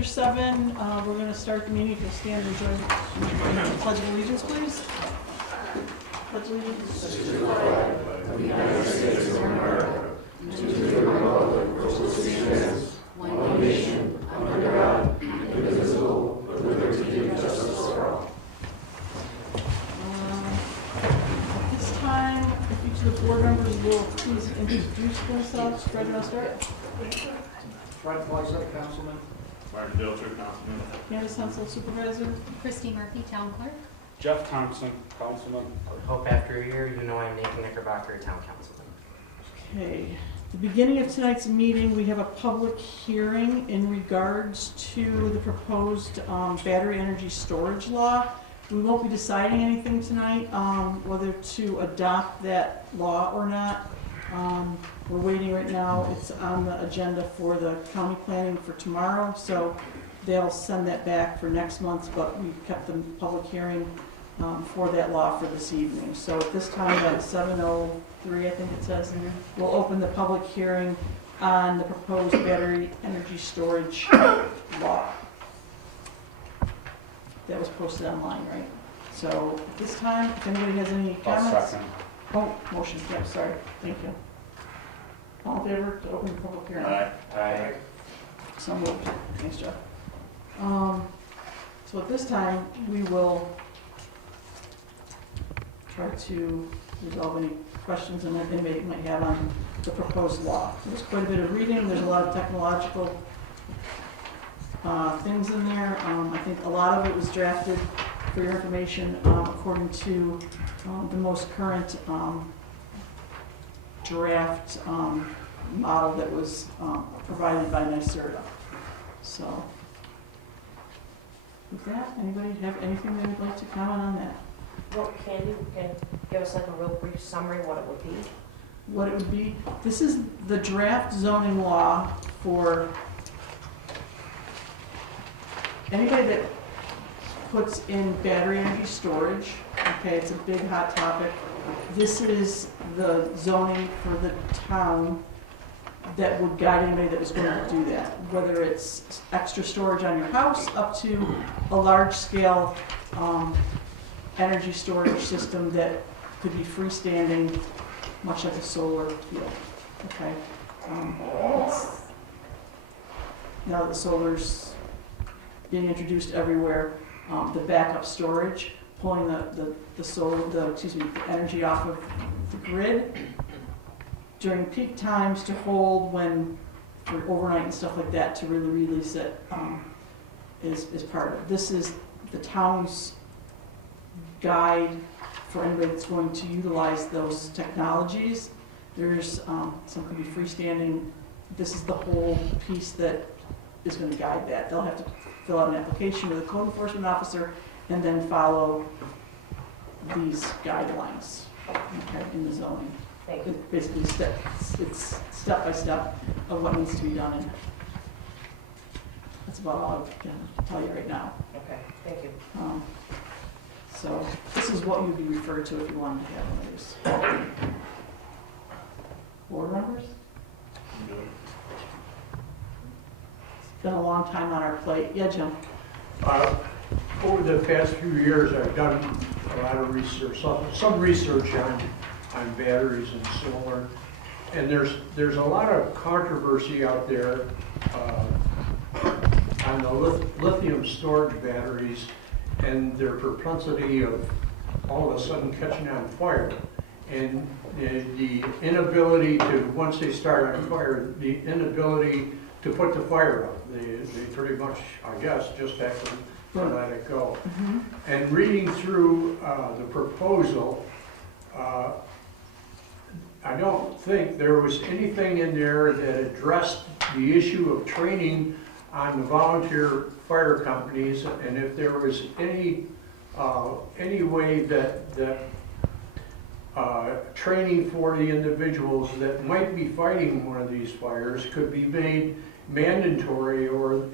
Chapter 7, we're going to start the meeting. If you'll stand and join the Pledge of Allegiance, please. Pledge of Allegiance. To the flag of the United States of America, to the republic for which it stands, one nation, under God, indivisible, with liberty and justice for all. At this time, if each of the board members will please introduce themselves. Fred, do you want to start? Fred Flexler, Councilman. Martin Dilcher, Councilman. Candace Hensel, Supervisor. Christy Murphy, Town Clerk. Jeff Thompson, Councilman. I would hope after a year you know I'm Nathan Knickerbocker, Town Councilman. Okay. The beginning of tonight's meeting, we have a public hearing in regards to the proposed battery energy storage law. We won't be deciding anything tonight, whether to adopt that law or not. We're waiting right now. It's on the agenda for the county planning for tomorrow, so they'll send that back for next month, but we kept the public hearing for that law for this evening. So at this time at 7:03, I think it says, we'll open the public hearing on the proposed battery energy storage law. That was posted online, right? So at this time, if anybody has any comments? Second. Oh, motion, yeah, sorry, thank you. All in favor to open the public hearing? Aye. So moved. Thanks, Jeff. So at this time, we will try to resolve any questions that anybody might have on the proposed law. There's quite a bit of reading. There's a lot of technological things in there. I think a lot of it was drafted, for your information, according to the most current draft model that was provided by NYSERDA. So, with that, anybody have anything they would like to comment on that? Well, can you give us like a real brief summary what it would be? What it would be? This is the draft zoning law for anybody that puts in battery energy storage. Okay, it's a big hot topic. This is the zoning for the town that would guide anybody that was going to do that, whether it's extra storage on your house up to a large scale energy storage system that could be freestanding, much like a solar field. Okay. Now that the solar's being introduced everywhere, the backup storage, pulling the energy off of the grid during peak times to hold when for overnight and stuff like that to really release it is part of it. This is the town's guide for anybody that's going to utilize those technologies. There's some could be freestanding. This is the whole piece that is going to guide that. They'll have to fill out an application with a code enforcement officer and then follow these guidelines, okay, in the zoning. Thank you. It basically it's step by step of what needs to be done, and that's about all I can tell you right now. Okay, thank you. So this is what you'd be referred to if you wanted to have one of these. Board members? It's been a long time on our plate. Yeah, Jim? Over the past few years, I've done a lot of research, some research on batteries and solar, and there's a lot of controversy out there on the lithium storage batteries and their propensity of all of a sudden catching on fire, and the inability to, once they start on fire, the inability to put the fire out. They pretty much, I guess, just have to let it go. Mm-hmm. And reading through the proposal, I don't think there was anything in there that addressed the issue of training on the volunteer fire companies, and if there was any way that training for the individuals that might be fighting one of these fires could be made mandatory, or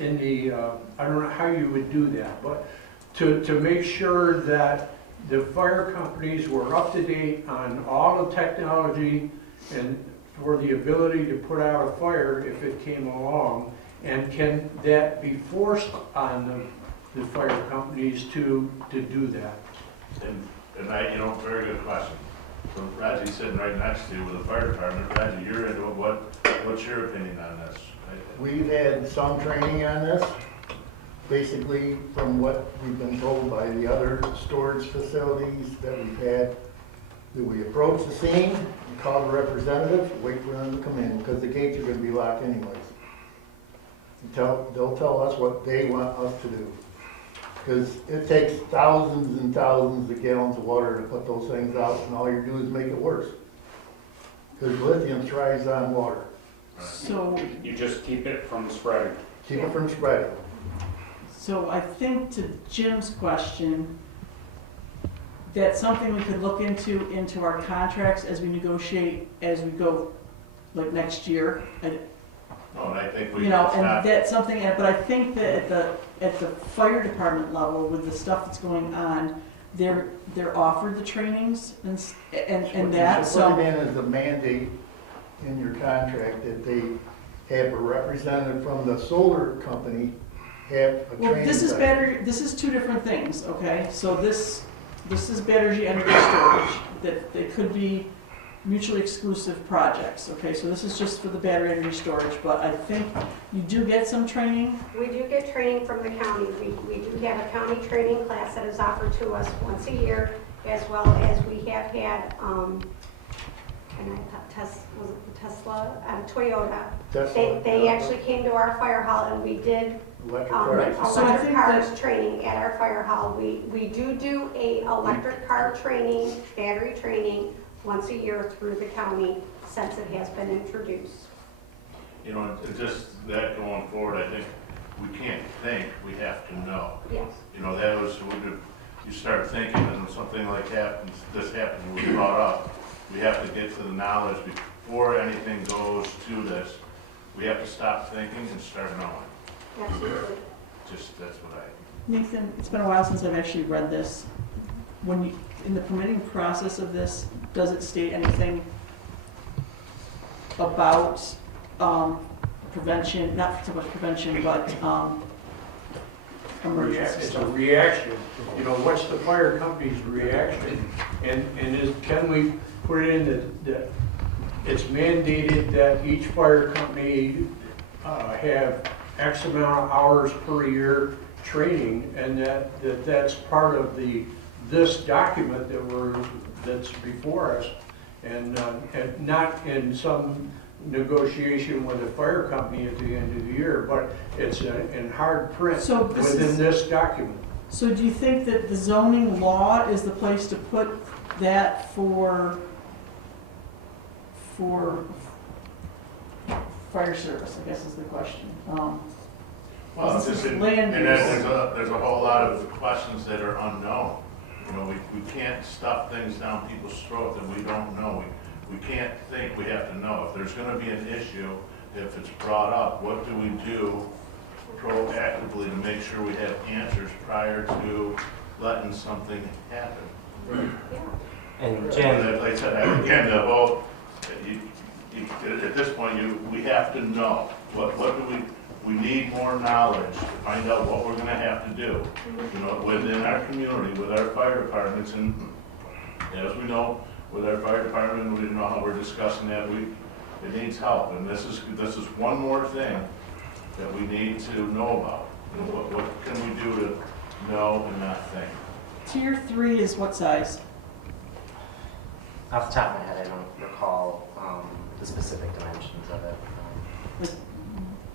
in the I don't know how you would do that, but to make sure that the fire companies were up to date on all the technology and for the ability to put out a fire if it came along, And can that be forced on the fire companies to do that? And I, very good question. So Raji's sitting right next to you with the fire department. Raji, you're into it. What's your opinion on this? We've had some training on this, basically from what we've been told by the other storage facilities that we've had. That we approach the scene, we call the representative, wait for them to come in, because the gates are gonna be locked anyways. They'll tell us what they want us to do. Because it takes thousands and thousands of gallons of water to put those things out, and all you do is make it worse. Because lithium thrives on water. So, You just keep it from spreading. Keep it from spreading. so I think to Jim's question, that's something we could look into our contracts as we negotiate, as we go, like next year. And, No, and I think we. you know, it's and not- that's something, but I think that at the fire department level, with the stuff that's going on, they're offered the trainings and that, You should so. put it in as a mandate in your contract that they have a representative from the solar company have a Well, training. this is session. battery, this is two different things, okay? So this is battery energy storage, that they could be mutually exclusive projects, okay? So this is just for the battery energy storage, but I think you do get some training. We do get training from the county. We do have a county training class that is offered to us once a year, as well as we have had, was it the Tesla, Toyota. Tesla, They actually came to our fire hall and we did Electric cars. So I electric think cars training at our fire hall. We do a electric car training, battery training, once a year through the county since it has been introduced. And just that going forward, I think we can't think, we have to know. Yes. That was, you start thinking and something like this happens, was brought up. We have to get to the knowledge before anything goes to this. We have to stop thinking and start knowing. Absolutely. That's what I. Nathan, it's been a while since I've actually read this. When you, in the permitting process of this, does it state anything about prevention, not so much prevention, but emergency It's a stuff? reaction, what's the fire company's reaction? And can we put it in that it's mandated that each fire company have X amount of hours per year training, and that's part of this document that's before us, and not in some negotiation with a fire company at the end of the year, but it's in hard print So this within is- this document. So do you think that the zoning law is the place to put that for fire service, I guess is the question? Well, This just, is and land there's a whole lot of questions that are unknown. We can't stuff things down people's throats that we don't know. We can't think, we have to know. If there's gonna be an issue, if it's brought up, what do we do proactively to make sure we have answers prior to letting something happen? And Jim, Like I said, again, at this point, we have to know. What do we need more knowledge to find out what we're gonna have to do, within our community, with our fire departments, and as we know, with our fire department, we know how we're discussing that, it needs help, and this is one more thing that we need to know about. What can we do to know and not think? Tier 3 is what size? off the top of my head, I don't recall the specific dimensions of it.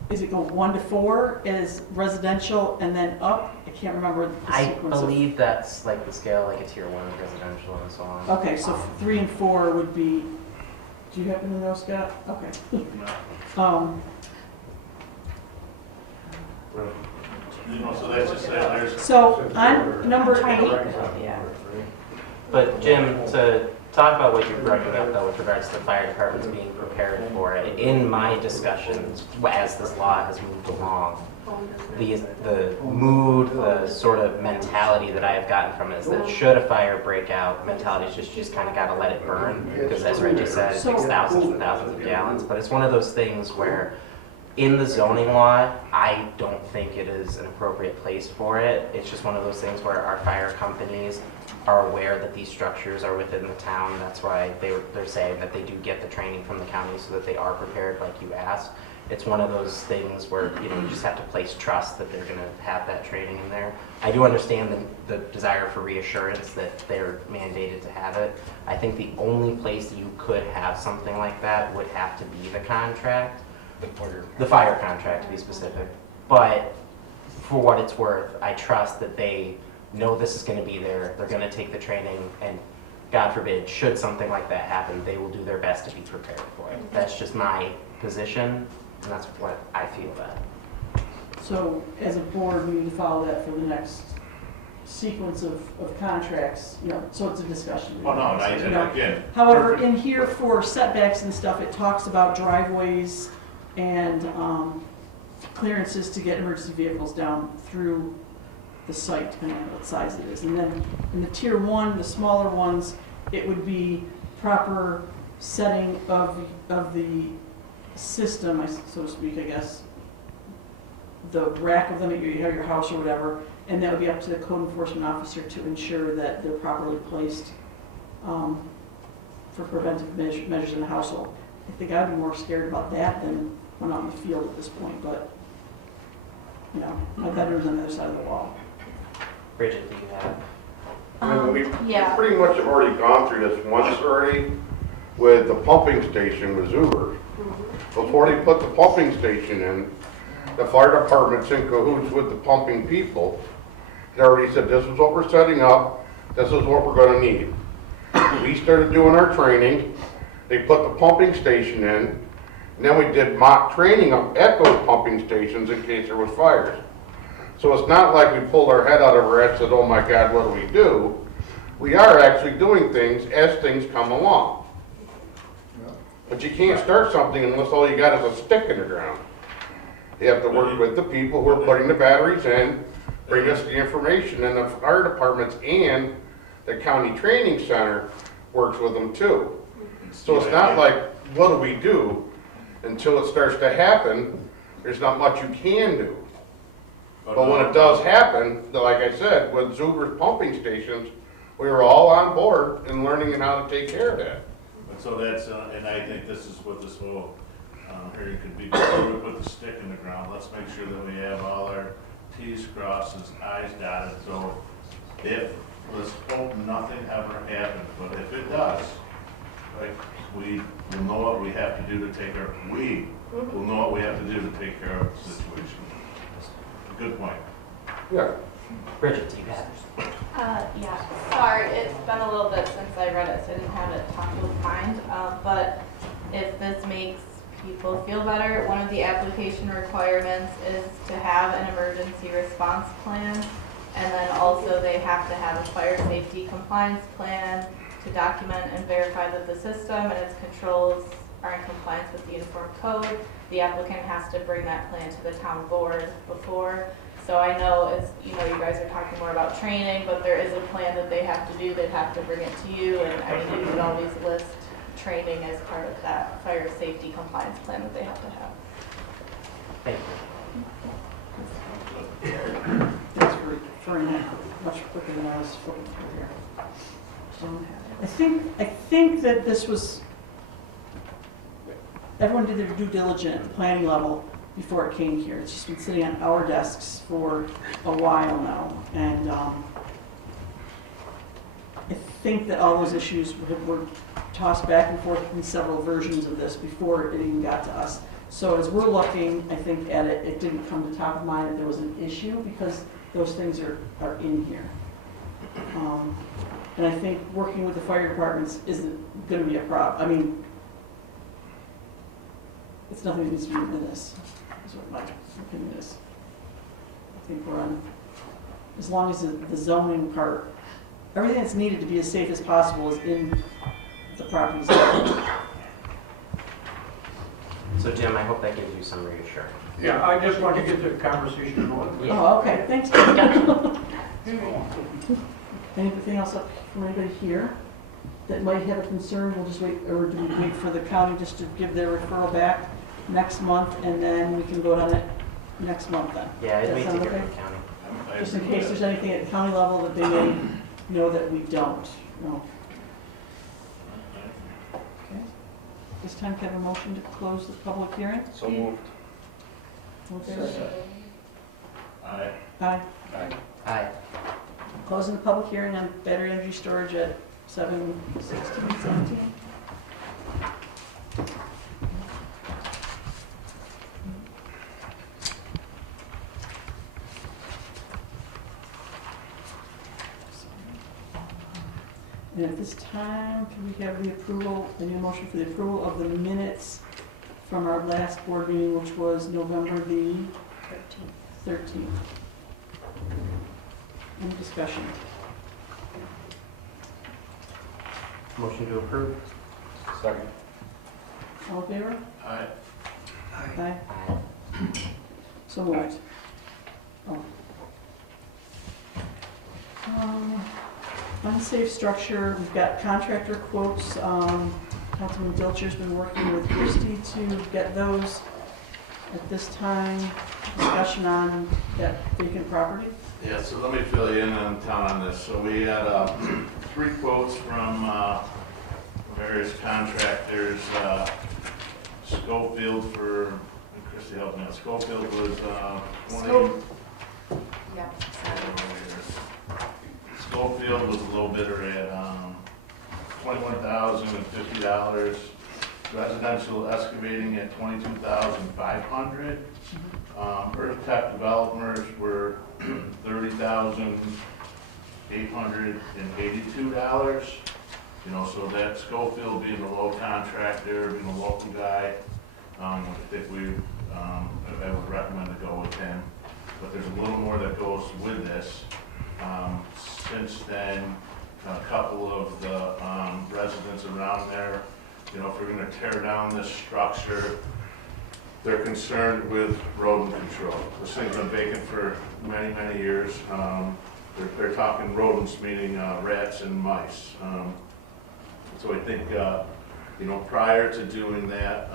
Is it go 1 to 4 is residential and then up? I can't remember the I sequence of. believe that's like the scale, like a tier 1 of residential and so on. Okay, so 3 and 4 would be, do you happen to know, Scott? Okay. So that's just, there's. So on number 8, Yeah. But Jim, to talk about what you're bringing up though with regards to the fire departments being prepared for it, in my discussions as this law has moved along, the mood, the sort of mentality that I have gotten from it is that should a fire break out, mentality is just kind of got to let it burn, because as Reggie said, it takes thousands and thousands of gallons. But it's one of those things where in the zoning law, I don't think it is an appropriate place for it. It's just one of those things where our fire companies are aware that these structures are within the town. That's why they're saying that they do get the training from the county so that they are prepared like you asked. It's one of those things where, you just have to place trust that they're gonna have that training in there. I do understand the desire for reassurance that they're mandated to have it. I think the only place that you could have something like that would have to be the contract. The fire contract, to be specific. But for what it's worth, I trust that they know this is gonna be there, they're gonna take the training, and God forbid, should something like that happen, they will do their best to be prepared for it. That's just my position, and that's what I feel about it. So as a board, we need to follow that for the next sequence of contracts, so it's a discussion. Oh, no, again. However, in here for setbacks and stuff, it talks about driveways and clearances to get emergency vehicles down through the site, depending on what size it is. And then in the tier 1, the smaller ones, it would be proper setting of the system, so to speak, I guess, the rack of them at your house or whatever, and that would be up to the code enforcement officer to ensure that they're properly placed for preventive measures in the household. I think I'd be more scared about that than when I'm in the field at this point, but, my bedroom's on the other side of the wall. Bridget, do you have? I mean, we yeah. pretty much have already gone through this once already with the pumping station with Zuber. Before they put the pumping station in, the fire department's in cahoots with the pumping people. They already said, this is what we're setting up, this is what we're gonna need. We started doing our training, they put the pumping station in, and then we did mock training up at those pumping stations in case there was fires. So it's not like we pulled our head out of our ass and said, oh my God, what do we do? We are actually doing things as things come along. But you can't start something unless all you got is a stick in the ground. You have to work with the people who are putting the batteries in, bring us the information, and the fire departments and the county training center works with them too. So it's not like, what do we do? Until it starts to happen, there's not much you can do. But when it does happen, like I said, with Zuber's pumping stations, we were all on board in learning and how to take care of that. But so that's, and I think this is what this whole hearing could be, with the stick in the ground. Let's make sure that we have all our T's crossed, I's dotted, so if, let's hope nothing ever happens, but if it does, right, we will know what we have to do to take care, we will know what we have to do to take care of the situation. Good point. Yeah. Bridget, do you have? Yeah, sorry, it's been a little bit since I read it, so I didn't have it top of mind. But if this makes people feel better, one of the application requirements is to have an emergency response plan. And then also they have to have a fire safety compliance plan to document and verify that the system and its controls are in compliance with the uniform code. The applicant has to bring that plan to the town board before. So I know it's, you guys are talking more about training, but there is a plan that they have to do. They'd have to bring it to you, and I mean, you could always list training as part of that fire safety compliance plan that they have to have. Thank you. Thanks for referring that much quicker than I was flipping through here. I think that this was, everyone did their due diligence at the planning level before it came here. It's just been sitting on our desks for a while now. And I think that all those issues were tossed back and forth in several versions of this before it even got to us. So as we're looking, I think, at it, it didn't come to top of mind that there was an issue because those things are in here. And I think working with the fire departments isn't going to be a problem. I mean, it's nothing that needs to be written in this, is what my opinion is. I think we're on, as long as the zoning part, everything that's needed to be as safe as possible is in the property zone. So Jim, I hope that gives you some reassurance. Yeah, I just want to get the conversation going. Oh, okay, thanks. Anything else up from anybody here that might have a concern? We'll just wait, or do we wait for the county just to give their referral back? next month, and then we can vote on it next month then. Yeah, I'd Does wait that to sound hear okay? from the county. Just in case there's anything at county level that they may know that we don't. No. Okay. This time, can I have a motion to close the public hearing? So moved. All in favor? Aye. Aye. Aye. Closing the public hearing on battery energy storage at 7:16, 17. And at this time, can we have the approval, a new motion for the approval of the minutes from our last board meeting, which was November the 13th? Any discussion? Motion to approve. Second. All in favor? Aye. Aye. So moved. Oh. Unsafe structure, we've got contractor quotes. Councilman Dilcher's been working with Christie to get those. At this time, discussion on that vacant property. Yeah, so let me fill you in on town on this. So we had 3 quotes from various contractors. Schofield for, Christie helped me out, Schofield was 20. Yeah. Schofield was a low bidder at $21,050. Residential excavating at $22,500. Earth Tech Developers were $30,882. You know, so that Schofield being a low contractor, being a local guy, I think I would recommend to go with him. But there's a little more that goes with this. Since then, a couple of the residents around there, you know, if we're gonna tear down this structure, they're concerned with rodent control. This thing's been vacant for many, many years. They're talking rodents, meaning rats and mice. So I think, you know, prior to doing that,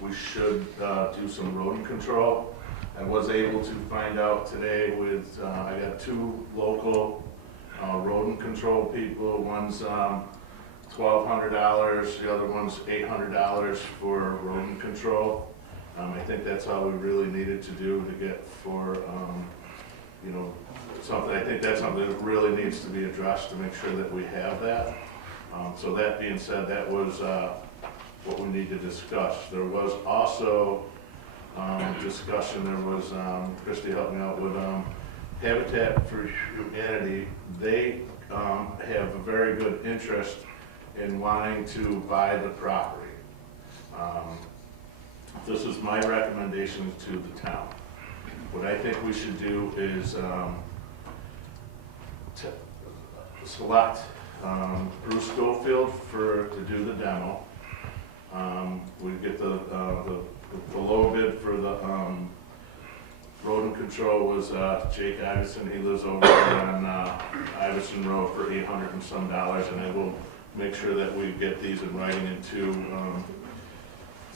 we should do some rodent control. I was able to find out today with, I got 2 local rodent control people. One's $1,200, the other one's $800 for rodent control. I think that's all we really needed to do to get for, you know, something. I think that's something that really needs to be addressed to make sure that we have that. So that being said, that was what we need to discuss. There was also discussion, there was, Christie helped me out with Habitat for Humanity. They have a very good interest in wanting to buy the property. This is my recommendation to the town. What I think we should do is select Bruce Schofield to do the demo. We get the low bid for the rodent control was Jake Iverson. He lives over on Iverson Road for $800 and some, and I will make sure that we get these in writing into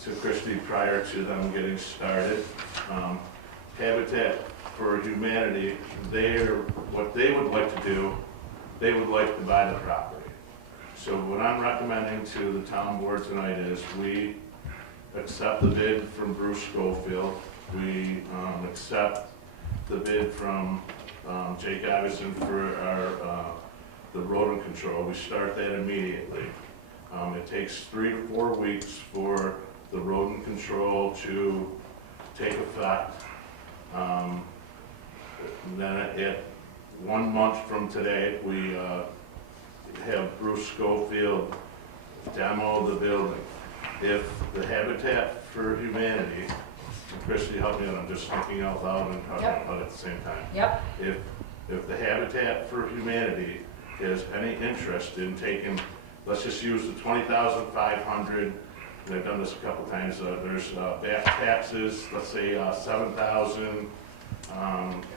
to Christie prior to them getting started. Habitat for Humanity, what they would like to do, they would like to buy the property. So what I'm recommending to the town board tonight is we accept the bid from Bruce Schofield. We accept the bid from Jake Iverson for the rodent control. We start that immediately. It takes 3 to 4 weeks for the rodent control to take effect. Then at 1 month from today, we have Bruce Schofield demo the building. If the Habitat for Humanity, and Christie help me out, I'm just thinking out loud and talking about it at the same time. Yep. If the Habitat for Humanity has any interest in taking, let's just use the $20,500, and I've done this a couple times, there's back taxes, let's say $7,000,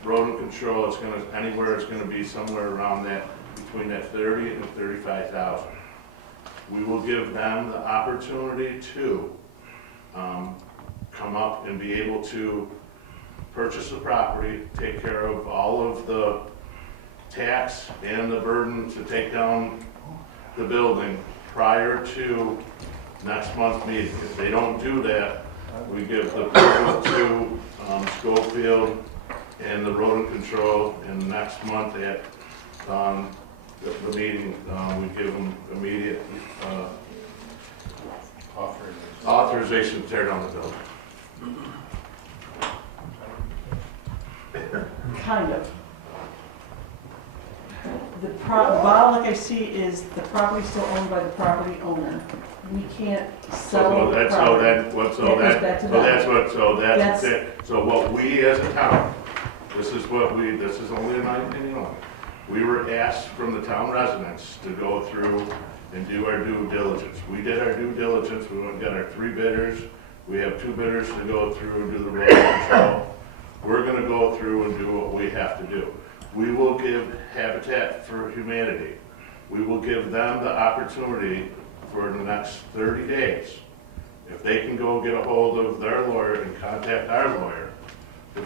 rodent control, it's gonna be somewhere around that, between that $30,000 and $35,000. We will give them the opportunity to come up and be able to purchase the property, take care of all of the tax and the burden to take down the building prior to next month's meeting. If they don't do that, we give the approval to Schofield and the road and control, and next month at the meeting, we give them immediate authorization to tear down the building. Kind of. The bottleneck I see is the property still owned by the property owner. We can't sell the property. So what we as a town, this is only in my opinion only. We were asked from the town residents to go through and do our due diligence. We did our due diligence, we went and got our 3 bidders. We have 2 bidders to go through and do the road control. We're gonna go through and do what we have to do. We will give Habitat for Humanity, we will give them the opportunity for the next 30 days. If they can go get a hold of their lawyer and contact our lawyer,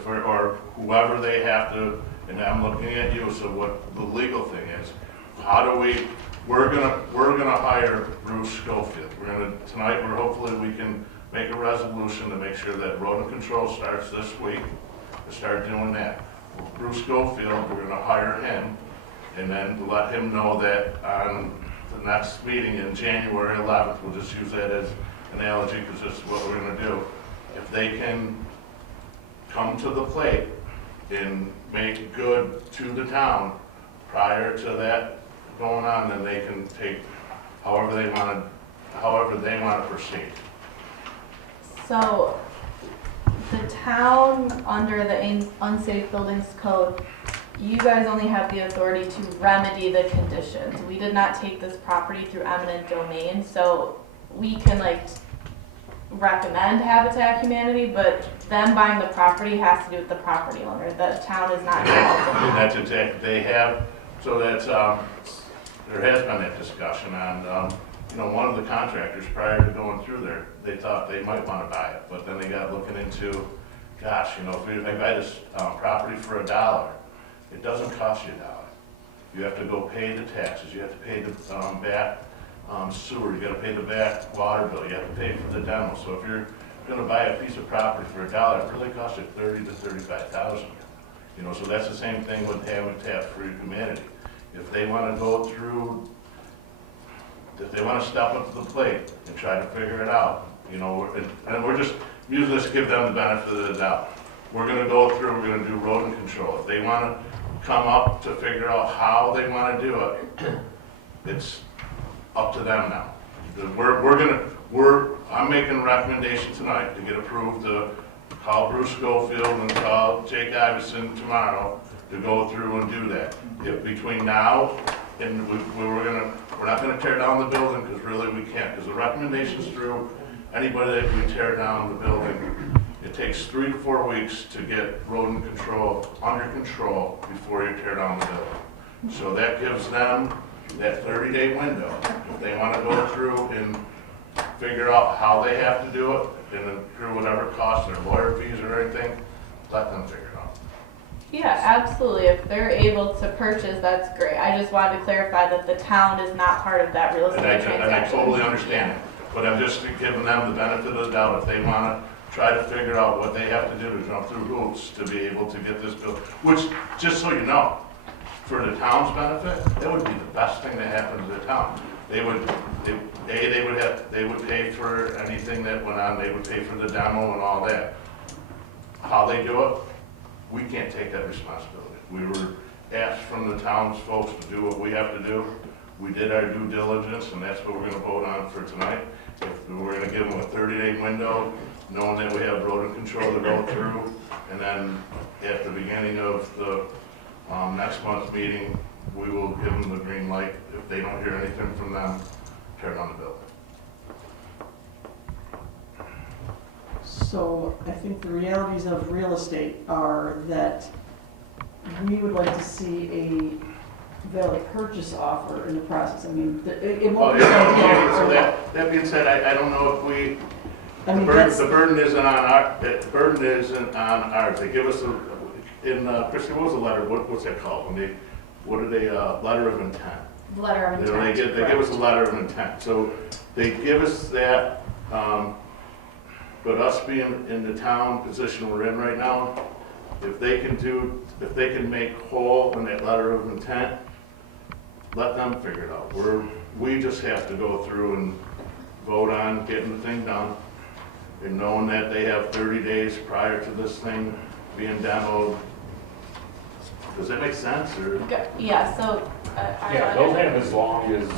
or whoever they have to, and I'm looking at you, so what the legal thing is, we're gonna hire Bruce Schofield. Tonight, hopefully we can make a resolution to make sure that road and control starts this week, to start doing that. Bruce Schofield, we're gonna hire him, and then let him know that on the next meeting in January 11th, we'll just use that as analogy, because this is what we're gonna do. If they can come to the plate and make good to the town prior to that going on, then they can take however they want to proceed. So, the town, under the Unsafe Buildings Code, you guys only have the authority to remedy the conditions. We did not take this property through eminent domain, so we can recommend Habitat Humanity, but them buying the property has to do with the property owner. The town is not involved in And that. that's exactly, they have, so that's, there has been that discussion on, one of the contractors prior to going through there, they thought they might want to buy it, but then they got looking into, gosh, if they buy this property for $1, it doesn't cost you $1. You have to go pay the taxes, you have to pay the back sewer, you gotta pay the back water bill, you have to pay for the demo. So if you're gonna buy a piece of property for $1, it really costs you $30,000 to $35,000. So that's the same thing with Habitat for Humanity. If they wanna go through, if they wanna step up to the plate and try to figure it out, and we're just using this to give them the benefit of the doubt. We're gonna go through, we're gonna do road and control. If they wanna come up to figure out how they wanna do it, it's up to them now. I'm making a recommendation tonight to get approved to call Bruce Schofield and call Jake Iverson tomorrow to go through and do that. If between now and we're not gonna tear down the building, because really we can't, because the recommendations through anybody that we tear down the building, it takes 3 to 4 weeks to get road and control under control before you tear down the building. So that gives them that 30-day window. If they want to go through and figure out how they have to do it, and through whatever costs, their lawyer fees or anything, let them figure it out. Yeah, absolutely. If they're able to purchase, that's great. I just wanted to clarify that the town is not part of that real estate transaction. And I totally understand it, but I'm just giving them the benefit of the doubt. If they want to try to figure out what they have to do to jump through hoops to be able to get this bill, which, just so you know, for the town's benefit, that would be the best thing that happened to the town. They would pay for anything that went on, they would pay for the demo and all that. How they do it, we can't take that responsibility. We were asked from the town's folks to do what we have to do. We did our due diligence, and that's what we're gonna vote on for tonight. We're gonna give them a 30-day window, knowing that we have road and control to go through, and then at the beginning of the next month's meeting, we will give them the green light. If they don't hear anything from them, tear down the building. So I think the realities of real estate are that we would like to see a valid purchase offer in the process. I mean, it won't be. So that being said, I don't know if I The mean, burden, that's, the burden isn't on our, the burden isn't on ours. They give us a, in, Christie, what was the letter, what's that called? When they, what are they, letter of intent? Letter of You know, intent. they give us a letter of intent, so they give us that, but us being in the town position we're in right now, if they can make whole in that letter of intent, let them figure it out. We just have to go through and vote on getting the thing done, and knowing that they have 30 days prior to this thing being demoed. Does that make sense, or? Yeah, so, Yeah, they'll have as long as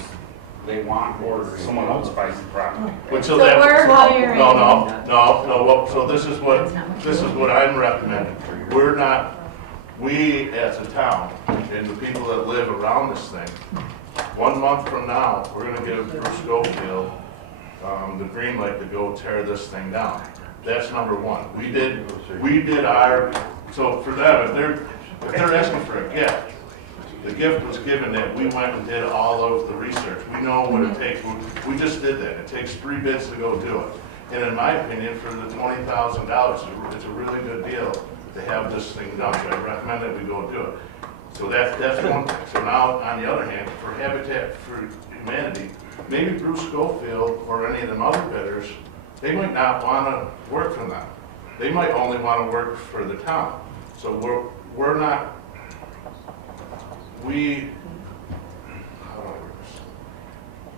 they want, or someone else buys the property. Until So that- we're hiring. No, so this is what I'm recommending. We as a town, and the people that live around this thing, 1 month from now, we're gonna give Bruce Schofield, the green light to go tear this thing down. That's number one. We did our, so for them, if they're asking for a gift, the gift was given that we went and did all of the research. We know what it takes. We just did that. It takes 3 bids to go do it. And in my opinion, for the $20,000, it's a really good deal to have this thing done. So I recommend that we go do it. So that's one thing. So now, on the other hand, for Habitat for Humanity, maybe Bruce Schofield or any of them other bidders, they might not want to work for them. They might only want to work for the town. So we're not, how do I word this?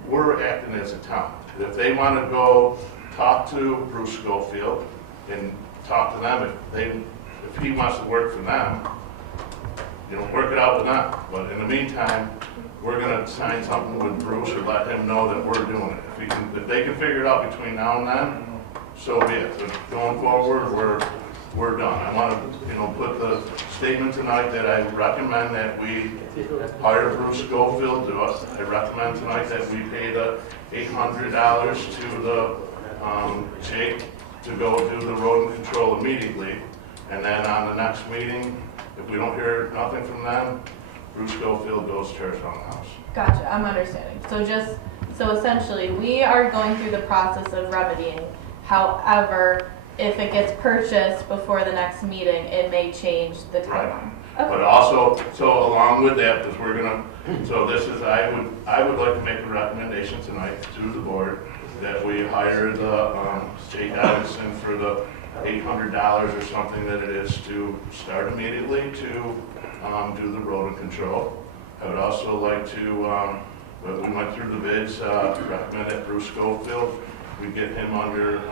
We're acting as a town. If they want to go talk to Bruce Schofield and talk to them, if he wants to work for them, work it out with them. But in the meantime, we're gonna sign something with Bruce or let him know that we're doing it. If they can figure it out between now and then, so be it. But going forward, we're done. I want to, put the statement tonight that I recommend that we hire Bruce Schofield to us. I recommend tonight that we pay the $800 to the Jake to go do the road and control immediately. And then on the next meeting, if we don't hear nothing from them, Bruce Schofield goes tears down the house. Gotcha, I'm understanding. So essentially, we are going through the process of remedying. However, if it gets purchased before the next meeting, it may change the timeline. But also, so along with that, because we're gonna, so this is, I would like to make a recommendation tonight to the board that we hire the, Jake Addison for the $800 or something that it is to start immediately to, do the road and control. I would also like to, we went through the bids, recommend that Bruce Schofield, we get him under,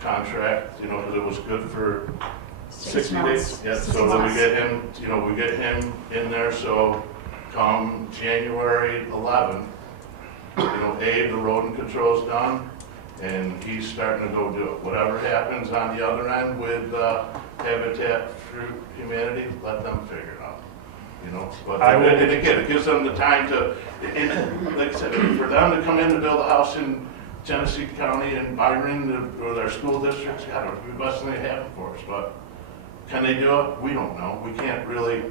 contract, because it was good for 60 days. Yeah, so that we get him in there, so come January 11th, the road and control's done, and he's starting to go do it. Whatever happens on the other end with Habitat for Humanity, let them figure it out. But and again, it gives them the time to, and like I said, for them to come in to build a house in Genesee County and Byron, or their school districts, God, it would be the best thing that happened for us. But can they do it? We don't know. We can't really.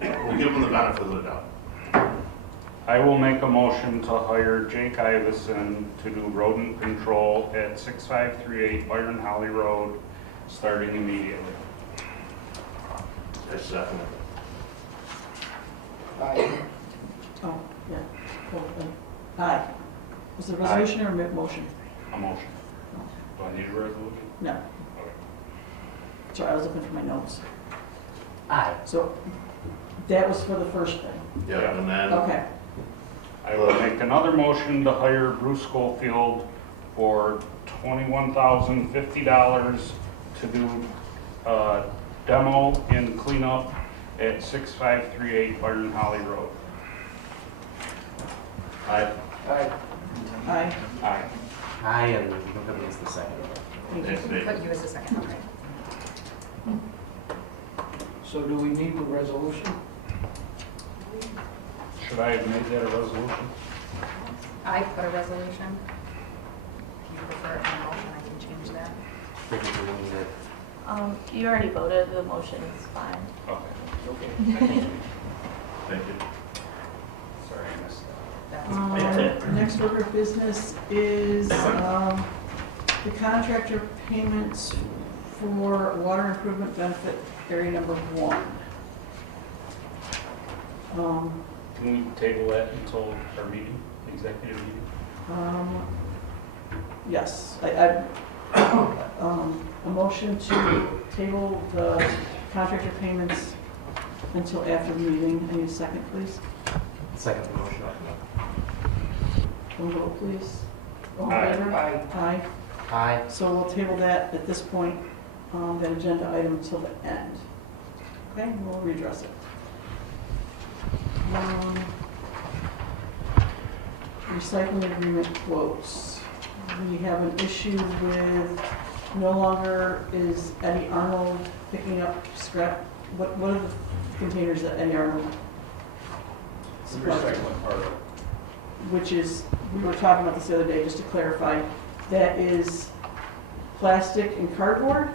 We'll give them the benefit of the doubt. I will make a motion to hire Jake Ivison to do road and control at 6538 Byron Holly Road, starting immediately. I second it. oh, yeah. Aye. Was it a resolution or a motion? A motion. Do I need a resolution? No. Okay. Sorry, I was looking for my notes. Aye. So that was for the first thing. Yeah, and then Okay. I will make another motion to hire Bruce Schofield for $21,050 to do demo and cleanup at 6538 Byron Holly Road. Aye. Aye. Aye. Aye, and you can put me as the second. Put you as a second, okay. So do we need the resolution? Should I have made that a resolution? I put a resolution. If you prefer it in a motion, I can change that. Maybe we need it. You already voted, the motion is fine. Okay. Thank you. Sorry, I missed that. That's Next order of business is the contractor payments for water improvement benefit area number 1. Can we table that until our meeting, executive meeting? Yes, a motion to table the contractor payments until after the meeting. I need a second, please. Second motion. One vote, please. All in Aye. favor? Aye. Aye. So we'll table that at this point, that agenda item until the end. Okay, we'll readdress it. Recycling agreement quotes. We have an issue with no longer is Eddie Arnold picking up scrap. What are the containers that Eddie Arnold? The recycling part of it. Which is, we were talking about this the other day, just to clarify, that is plastic and cardboard,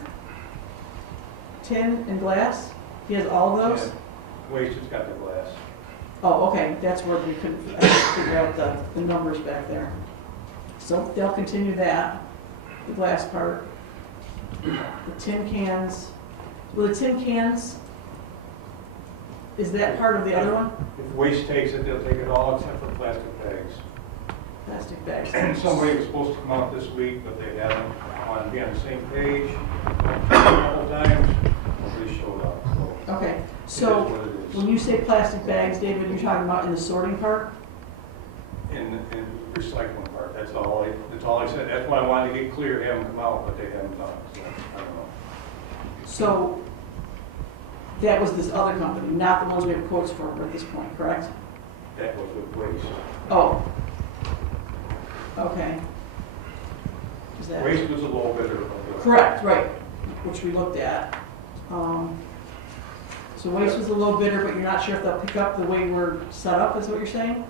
tin and glass. He has all of those? Yeah. Waste has got the glass. Oh, okay, that's where we couldn't, I couldn't figure out the numbers back there. So they'll continue that, the glass part. The tin cans, well, the tin cans, is that part of the other one? If waste takes it, they'll take it all except for plastic bags. Plastic bags. And somebody was supposed to come out this week, but they haven't. I want to be on the same page. A couple times, nobody showed up. So Okay, it so is what it is. when you say plastic bags, David, you're talking about in the sorting part? In the recycling part, that's all I said. That's why I wanted to get clear, have them come out, but they haven't done it, so I don't know. So that was this other company, not the ones we have quotes for at this point, correct? That was with waste. Oh. Okay. Is that? Waste was a little bit of Correct, right, which we looked at. So waste was a low bidder, but you're not sure if they'll pick up the way we're set up, is what you're saying?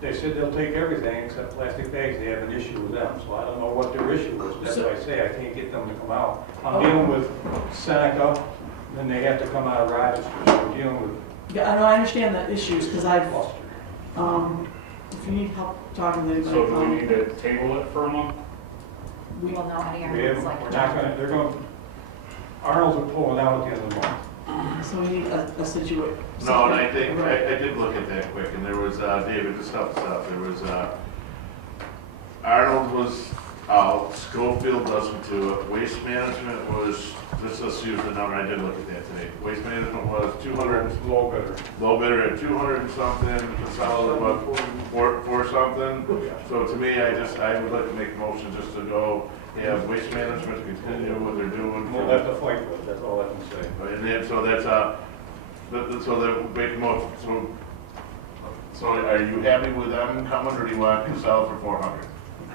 They said they'll take everything except plastic bags. They have an issue with them, so I don't know what their issue is. That's why I say I can't get them to come out. I'm dealing with Seneca, then they have to come out of Rochester, so I'm dealing with Yeah, I know, I understand the issues, because I've, Gloucester. if you need help talking to anybody. So do we need to table it for a month? we- Well, no, Eddie We have, Arnold's like. we're not gonna, they're going, Arnold's are pulling out at the end of the month. So we need a situation. No, and I think, I did look at that quick, and there was, David, just help us out, there was, Arnold was out, Schofield wasn't to it, Waste Management was, let's use the number, I did look at that today. Waste Management was 200, Low bidder. low bidder at 200 and something, Consolidated was four something. So to me, I would like to make a motion just to go, have Waste Management continue what they're doing. We'll have to fight with it, that's all I can say. And then, so that's, so that make a motion, so are you happy with them coming, or do you want to sell for 400?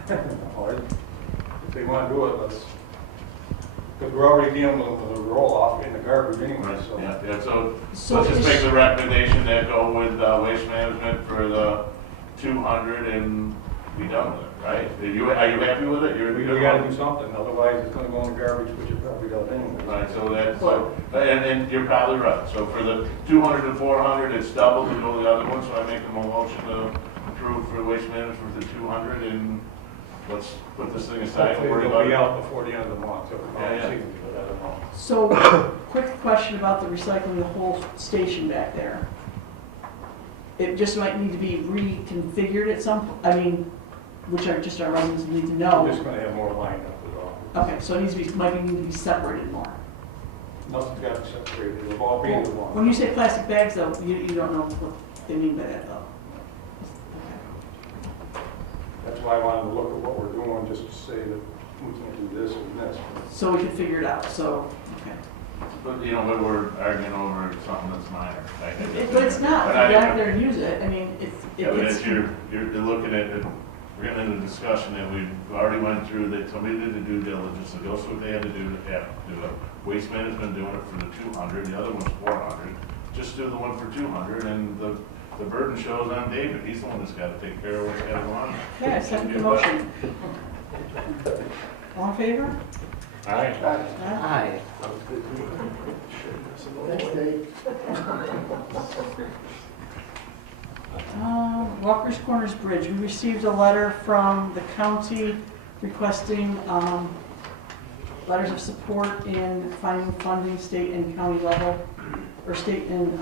If they want to do it, let's, because we're already dealing with a roll-off in the garbage anyway, so. Yeah, so So let's just is- make the recommendation that go with Waste Management for the 200 and be done with it, right? Are you happy with it? We gotta do something, otherwise it's gonna go in the garbage, which it probably does anyway. Right, so that's, and you're probably right. So for the 200 and 400, it's double to go the other one, so I make a motion to approve for Waste Management for the 200, and let's put this thing aside. Hopefully Worry it'll be about out before the end of the month, so we're Yeah, yeah. probably but I don't know. So, quick question about the recycling, the whole station back there. It just might need to be reconfigured at some, I mean, which are just our residents need to We're know. just gonna have more lined up with all. Okay, so it needs to be, might need to be separated more. Nothing's gotta be separated, it'll all be in the one. When you say plastic bags though, you don't know what they mean by that though. Okay. That's why I wanted to look at what we're doing, just to say that we can't do this and this. So we can figure it out, so, okay. But, but we're arguing over something that's minor. But it's not, if you get out there and use it, I mean, Yeah, but it's, if you're looking at it, we're getting into a discussion that we've already went through, that somebody did the due diligence, so go see what they had to do to have to do it. Waste Management doing it for the 200, the other one's 400. Just do the one for 200, and the burden shows on David. He's the one that's got to take care of what's got to go on. yeah, second the motion. All in favor? Aye. Aye. Thanks, Dave. Walker's Corners Bridge, we received a letter from the county requesting letters of support in finding funding state and county level, or state and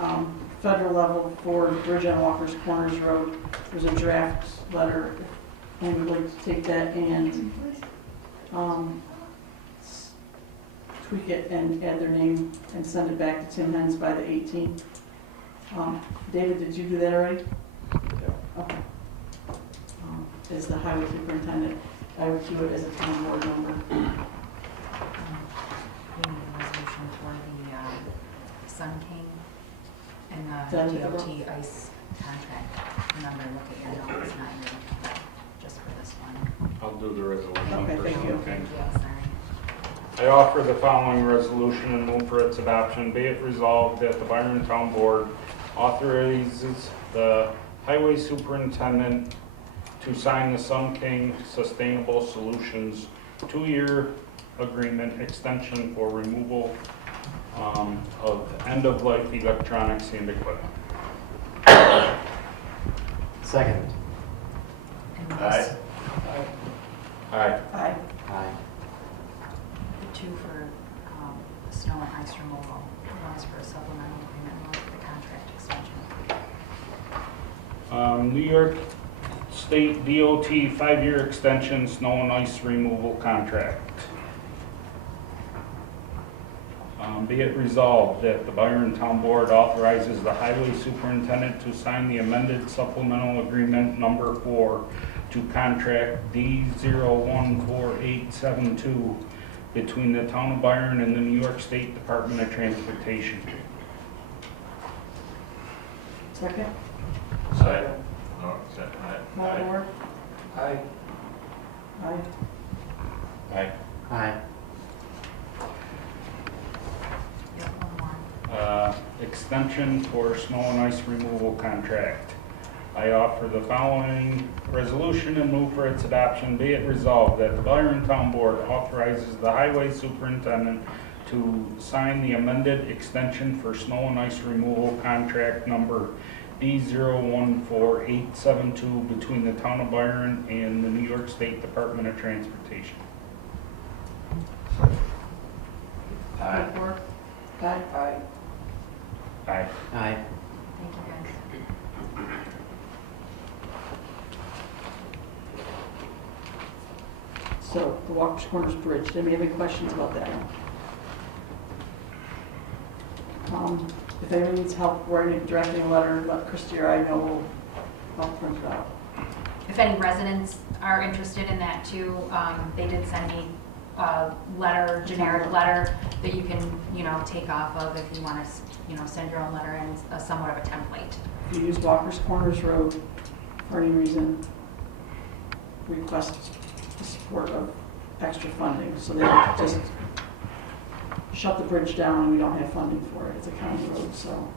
federal level for the bridge on Walker's Corners Road. There's a draft letter, and we'd like to take that and tweak it and add their name and send it back to Tim Hens by the 18th. David, did you do that already? Yeah. Okay. As the highway superintendent, I would do it as a town board member. We need a resolution for the Sun King and the DOT ice contract. Remember, look at your notes, not your, just for this one. I'll do the resolution Okay, for thank you. something. Yeah, sorry. I offer the following resolution and move for its adoption. Be it resolved that the Byron Town Board authorizes the Highway Superintendent to sign the Sun King Sustainable Solutions 2-year agreement extension for removal of end-of-life electronics and equipment. Second. And Aye. Aye. Aye. Aye. the two for the snow and ice removal, one's for a supplemental agreement, one for the contract extension. New York State DOT 5-year extension snow and ice removal contract. Be it resolved that the Byron Town Board authorizes the Highway Superintendent to sign the amended supplemental agreement number 4 to contract D014872 between the Town of Byron and the New York State Department of Transportation. Second? Second. No, second. Aye. Moore? Aye. Aye. Aye. Aye. Yep, one more. Extension for snow and ice removal contract. I offer the following resolution and move for its adoption. Be it resolved that the Byron Town Board authorizes the Highway Superintendent to sign the amended extension for snow and ice removal contract number D014872 between the Town of Byron and the New York State Department of Transportation. Aye. Moore? Aye. Aye. Aye. Aye. Thank you, guys. So, the Walker's Corners Bridge, did anybody have any questions about that one? If anyone needs help writing, drafting a letter, let Christie or I know, we'll help print it out. If any residents are interested in that too, they did send me a letter, generic letter that you can, take off of if you want to, send your own letter and somewhat of a template. If you use Walker's Corners Road for any reason, request the support of extra funding, so they don't just shut the bridge down and we don't have funding for it. It's a county road, so.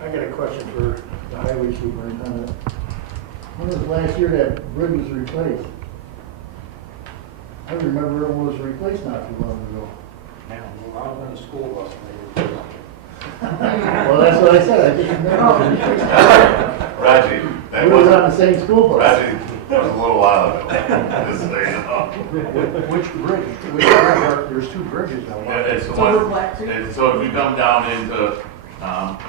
I got a question for the highway superintendent. When was the last year that bridge was replaced? I remember it was replaced not too long ago. Now, well, I was in a school bus and Well, that's what I said, I didn't know. Raji, that We were was, on the same school bus. Raji, that was a little while ago. Just so you know. Which bridge? Which bridge? There's two bridges now. Yeah, it's the It's over one, Black Creek. so if you come down into,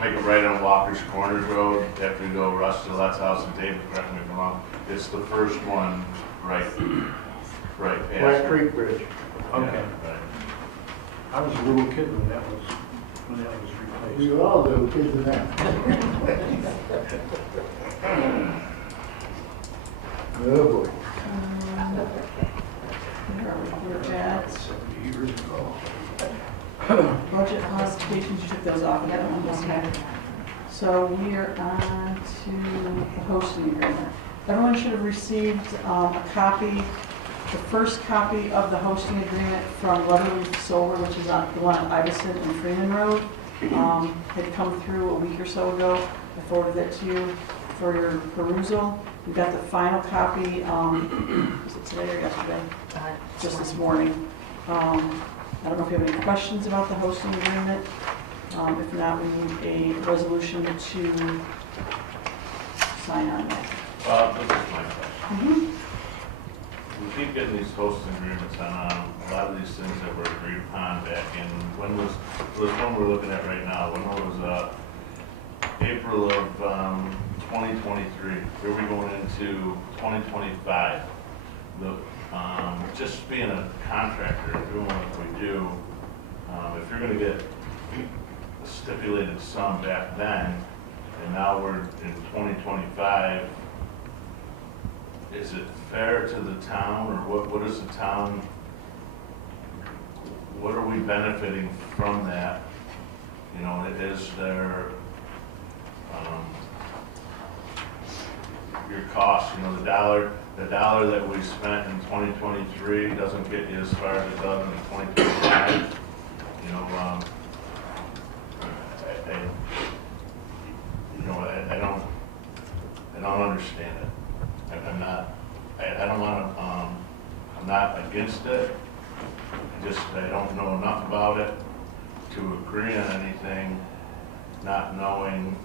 make it right on Walker's Corners Road, after you go Russ Gillette's house and David, correct me if I'm wrong, it's the first one right past. Black Creek Bridge. Okay. Yeah, right. I was a little kid when that was We replaced. were all little kids in that. Oh, boy. We're at 70 years ago. budget modifications, you took those off of that one, okay. So we are on to the hosting agreement. Everyone should have received a copy, the first copy of the hosting agreement from Leatherleaf Solar, which is on the one on Iveson and Freeman Road. Had come through a week or so ago. I forwarded it to you for your perusal. We got the final copy, was it today or yesterday? Just this morning. I don't know if you have any questions about the hosting agreement. If not, we need a resolution to sign on that. This is my question. keep getting these hosting agreements on a lot of these things that were agreed upon back in, when was one we're looking at right now? When was, April of, 2023. Here we going into 2025. Just being a contractor, doing what we do, if you're gonna get a stipulated sum back then, and now we're in 2025, is it fair to the town, or what is the town, what are we benefiting from that? You know, is there, your cost, you know, the dollar that we spent in 2023 doesn't get you as far as it does in 2025. You know, I don't understand it. I don't want to, I'm not against it. I don't know enough about it to agree on anything, not knowing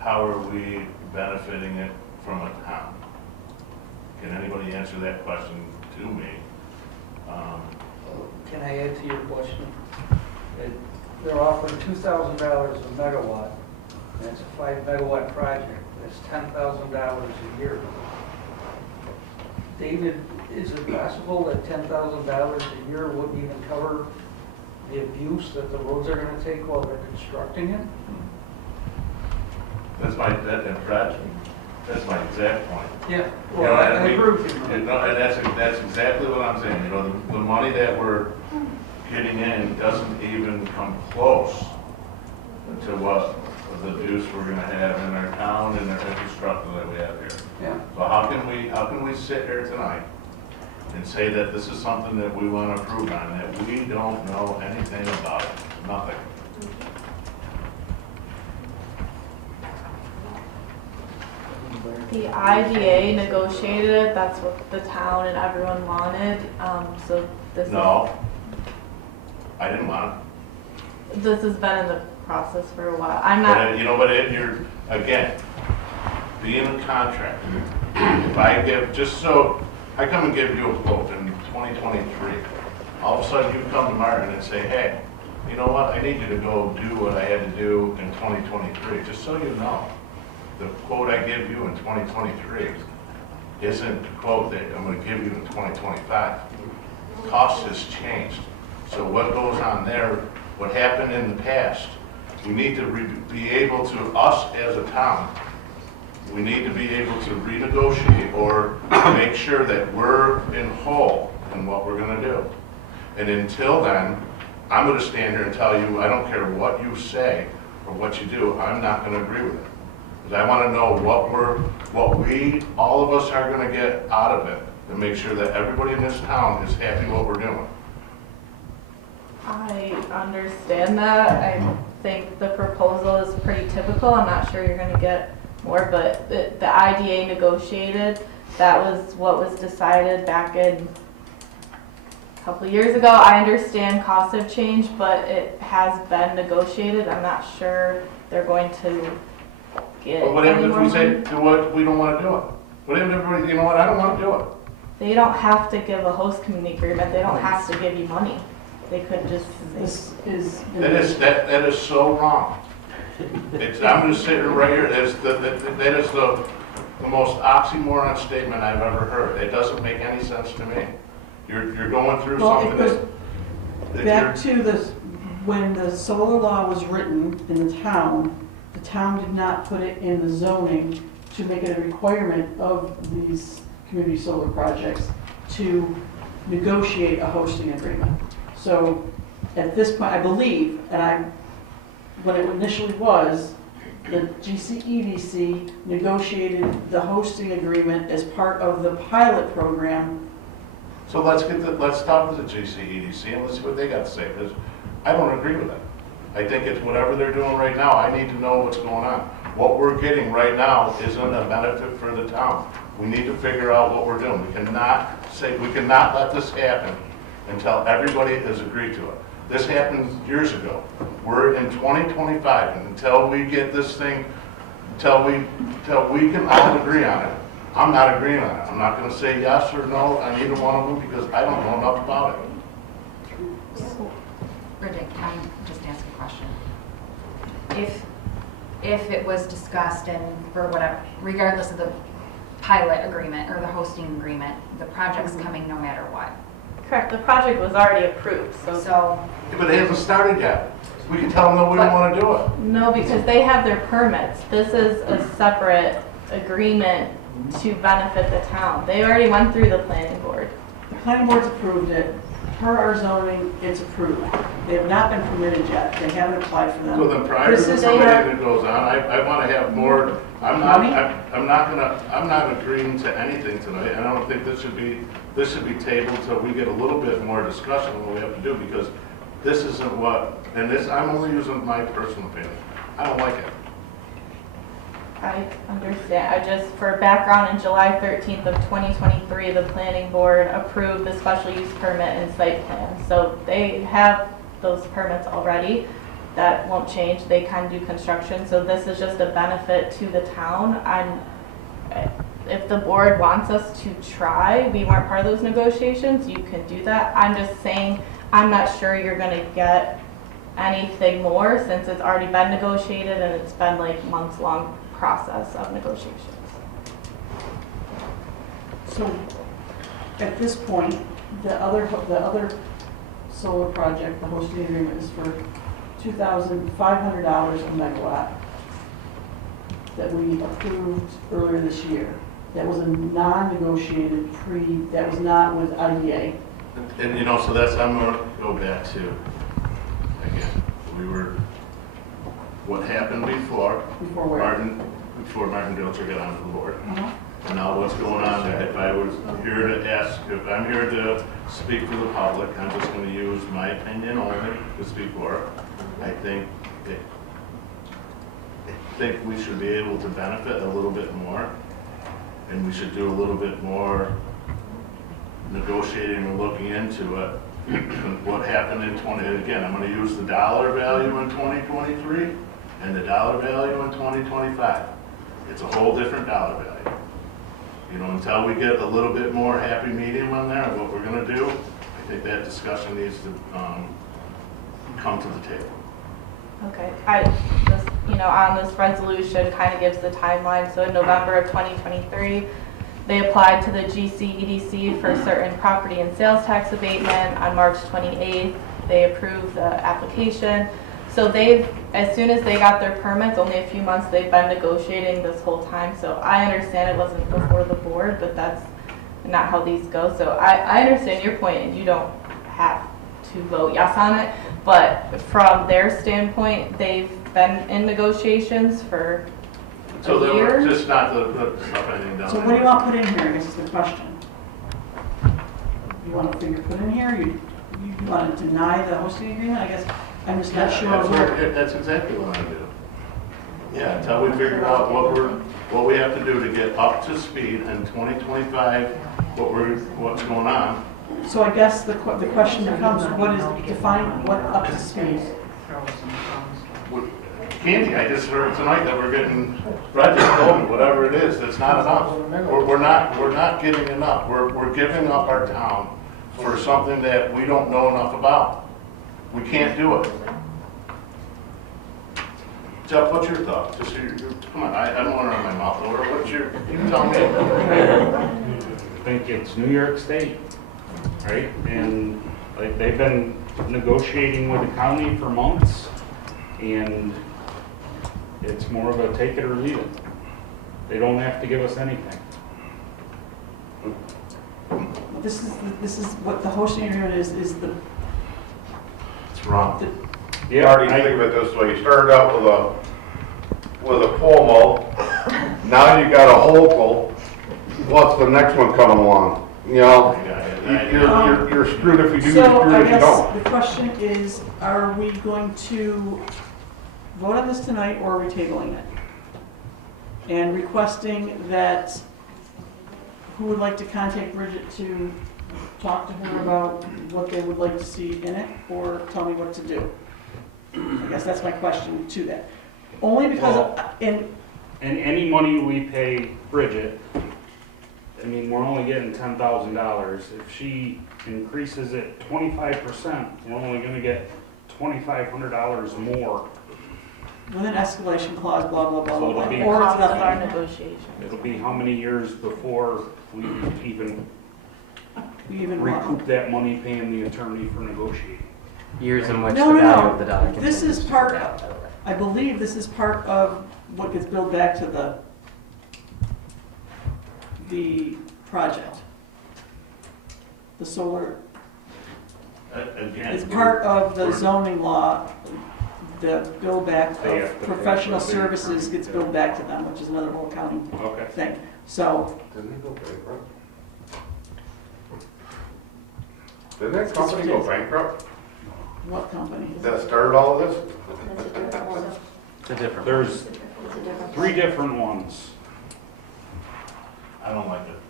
how are we benefiting it from a town. Can anybody answer that question to me? Can I add to your question? They're offering $2,000 a megawatt. That's a 5-megawatt project. That's $10,000 a year. David, is it possible that $10,000 a year wouldn't even cover the abuse that the roads are going to take while they're constructing it? That's my exact point. Yeah, You know, well, I and agree with you. and that's exactly what I'm saying. You know, the money that we're getting in doesn't even come close to what the abuse we're gonna have in our town and our infrastructure that we have here. Yeah. So how can we sit here tonight and say that this is something that we want to approve on, that we don't know anything about it? Nothing. The IDA negotiated it, that's what the town and everyone wanted, so this is. No, I didn't want This has been in the process for a while. I'm it. not, You know, but you're, again, being a contractor, if I give, just so, I come and give you a quote in 2023, all of a sudden you come to Martin and say, hey, you know what, I need you to go do what I had to do in 2023, just so you know. The quote I give you in 2023 isn't the quote that I'm gonna give you in 2025. Cost has changed. So what goes on there, what happened in the past, we need to be able to, us as a town, we need to be able to renegotiate or make sure that we're in whole in what we're gonna do. And until then, I'm gonna stand here and tell you, I don't care what you say or what you do, I'm not gonna agree with it. Because I wanna know what we, all of us are gonna get out of it and make sure that everybody in this town is happy what we're doing. I understand that. I think the proposal is pretty typical. I'm not sure you're gonna get more, but the IDA negotiated, that was what was decided back in a couple of years ago. I understand costs have changed, but it has been negotiated. I'm not sure they're going to get But what happens any if more we say, money. do what, we don't wanna do it? What happens if everybody, you know what, I don't wanna do it? They don't have to give a host community agreement. They don't have to give you money. They could just. This is. That is so wrong. I'm just sitting right here, that is the most oxymoron statement I've ever heard. It doesn't make any sense to me. You're going through Well, something it goes that back to this, when the solar law was written in the town did not put it in the zoning to make it a requirement of these community solar projects to negotiate a hosting agreement. So at this point, I believe, when it initially was, the GCEDC negotiated the hosting agreement as part of the pilot program. So let's talk to the GCEDC and let's see what they got to say, because I don't agree with it. I think it's whatever they're doing right now, I need to know what's going on. What we're getting right now isn't a benefit for the town. We need to figure out what we're doing. We cannot let this happen until everybody has agreed to it. This happened years ago. We're in 2025, and until we get this thing, until we can all agree on it, I'm not agreeing on it. I'm not gonna say yes or no on either one of them because I don't know enough about it. Bridget, can I just ask a question? If it was discussed and for whatever, regardless of the pilot agreement or the hosting agreement, the project's coming no matter what. Correct, the project was already approved, so. So, Yeah, but it hasn't started yet. We can tell them no, we don't wanna do it. No, because they have their permits. This is a separate agreement to benefit the town. They already went through the planning board. The planning board's approved it. Per our zoning, it's approved. They have not been permitted yet. They haven't applied for them. So then prior to This the is permitting their- that goes on, I wanna have more, I'm not agreeing to anything tonight, and I don't think this should be tabled till we get a little bit more discussion on what we have to do, because this isn't what, and this, I'm only using my personal opinion. I don't like it. I understand. For background, in July 13th of 2023, the planning board approved the special use permit and site plan. So they have those permits already. That won't change. They can do construction. So this is just a benefit to the town. If the board wants us to try, we weren't part of those negotiations, you can do that. I'm just saying, I'm not sure you're gonna get anything more since it's already been negotiated and it's been like months-long process of negotiations. So at this point, the other solar project, the hosting agreement is for $2,500 a megawatt that we approved earlier this year. That was a non-negotiated that was not with IDA. And so I'm gonna go back to, again, what happened before Before where? before Martin Dilcher got onto the board. Uh-huh. And now what's going on, if I was here to ask, if I'm here to speak for the public, I'm just gonna use my opinion only to speak for it. I think we should be able to benefit a little bit more, and we should do a little bit more negotiating and looking into it. What happened in again, I'm gonna use the dollar value in 2023 and the dollar value in 2025. It's a whole different dollar value. Until we get a little bit more happy medium on there of what we're gonna do, I think that discussion needs to come to the table. Okay, I just, on this resolution kind of gives the timeline. So in November of 2023, they applied to the GENESEE for certain property and sales tax abatement. On March 28th, they approved the application. So as soon as they got their permits, only a few months, they've been negotiating this whole time. So I understand it wasn't before the board, but that's not how these go. So I understand your point, and you don't have to vote yes on it. But from their standpoint, they've been in negotiations for So a they year. were just not the stuff anything down. So what do you want put in here, I guess is the question. You want a figure put in here, you want to deny the hosting agreement, I guess, I'm just not sure where. That's exactly what I do. Yeah, until we figure out what we have to do to get up to speed in 2025, what's going on. So I guess the question becomes, define what up to speed? Candy, I just heard tonight that we're getting, Brad just told me, whatever it is, that's not enough. We're not getting enough. We're giving up our town for something that we don't know enough about. We can't do it. Jeff, what's your thought? Come on, I don't want to run my mouth over. You tell me. I think it's New York State, right? And like they've been negotiating with the county for months, and it's more of a take it or leave it. They don't have to give us anything. This is what the hosting agreement is the. It's wrong. You already think of it this way. You started out with a Cuomo. Now you got a Hochul. What's the next one coming along? You're screwed if you do, you're So screwed I if you guess don't. the question is, are we going to vote on this tonight or are we tabling it? And requesting that, who would like to contact Bridget to talk to her about what they would like to see in it, or tell me what to do? I guess that's my question to that. Only because, And any money we pay Bridget I mean, we're only getting $10,000. If she increases it 25%, we're only gonna get $2,500 more. With an escalation clause, blah, blah, blah, So blah, it'll be- or it's Cost of our nothing. negotiations. It'll be how many years before we even We even recoup that money paying the attorney for negotiating? Years in which No, the no, value no. of the dollar This continues is to part- go down, by the way. I believe this is part of what gets billed back to the project. The solar Again, is part of the zoning law. The bill back They have of to pay professional for the services attorney, gets yeah. billed back to them, which is another whole accounting Okay. thing. So, Didn't he go bankrupt? Didn't that company go bankrupt? what company? That started all of this? It's a different. There's 3 different ones. I don't like it.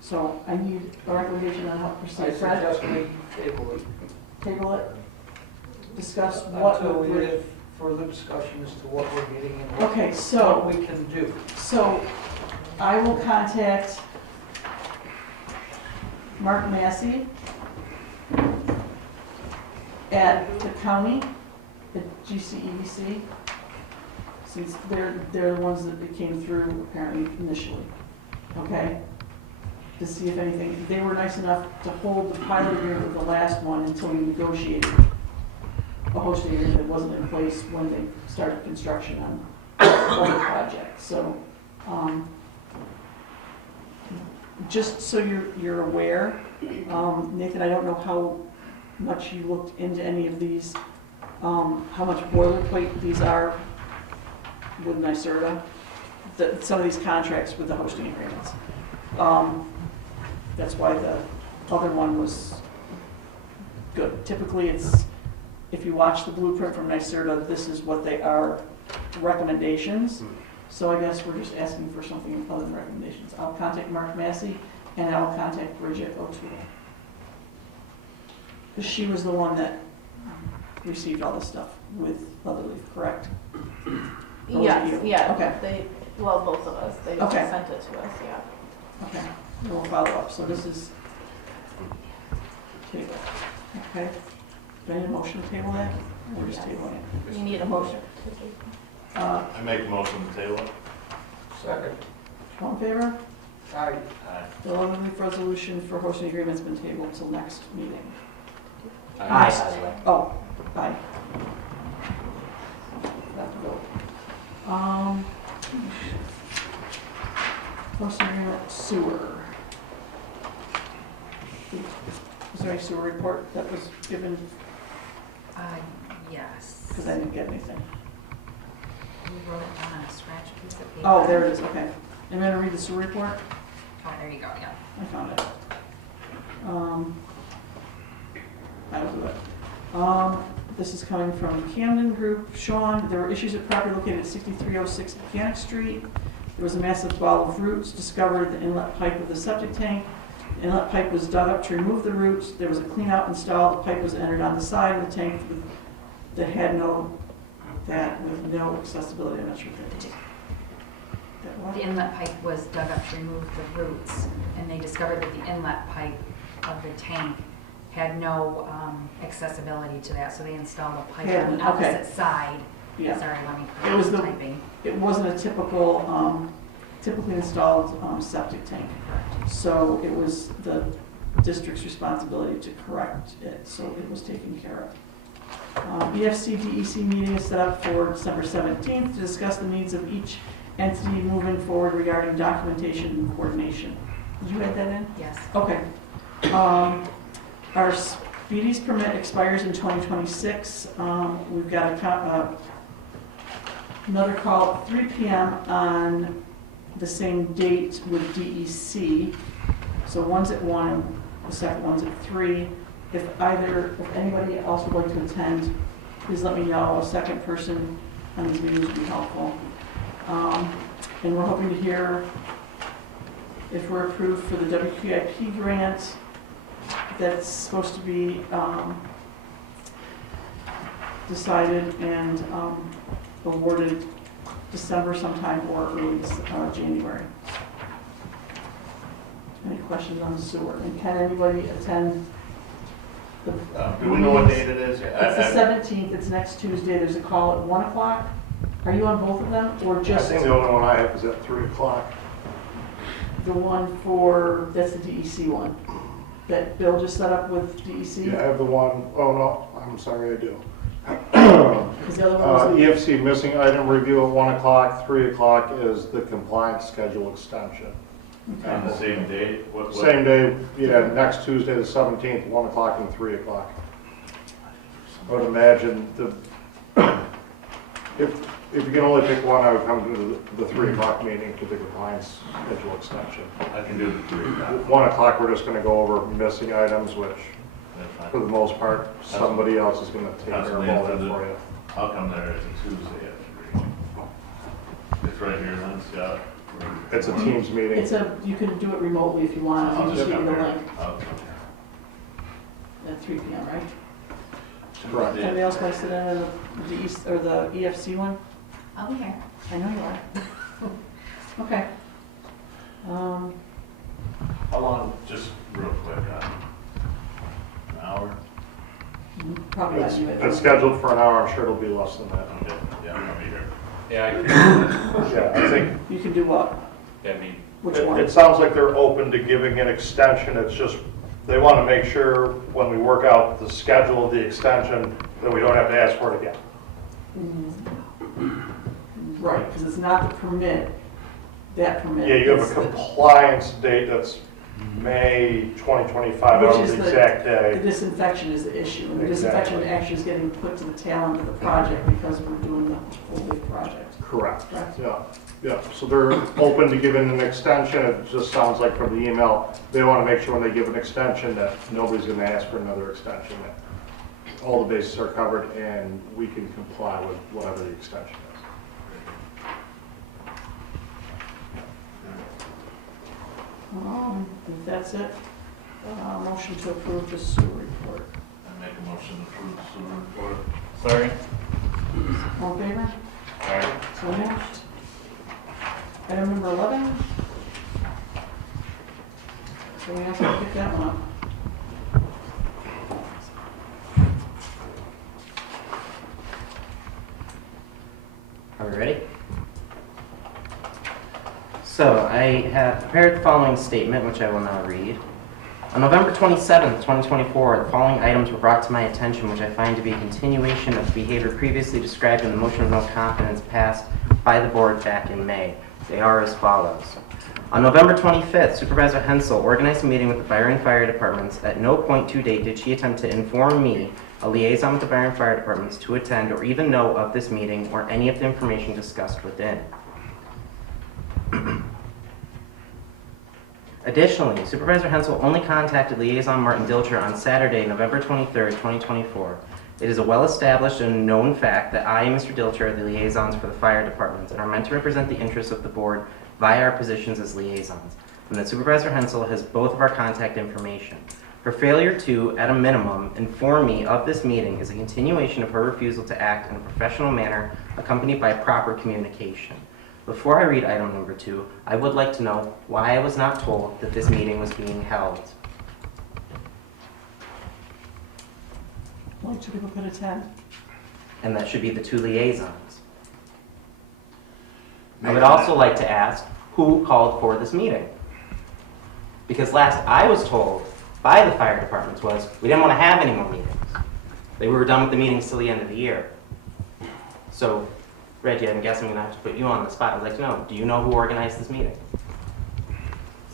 So I need a recommendation on how to I proceed. suggest we table it Table it, discuss what until we we're. have further discussion as to what we're getting and what Okay, so. we can do. So I will contact Mark Massey at the county, at GCEDC, since they're the ones that it came through apparently initially, okay? To see if anything, they were nice enough to hold the pilot agreement with the last one until we negotiated a hosting agreement that wasn't in place when they started construction on the project, so, just so you're aware, Nathan, I don't know how much you looked into any of these, how much boilerplate these are with NYSERDA, some of these contracts with the hosting agreements. That's why the other one was good. Typically, it's, if you watch the blueprint from NYSERDA, this is what they are, recommendations. So I guess we're just asking for something other than recommendations. I'll contact Mark Massey and I'll contact Bridget O'Toole. Because she was the one that received all this stuff with Leatherleaf, correct? Or was it Yes, you? yeah. Okay. They, well, both of us, they Okay. sent it to us, yeah. Okay, we'll follow up. So this is table. Okay. Do I need a motion to table that? Or just table it? You need a motion. I make a motion to table it. Second. All in favor? Aye. Aye. The Leatherleaf resolution for hosting agreement's been tabled until next meeting. Aye. Oh, aye. That vote. Hosting agreement sewer. Was there any sewer report that was given? Yes. Because I didn't get anything. We wrote it down on a scratch piece of paper. Oh, there it is, okay. I'm gonna read the sewer report. Oh, there you go, yeah. I found it. I will do it. This is coming from Camden Group. Sean, there were issues at property located at 6306 Mechanic Street. There was a massive ball of roots discovered at the inlet pipe of the septic tank. The inlet pipe was dug up to remove the roots. There was a clean out installed. The pipe was entered on the side of the tank that with no accessibility. I'm not sure what that is. That what? The inlet pipe was dug up to remove the roots, and they discovered that the inlet pipe of the tank had no accessibility to that, so they installed a pipe on the Okay. opposite side. Yeah. Sorry, let me It was correct the- typing. It wasn't a typically installed septic tank. Correct. So it was the district's responsibility to correct it, so it was taken care of. EFC-DEC meeting is set up for December 17th to discuss the needs of each entity moving forward regarding documentation and coordination. Did you add that in? Yes. Okay. Our speedies permit expires in 2026. We've got another call at 3 p.m. on the same date with DEC. So one's at 1, the second one's at 3. If anybody else would like to attend, please let me know. A second person on these meetings would be helpful. And we're hoping to hear if we're approved for the WQIP grant that's supposed to be decided and awarded December sometime or early January. Any questions on the sewer? And can anybody attend the? Do we know what date it is? It's the 17th, it's next Tuesday, there's a call at 1 o'clock. Are you on both of them, or I just think the only one I have is at 3 o'clock. the one for, that's the DEC one? That Bill just set up with DEC? Yeah, I have the one, oh no, I'm sorry, I do. Because the other one was, EFC missing item review at 1 o'clock, 3 o'clock is the compliance schedule extension. On the same day? What- Same day, yeah, next Tuesday, the 17th, 1 o'clock and 3 o'clock. I would imagine if you can only pick one, I would come to the 3 o'clock meeting to the compliance schedule extension. I can do the 3 o'clock. 1 o'clock, we're just gonna go over missing items, which That's fine. for the most part, somebody else is gonna take care of all that for you. I'll come there as a Tuesday after 3. It's right here then, Scott? It's a Teams meeting. you can do it remotely if you want, if I'll you just just give come me the there. link I'll come at 3 p.m., right? Correct. here. Somebody else want to sit in on the East, or the EFC one? I'll be here. I know you are. Okay. How long, just real quick, an hour? Probably not you. It's scheduled for an hour, I'm sure it'll be less than that. Okay, yeah, I'll be here. Yeah, I can, Yeah, I think You can do what? get me. Which one? it sounds like they're open to giving an extension, it's just, they want to make sure when we work out the schedule of the extension, that we don't have to ask for it again. Right, because it's not the permit, that permit. Yeah, you have it's a the- compliance date that's May 2025, I Which don't know is the the- exact The day. disinfection is the issue, and the disinfection Exactly. actually is getting put to the tail end of the project because we're doing the whole big project. Correct, Correct. yeah, so they're open to giving an extension, it just sounds like from the email, they want to make sure when they give an extension that nobody's going to ask for another extension, that all the bases are covered and we can comply with whatever the extension is. If that's it, motion to approve the sewer report. I make a motion to approve the sewer report. Sorry. All in favor? Alright. So moved. Item number 11. So we have to pick that one up. Are we ready? So I have prepared the following statement, which I will now read. On November 27th, 2024, the following items were brought to my attention, which I find to be a continuation of behavior previously described in the motion of no confidence passed by the board back in May. They are as follows. On November 25th, Supervisor Hensel organized a meeting with the Byron Fire Departments. At no point to date did she attempt to inform me, a liaison with the Byron Fire Departments, to attend or even know of this meeting or any of the information discussed within. Additionally, Supervisor Hensel only contacted Liaison Martin Dilcher on Saturday, November 23rd, 2024. It is a well-established and known fact that I and Mr. Dilcher are the liaisons for the fire departments and are meant to represent the interests of the board via our positions as liaisons, and that Supervisor Hensel has both of our contact information. Her failure to, at a minimum, inform me of this meeting is a continuation of her refusal to act in a professional manner accompanied by proper communication. Before I read item number 2, I would like to know why I was not told that this meeting was being held. Only 2 people could attend. And that should be the 2 liaisons. I would also like to ask who called for this meeting. Because last I was told by the fire departments was we didn't want to have any more meetings. They were done with the meetings till the end of the year. So, Reggie, I'm guessing I'm going to have to put you on the spot. I'd like to know, do you know who organized this meeting?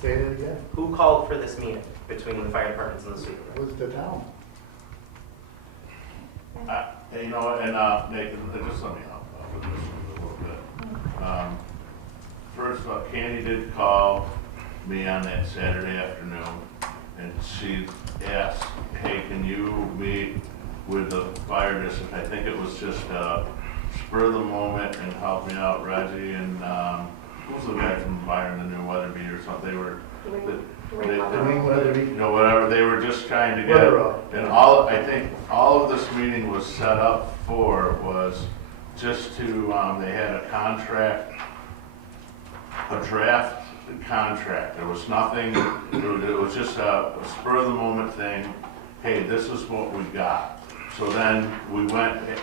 Say that again, Who called for this meeting between the fire departments and the it supervisor? was the town. Hey, you know what, and Nathan, just let me help with this a little bit. First of all, Candy did call me on that Saturday afternoon, and she asked, hey, can you meet with the fire district? I think it was just spur of the moment and help me out, Reggie, and who was the guy from Byron, the new Weatherby or something? They were, you know, whatever, they were just trying to get, and I think all of this meeting was set up for was just to, they had a contract, a draft contract. There was nothing, it was just a spur of the moment thing. Hey, this is what we got. So then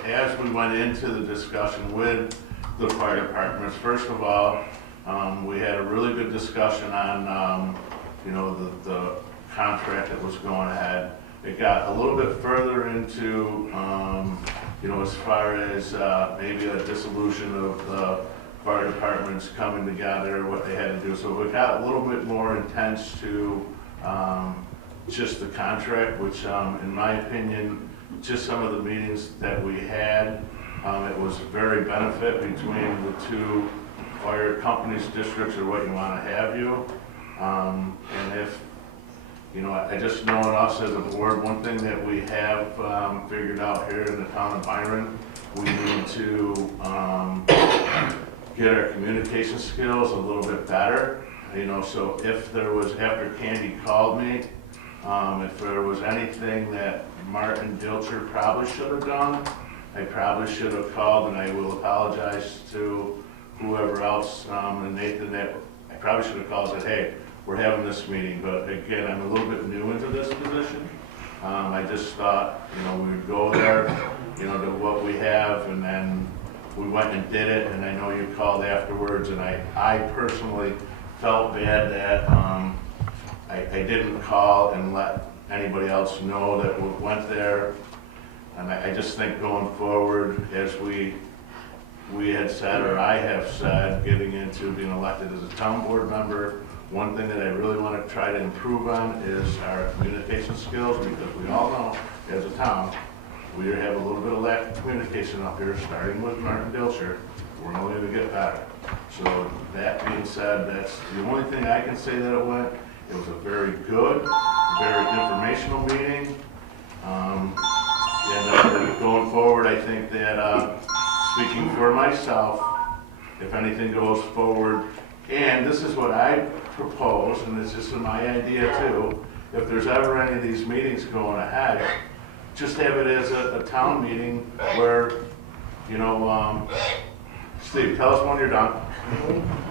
as we went into the discussion with the fire departments, first of all, we had a really good discussion on, the contract that was going ahead. It got a little bit further into, as far as maybe a dissolution of the fire departments coming together, what they had to do. So it got a little bit more intense to just the contract, which in my opinion, just some of the meetings that we had, it was very benefit between the two fire companies, districts, or what you want to have you. And if, I just know us as a board, one thing that we have figured out here in the town of Byron, we need to get our communication skills a little bit better. So if there was, after Candy called me, if there was anything that Martin Dilcher probably should have done, I probably should have called, and I will apologize to whoever else, and Nathan, that I probably should have called and said, hey, we're having this meeting, but again, I'm a little bit new into this position. I just thought, we would go there, to what we have, and then we went and did it, and I know you called afterwards, and I personally felt bad that I didn't call and let anybody else know that we went there. And I just think going forward, as we had said, or I have said, getting into being elected as a town board member, one thing that I really want to try to improve on is our communication skills, because we all know, as a town, we have a little bit of lack of communication up here, starting with Martin Dilcher. We're only going to get better. So that being said, that's the only thing I can say that it went. It was a very good, very informational meeting. And going forward, I think that, speaking for myself, if anything goes forward, and this is what I propose, and this is my idea too, if there's ever any of these meetings going ahead, just have it as a town meeting where, Steve, tell us when you're done.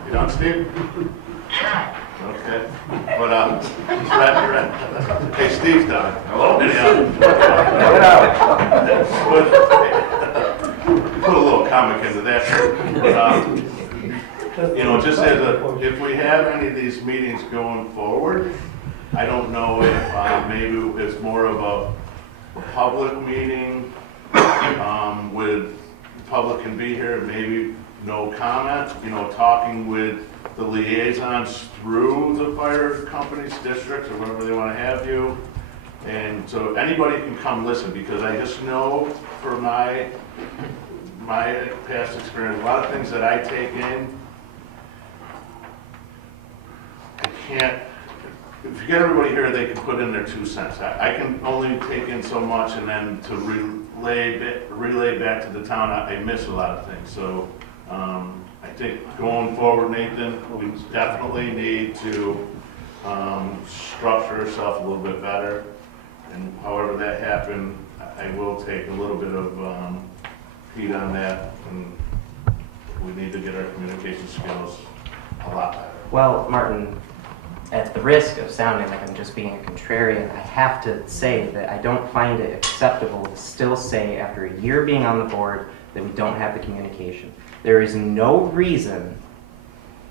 You done, Steve? Okay. But, hey, Steve's done. Hello? Put a little comic into that. Just as if we have any of these meetings going forward, I don't know if maybe it's more of a public meeting with the public can be here, maybe no comment, talking with the liaisons through the fire companies, districts, or wherever they want to have you. And so anybody can come listen, because I just know from my past experience, a lot of things that I take in, I can't, if you get everybody here, they can put in their 2 cents. I can only take in so much, and then to relay back to the town, I miss a lot of things. So I think going forward, Nathan, we definitely need to structure ourselves a little bit better. And however that happened, I will take a little bit of heat on that, and we need to get our communication skills a lot better. Well, Martin, at the risk of sounding like I'm just being a contrarian, I have to say that I don't find it acceptable to still say, after a year being on the board, that we don't have the communication. There is no reason,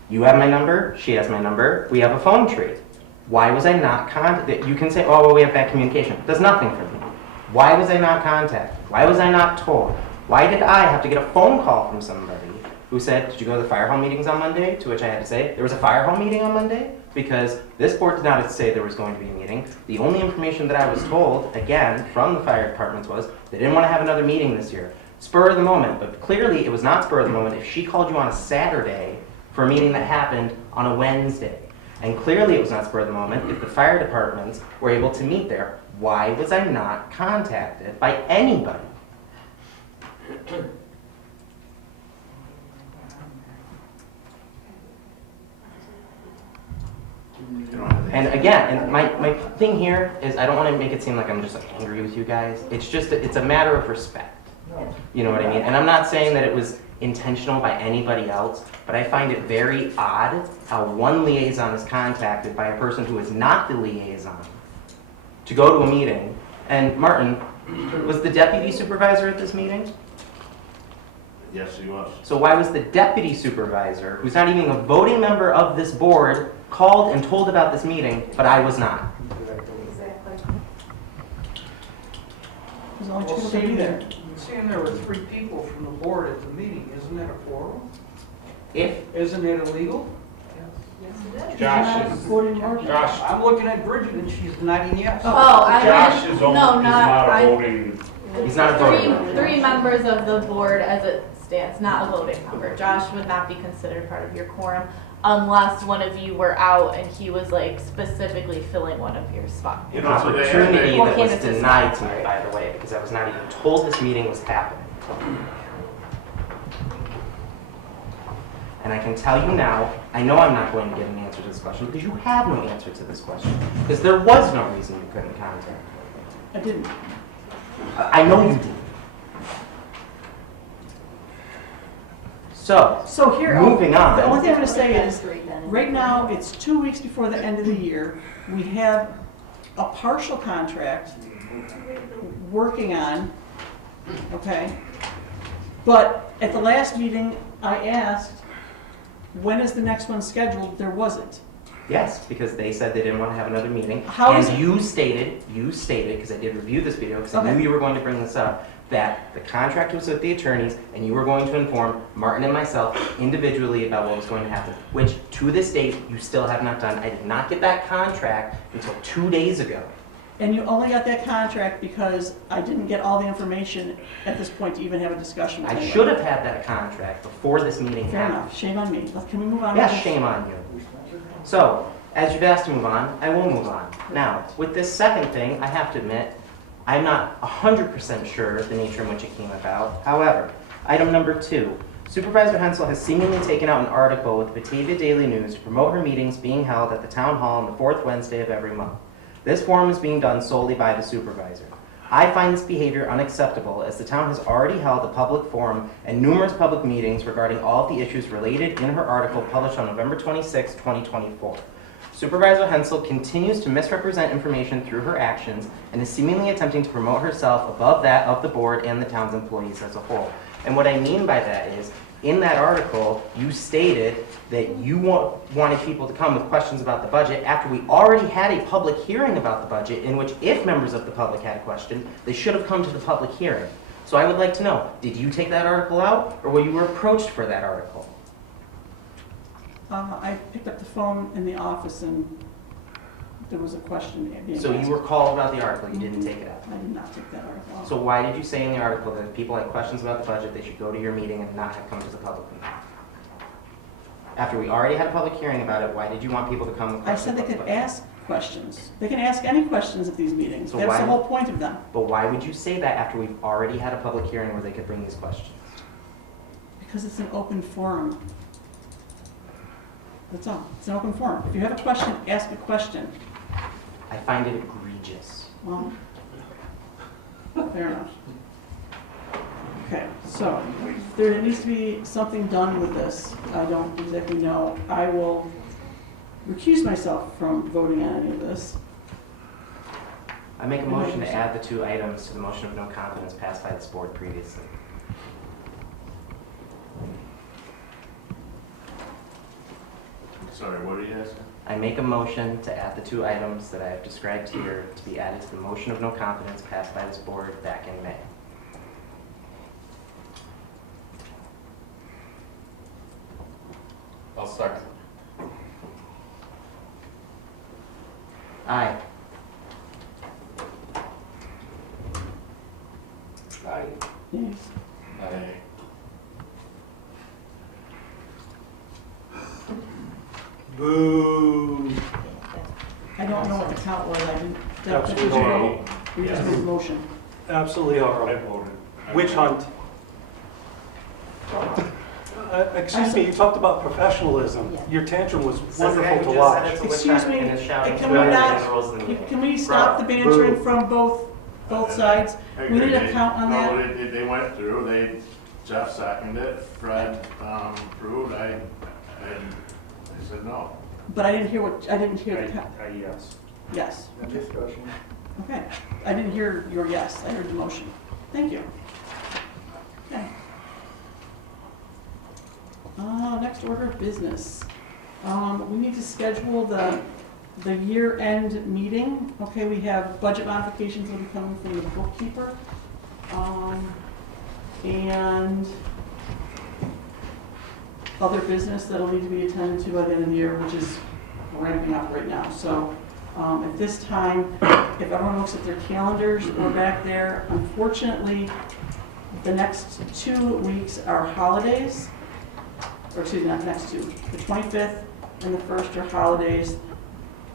you have my number, she has my number, we have a phone tree. Why was I not contacted? You can say, oh, well, we have bad communication. It does nothing for me. Why was I not contacted? Why was I not told? Why did I have to get a phone call from somebody who said, did you go to the fire hall meetings on Monday? To which I had to say, there was a fire hall meeting on Monday? Because this board did not say there was going to be a meeting. The only information that I was told, again, from the fire departments was they didn't want to have another meeting this year. Spur of the moment, but clearly it was not spur of the moment if she called you on a Saturday for a meeting that happened on a Wednesday. And clearly it was not spur of the moment if the fire departments were able to meet there. Why was I not contacted by anybody? And again, and my thing here is I don't want to make it seem like I'm just angry with you guys. It's just, it's a matter of respect. You know what I mean? And I'm not saying that it was intentional by anybody else, but I find it very odd how one liaison is contacted by a person who is not the liaison to go to a meeting. And Martin, was the deputy supervisor at this meeting? Yes, he was. So why was the deputy supervisor, who's not even a voting member of this board, called and told about this meeting, but I was not? Exactly. There's only two Well, of you there. seeing there were 3 people from the board at the meeting, isn't that a quorum? If, Isn't it illegal? Josh is, Josh, I'm looking at Bridget and she's nodding yes. Oh, I Josh meant- is no, not not, a I, voting. he's not a voting member. three members of the board as it stands, not a voting member. Josh would not be considered part of your quorum unless one of you were out and he was like specifically filling one of your spots. You know, so they had Opportunity Well, that was candidates is denied not, to me, right? by the way, because I was not even told this meeting was happening. And I can tell you now, I know I'm not going to get an answer to this question because you have no answer to this question. Because there was no reason you couldn't contact me. I didn't. I know you did. So, Here, moving on. The only thing I'm gonna say is, right now, it's 2 weeks before the end of the year. We have a partial contract working on, okay? But at the last meeting, I asked, when is the next one scheduled? There wasn't. Yes, because they said they didn't want to have another meeting. How is And it- you stated, because I did review this video, because I Okay. knew you were going to bring this up, that the contract was with the attorneys, and you were going to inform Martin and myself individually about what was going to happen, which to this date, you still have not done. I did not get that contract until 2 days ago. And you only got that contract because I didn't get all the information at this point to even have a discussion with I anyone. should have had that contract before this meeting Fair happened. enough. Shame on me. Can we move on? Yeah, shame on you. So, as you've asked to move on, I will move on. Now, with this second thing, I have to admit, I'm not 100% sure of the nature in which it came about. However, item number 2, Supervisor Hensel has seemingly taken out an article with the Batavia Daily News to promote her meetings being held at the Town Hall on the 4th Wednesday of every month. This forum is being done solely by the supervisor. I find this behavior unacceptable as the town has already held a public forum and numerous public meetings regarding all of the issues related in her article published on November 26, 2024. Supervisor Hensel continues to misrepresent information through her actions and is seemingly attempting to promote herself above that of the board and the town's employees as a whole. And what I mean by that is, in that article, you stated that you wanted people to come with questions about the budget after we already had a public hearing about the budget in which if members of the public had a question, they should have come to the public hearing. So I would like to know, did you take that article out or were you approached for that article? I picked up the phone in the office and there was a question being asked. So you were called about the article, you didn't take it out. I did not take that article out. So why did you say in the article that if people had questions about the budget, they should go to your meeting and not have come to the public meeting? After we already had a public hearing about it, why did you want people to come with I questions said they about the could budget? ask questions. They can ask any questions at these meetings. So That's why- the whole point of them. But why would you say that after we've already had a public hearing where they could bring these questions? Because it's an open forum. That's all. It's an open forum. If you have a question, ask a question. I find it egregious. Well, fair enough. Okay, so there needs to be something done with this. I don't exactly know. I will recuse myself from voting on any of this. I make a motion to add the 2 items to the motion of no confidence passed by this board previously. Sorry, what are you asking? I make a motion to add the 2 items that I have described here to be added to the motion of no confidence passed by this board back in May. I'll second. Aye. Yes. Aye. Boo. I don't know what the count was. I didn't. That was Absolutely. your vote. You just made the motion. Absolutely horrible. voted. Witch hunt. Excuse me, you talked about professionalism. Your tantrum was wonderful to watch. Excuse me, can we not, can we stop the bantering from both both sides. I We need agree. a count on that. No, they went through, Jeff seconded it, Fred, approved, I said no. But I didn't hear the count. Yes. Yes, Discussion. okay. I didn't hear your yes, I heard the motion. Thank you. Okay. Next order of business. We need to schedule the year-end meeting. Okay, we have budget modifications that will be coming from the bookkeeper. And other business that'll need to be attended to by the end of the year, which is ramping up right now. So at this time, if everyone looks at their calendars, we're back there. Unfortunately, the next 2 weeks are holidays, or excuse me, not next two. The 25th and the 1st are holidays.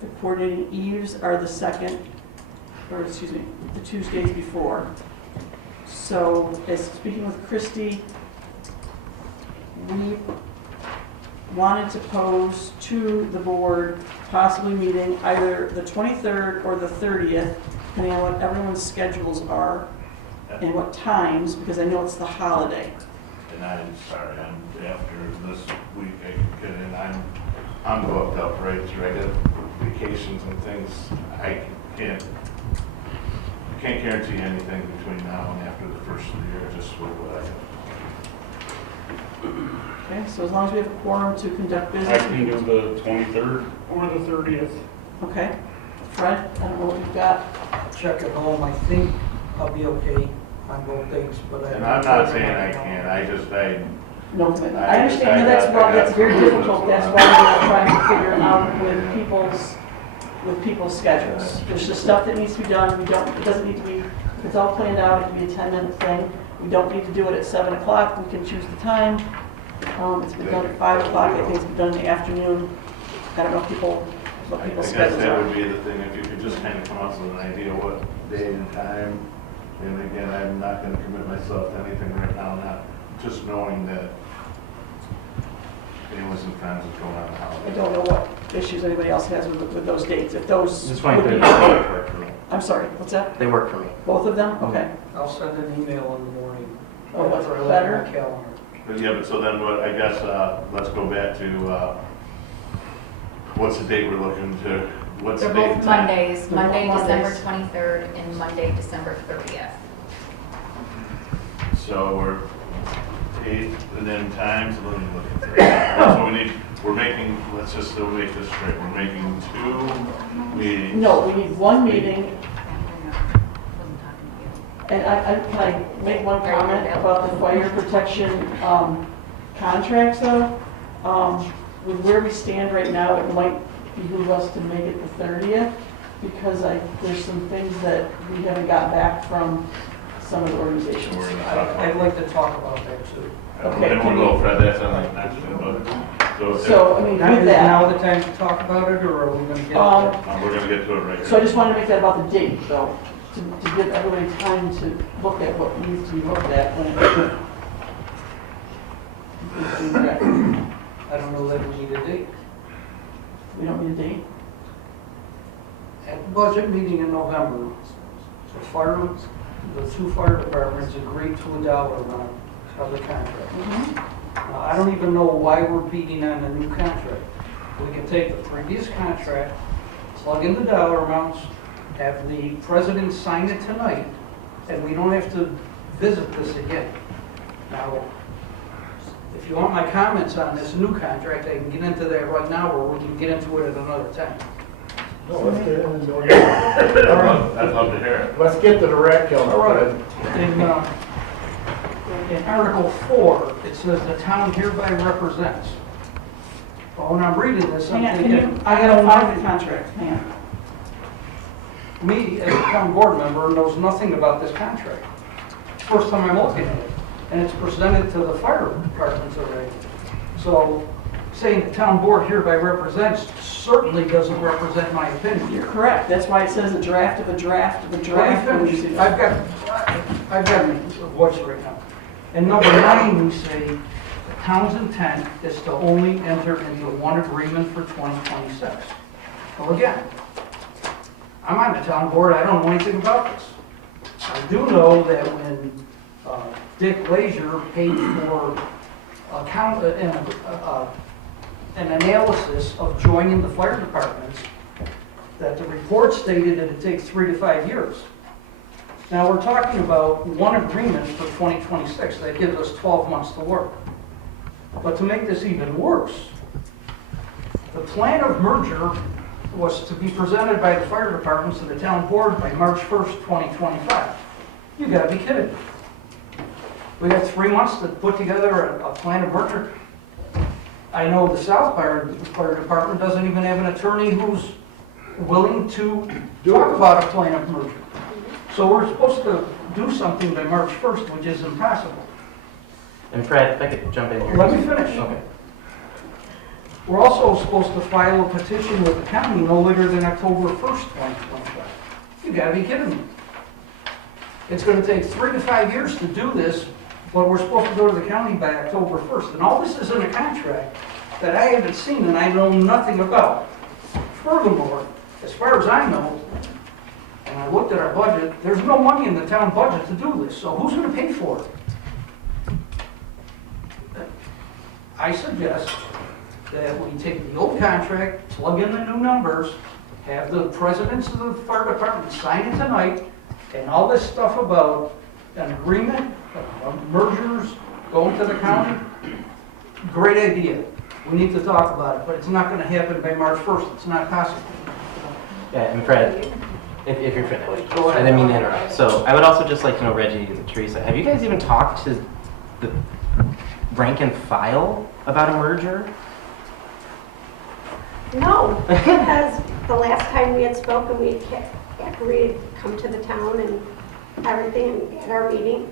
The coordinating eves are the 2nd, or excuse me, the Tuesdays before. So, as speaking with Christy, we wanted to pose to the board possibly meeting either the 23rd or the 30th, depending on what everyone's schedules are and what times, because I know it's the holiday. And I'm sorry, after this week, I could, and I'm booked up right through, I got vacations and things, I can't guarantee anything between now and after the first of the year, just with what I have. Okay, so as long as we have a quorum to conduct I business. can do the 23rd or the 30th. Okay. Fred, I don't know what you've got. Check at home, I think I'll be okay on both days, but I. And I'm not saying I can't, No commitment. I understand that that's very difficult. That's why we're trying to figure it out with people's schedules. There's just stuff that needs to be done. It doesn't need to be, it's all planned out. It can be a 10-minute thing. We don't need to do it at 7 o'clock. We can choose the time. It's been done at 5 o'clock. I think it's been done in the afternoon. I don't know what I people's guess schedules that are. would be the thing, if you could just kind of come up with an idea what day and time. And again, I'm not gonna commit myself to anything right now, not just knowing that families and friends is going on the I holiday. don't know what issues anybody else has with those dates. If those This would be, 23rd work for me. I'm sorry, what's that? They work for me. Both of them? Okay. I'll send an email in the morning. Oh, what's After I look better? at my calendar. But yeah, but so then what, I guess, let's go back to, what's the date we're looking to, what's the They're date both and time? Mondays, They're both Monday, Mondays. December 23rd and Monday, December 30th. So we're 8, and then times, let me look at that. So we need, let's just still make this straight, we're making 2 meetings. No, we need one meeting. And can I make one comment about the fire protection contracts though? With where we stand right now, it might behoove us to make it the 30th because there's some things that we haven't got back from some of the organizations. We're gonna talk about I'd like to talk about that too. Okay, And can we'll you- go, Fred, that's on like next thing, but, So, I mean, Now, with is that, now the time to talk about it, or are we gonna get? we're gonna get to it right here. so I just wanted to make that about the date though, to give everybody time to look at what needs to be looked at when it. I don't know that we need a date. We don't need a date? At the budget meeting in November, the 2 fire departments agreed to a dollar amount of the contract. Now, I don't even know why we're beating on a new contract. We can take the previous contract, plug in the dollar amounts, have the president sign it tonight, and we don't have to visit this again. Now, if you want my comments on this new contract, I can get into that right now, or we can get into it at another time. No, let's get in the door. I'd love to hear it. Let's get to the rat killer. All right. In Article 4, it says the town hereby represents. Well, when I'm reading this, I'm Hang on, thinking, I gotta find the contract, hang on. me, as a town board member, knows nothing about this contract. First time I'm looking at it, and it's presented to the fire departments already. So, saying the town board hereby represents certainly doesn't represent my opinion. You're correct, that's why it says a draft of a draft of a draft. Let me finish. I've got a voice right now. In number 9, we say, the town's intent is to only enter into one agreement for 2026. Well, again, I'm on the town board, I don't know anything about this. I do know that when Dick Lazier paid for an analysis of joining the fire departments, that the report stated that it takes 3 to 5 years. Now, we're talking about one agreement for 2026 that gives us 12 months to work. But to make this even worse, the plan of merger was to be presented by the fire departments to the town board by March 1st, 2025. You gotta be kidding me. We got 3 months to put together a plan of merger. I know the South Fire Department doesn't even have an attorney who's willing to talk about a plan of merger. So we're supposed to do something by March 1st, which is impossible. And Fred, if I could jump in here. Let me finish. Okay. We're also supposed to file a petition with the county no later than October 1st, 2025. You gotta be kidding me. It's gonna take 3 to 5 years to do this, but we're supposed to go to the county by October 1st. And all this is in a contract that I haven't seen and I know nothing about. Furthermore, as far as I know, and I looked at our budget, there's no money in the town budget to do this, so who's gonna pay for it? I suggest that we take the old contract, plug in the new numbers, have the presidents of the fire department sign it tonight, and all this stuff about an agreement, mergers, going to the county, great idea. We need to talk about it, but it's not gonna happen by March 1st. It's not possible. Yeah, and Fred, if you're finished, Go ahead. I didn't mean to interrupt. So I would also just like to know, Reggie and Teresa, have you guys even talked to the rank and file about a merger? No, because the last time we had spoken, after we had come to the town and everything at our meeting,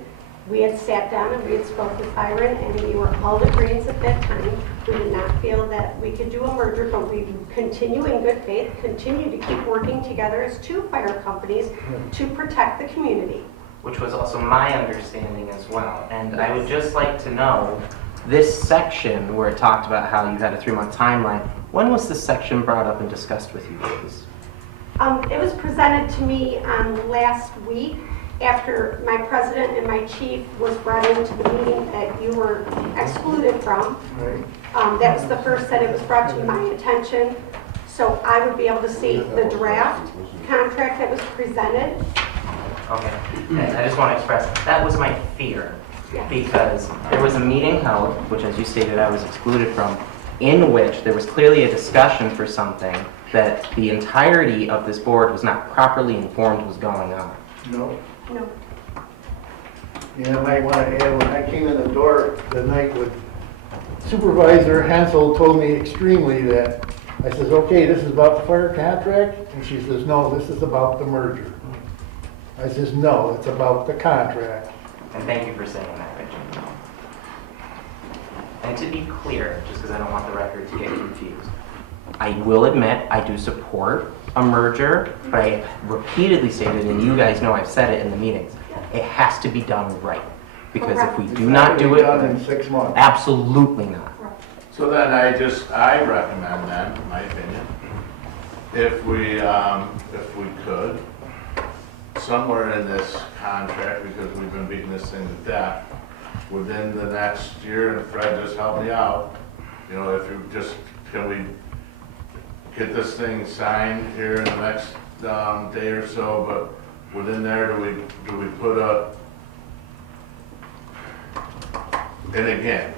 we had sat down and we had spoke with Byron, and we were all agreeing at that time. We did not feel that we could do a merger, but we continue in good faith, continue to keep working together as two fire companies to protect the community. Which was also my understanding as well. And I would just like to know, this section where it talked about how you had a 3-month timeline, when was this section brought up and discussed with you guys? It was presented to me last week after my president and my chief was brought into the meeting that you were excluded from. That was the first that it was brought to my attention, so I would be able to see the draft contract that was presented. Okay, and I just want to express, that was my fear. Yes. Because there was a meeting held, which as you stated I was excluded from, in which there was clearly a discussion for something that the entirety of this board was not properly informed was going on. No. No. You know, I want to add, when I came in the door the night with Supervisor Hansel told me extremely that, I says, okay, this is about the fire contract? And she says, no, this is about the merger. I says, no, it's about the contract. And thank you for saying that, Richard. And to be clear, just because I don't want the record to get confused, I will admit I do support a merger, but I repeatedly stated, and you guys know I've said it in the meetings, it has to be done right. Because if we do not do it, Done in 6 months. absolutely not. So then I recommend then, in my opinion, if we could, somewhere in this contract, because we've been beating this thing to death, within the next year, and Fred just help me out, you know, if you just, can we get this thing signed here in the next day or so, but within there, do we put a, and again,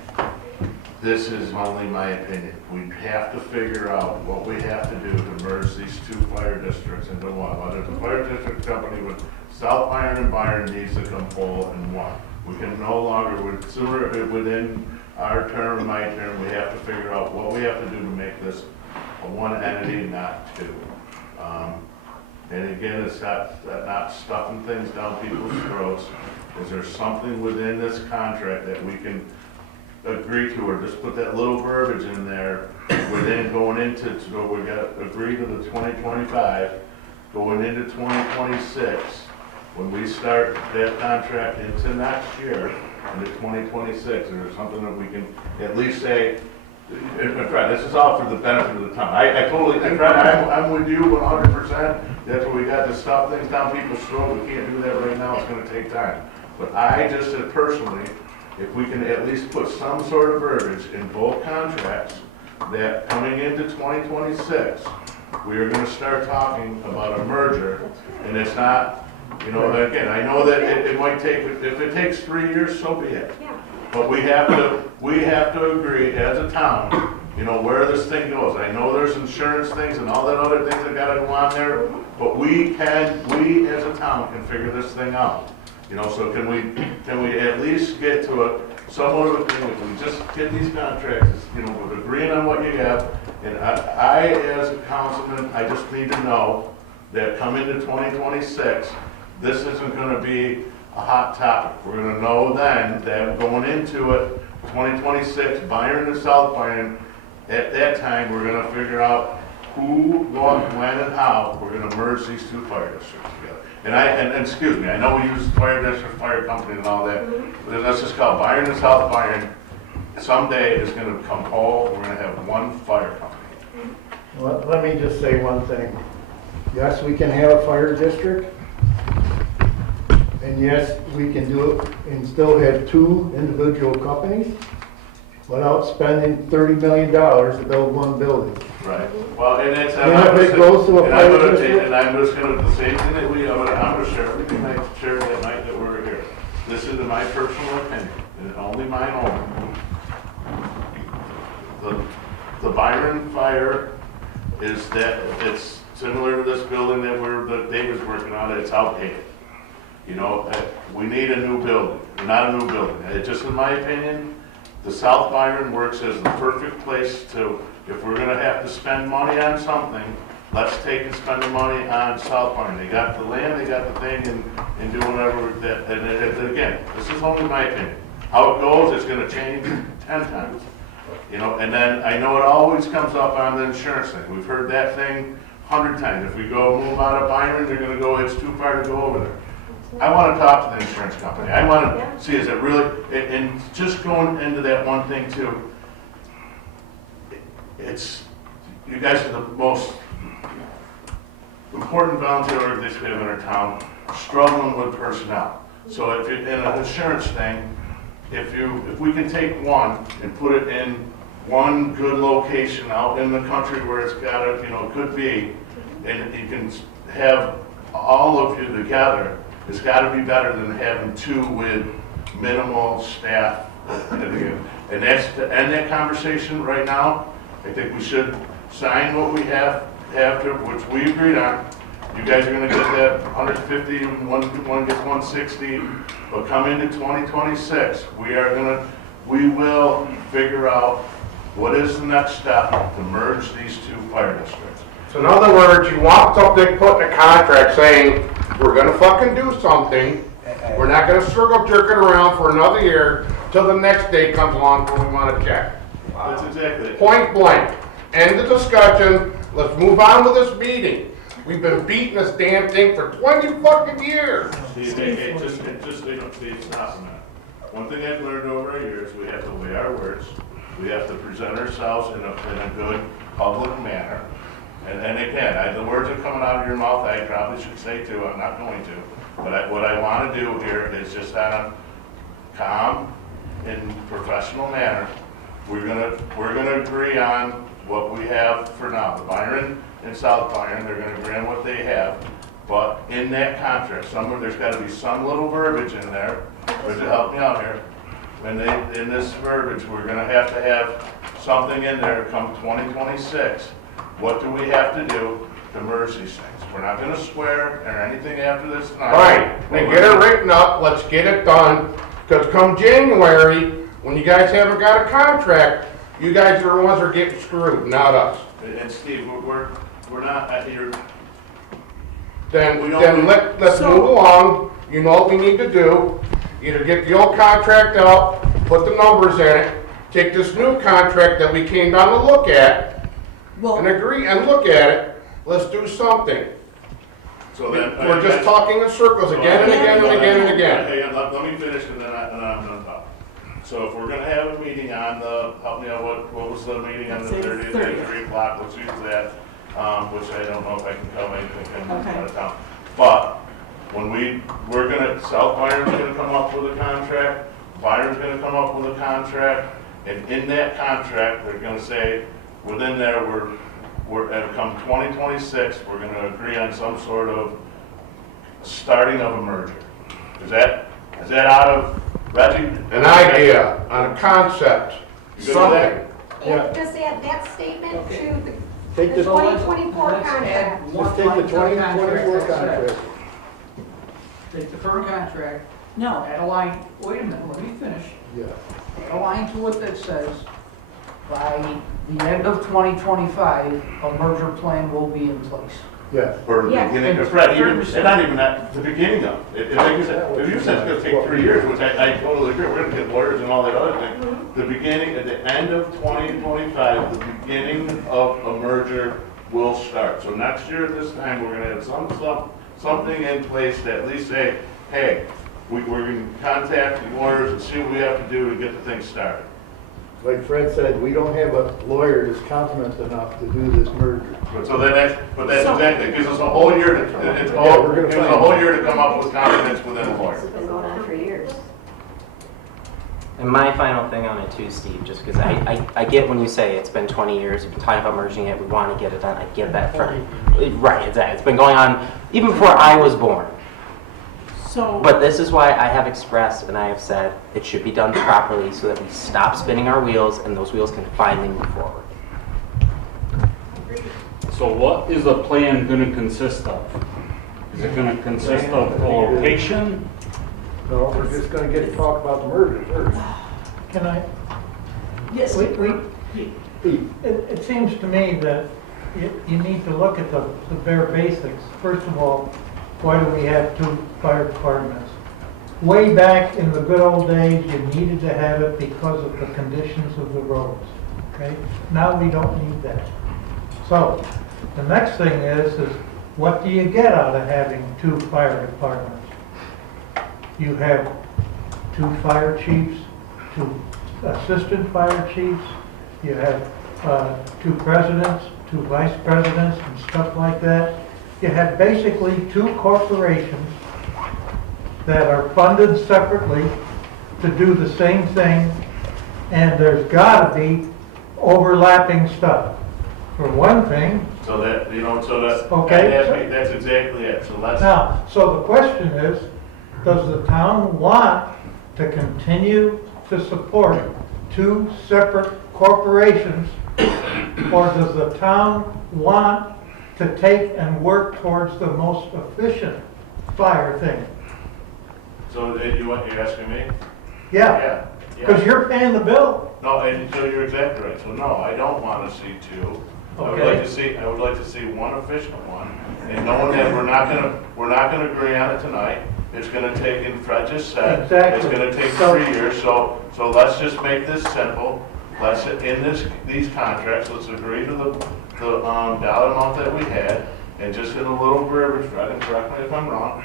this is only my opinion, we have to figure out what we have to do to merge these two fire districts into one. Whether the fire district company with South Byron and Byron needs to come whole in one. We can no longer, within our term, my term, we have to figure out what we have to do to make this a one entity, not two. And again, it's not stuffing things down people's throats. Is there something within this contract that we can agree to, or just put that little verbiage in there, within going into, so we got to agree to the 2025, going into 2026, when we start that contract into next year, into 2026, is there something that we can at least say, Fred, this is all for the benefit of the town. I totally, Fred, I'm with you 100%. That's where we got to stuff things down people's throat. We can't do that right now. It's gonna take time. But I just said personally, if we can at least put some sort of verbiage in both contracts that coming into 2026, we are gonna start talking about a merger, and it's not, you know, again, I know that it might take, if it takes 3 years, so be it. Yeah. But we have to agree as a town, you know, where this thing goes. I know there's insurance things and all that other things that gotta go on there, but we as a town can figure this thing out. You know, so can we at least get to a somewhat of a thing, if we just get these contracts, you know, we're agreeing on what you have, and I as a councilman, I just need to know that come into 2026, this isn't gonna be a hot topic. We're gonna know then that going into it, 2026, Byron and South Byron, at that time, we're gonna figure out who, what, when, and how we're gonna merge these two fire districts together. And excuse me, I know we use fire district, fire company and all that, but let's just call Byron and South Byron, someday is gonna come whole, we're gonna have one fire company. Let me just say one thing. Yes, we can have a fire district. And yes, we can do it and still have two individual companies without spending $30 million to build one building. Right. Well, and it's, And if it goes to a fire district, and I'm just gonna, the same thing that I'm gonna share everything I shared that night that we were here. This is my personal opinion, and only mine only. The Byron fire is that, it's similar to this building that David's working on, it's outdated. You know, we need a new building, not a new building. It's just in my opinion, the South Byron works as the perfect place to, if we're gonna have to spend money on something, let's take and spend the money on South Byron. They got the land, they got the thing, and do whatever that, and again, this is only my opinion. How it goes, it's gonna change 10 times. You know, and then I know it always comes up on the insurance thing. We've heard that thing 100 times. If we go move out of Byron, they're gonna go, it's too far to go over there. I want to talk to the insurance company. I want to see, is it really, and just going into that one thing too, it's, you guys are the most important volunteer organization we have in our town, struggling with personnel. So if you're in an insurance thing, if we can take one and put it in one good location out in the country where it's got to, you know, could be, and you can have all of you together, it's got to be better than having two with minimal staff. And that's to end that conversation right now. I think we should sign what we have to, which we agreed on. You guys are going to get that 150, and one gets 160. But come into 2026, we will figure out what is the next step to merge these two fire districts. So in other words, you want something put in a contract saying, we're gonna fucking do something, we're not gonna circle jerking around for another year till the next day comes along when we wanna check. That's exactly it. Point blank. End the discussion, let's move on with this meeting. We've been beating this damn thing for 20 fucking years. It just, they don't see it's not a minute. One thing I've learned over the years, we have to weigh our words. We have to present ourselves in a good public manner. And again, the words are coming out of your mouth, I probably should say too, I'm not going to. But what I want to do here is just on a calm and professional manner, we're gonna agree on what we have for now. The Byron and South Byron, they're gonna agree on what they have. But in that contract, there's gotta be some little verbiage in there, to help me out here. In this verbiage, we're gonna have to have something in there come 2026. What do we have to do to merge these things? We're not gonna swear or anything after this tonight. All right, then get it written up, let's get it done, because come January, when you guys haven't got a contract, you guys are the ones that are getting screwed, not us. And Steve, we're not at your. Then let's move along, you know what we need to do, either get the old contract out, put the numbers in it, take this new contract that we came down to look at, and agree and look at it, let's do something. So then. We're just talking in circles again and again and again and again. Hey, let me finish and then I'm gonna talk. So if we're gonna have a meeting on the, help me out, what was the meeting on the Say the 30th, 30th. at 3 o'clock, let's use that, which I don't know if I can come, I think I'm Okay. out of town. But when we're gonna, South Byron's gonna come up with a contract, Byron's gonna come up with a contract, and in that contract, they're gonna say, within there, we're at come 2026, we're gonna agree on some sort of starting of a merger. Is that out of, Reggie? An idea on a concept, You good with something. that? Yeah. Just add that statement Okay. to Take the the, So let's- 2024 let's add contract. one just take the line to 2024 that says- contract. Take the current contract, No, add a line, wait a minute, let me finish. Yeah. Add a line to it that says, by the end of 2025, a merger plan will be in place. Yes. Or the Yes. beginning, of Fred, even, and not even at the beginning of it. Like you said, if you said it's gonna take 3 years, which I totally agree, we're gonna get lawyers and all that other thing. The beginning, at the end of 2025, the beginning of a merger will start. So next year at this time, we're gonna have something in place to at least say, hey, we're gonna contact the lawyers and see what we have to do to get the thing started. Like Fred said, we don't have a lawyer that's competent enough to do this merger. But so then that's exactly, it gives us a whole year to, it's Yeah, all, we're gonna gives us a find- whole year to come up with confidence within a lawyer. Been going on for years. And my final thing on it too, Steve, just because I get when you say it's been 20 years, we've been talking about merging it, we want to get it done, I get that from, right, exactly. It's been going on even before I was born. so. But this is why I have expressed and I have said it should be done properly so that we stop spinning our wheels and those wheels can finally move forward. So what is the plan gonna consist of? Is it gonna consist of a location? No, we're just gonna get to talk about the merger first. Can I, Yes, Pete, it seems to me that you need to look at the bare basics. First of all, why do we have 2 fire departments? Way back in the good old days, you needed to have it because of the conditions of the roads, okay? Now we don't need that. So, the next thing is what do you get out of having 2 fire departments? You have 2 fire chiefs, 2 assistant fire chiefs, you have 2 presidents, 2 vice presidents and stuff like that. You have basically 2 corporations that are funded separately to do the same thing, and there's gotta be overlapping stuff. For one thing, So that, so that, Okay. that's exactly it, so let's. now, so the question is, does the town want to continue to support 2 separate corporations? Or does the town want to take and work towards the most efficient fire thing? So you're asking me? Yeah, Yeah. because you're paying the bill. No, and so you're exactly right, so no, I don't wanna see 2. I would Okay. like to see one efficient one, and knowing that we're not gonna agree on it tonight. It's gonna take, and Fred just said, it's Exactly. gonna take So- 3 years, so let's just make this simple. Let's, in these contracts, let's agree to the dollar amount that we had, and just in a little verbiage, Fred, and correct me if I'm wrong,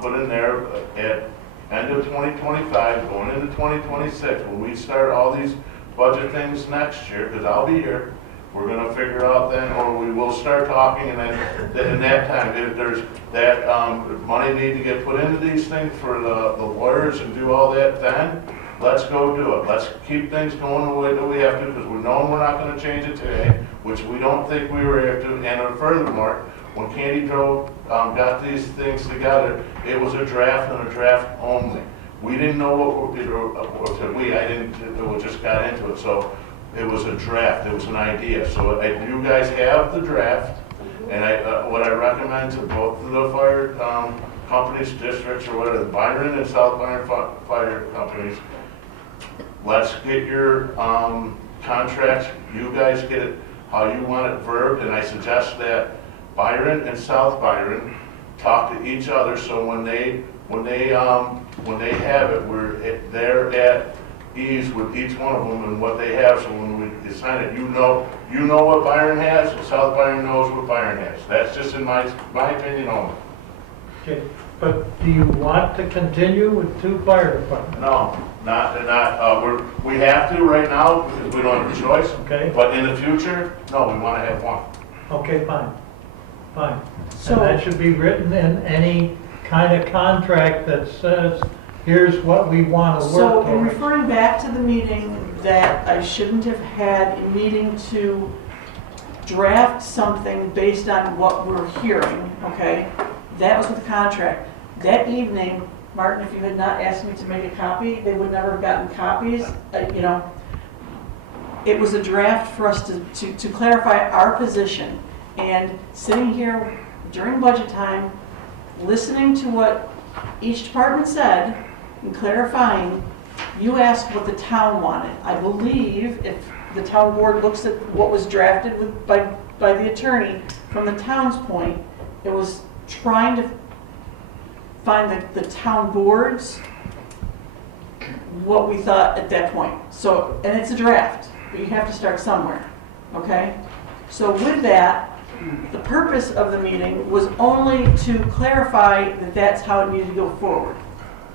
put in there at end of 2025, going into 2026, when we start all these budget things next year, because I'll be here, we're gonna figure out then, or we will start talking, and then in that time, if there's that money need to get put into these things for the lawyers and do all that, then let's go do it. Let's keep things going the way that we have to, because we know we're not gonna change it today, which we don't think we were able to. And furthermore, when Candy drove, got these things together, it was a draft and a draft only. We didn't know what I didn't, we just got into it, so it was a draft, it was an idea. So you guys have the draft, and what I recommend to both of the fire companies, districts, or whatever, the Byron and South Byron fire companies, let's get your contracts, you guys get it how you want it verbed, and I suggest that Byron and South Byron talk to each other, so when they have it, they're at ease with each one of them and what they have, so when we sign it, you know what Byron has, and South Byron knows what Byron has. That's just in my opinion only. Okay. But do you want to continue with 2 fire departments? No, we have to right now because we don't have a choice. Okay, But in the future, no, we want to have one. okay, fine, fine. So- And that should be written in any kind of contract that says, here's what we want to So work in towards. referring back to the meeting that I shouldn't have had a meeting to draft something based on what we're hearing, okay? That was with the contract. That evening, Martin, if you had not asked me to make a copy, they would never have gotten copies, you know. It was a draft for us to clarify our position. And sitting here during budget time, listening to what each department said and clarifying, you asked what the town wanted. I believe if the town board looks at what was drafted by the attorney, from the town's point, it was trying to find the town boards what we thought at that point. So, and it's a draft, but you have to start somewhere, okay? So with that, the purpose of the meeting was only to clarify that that's how it needed to go forward,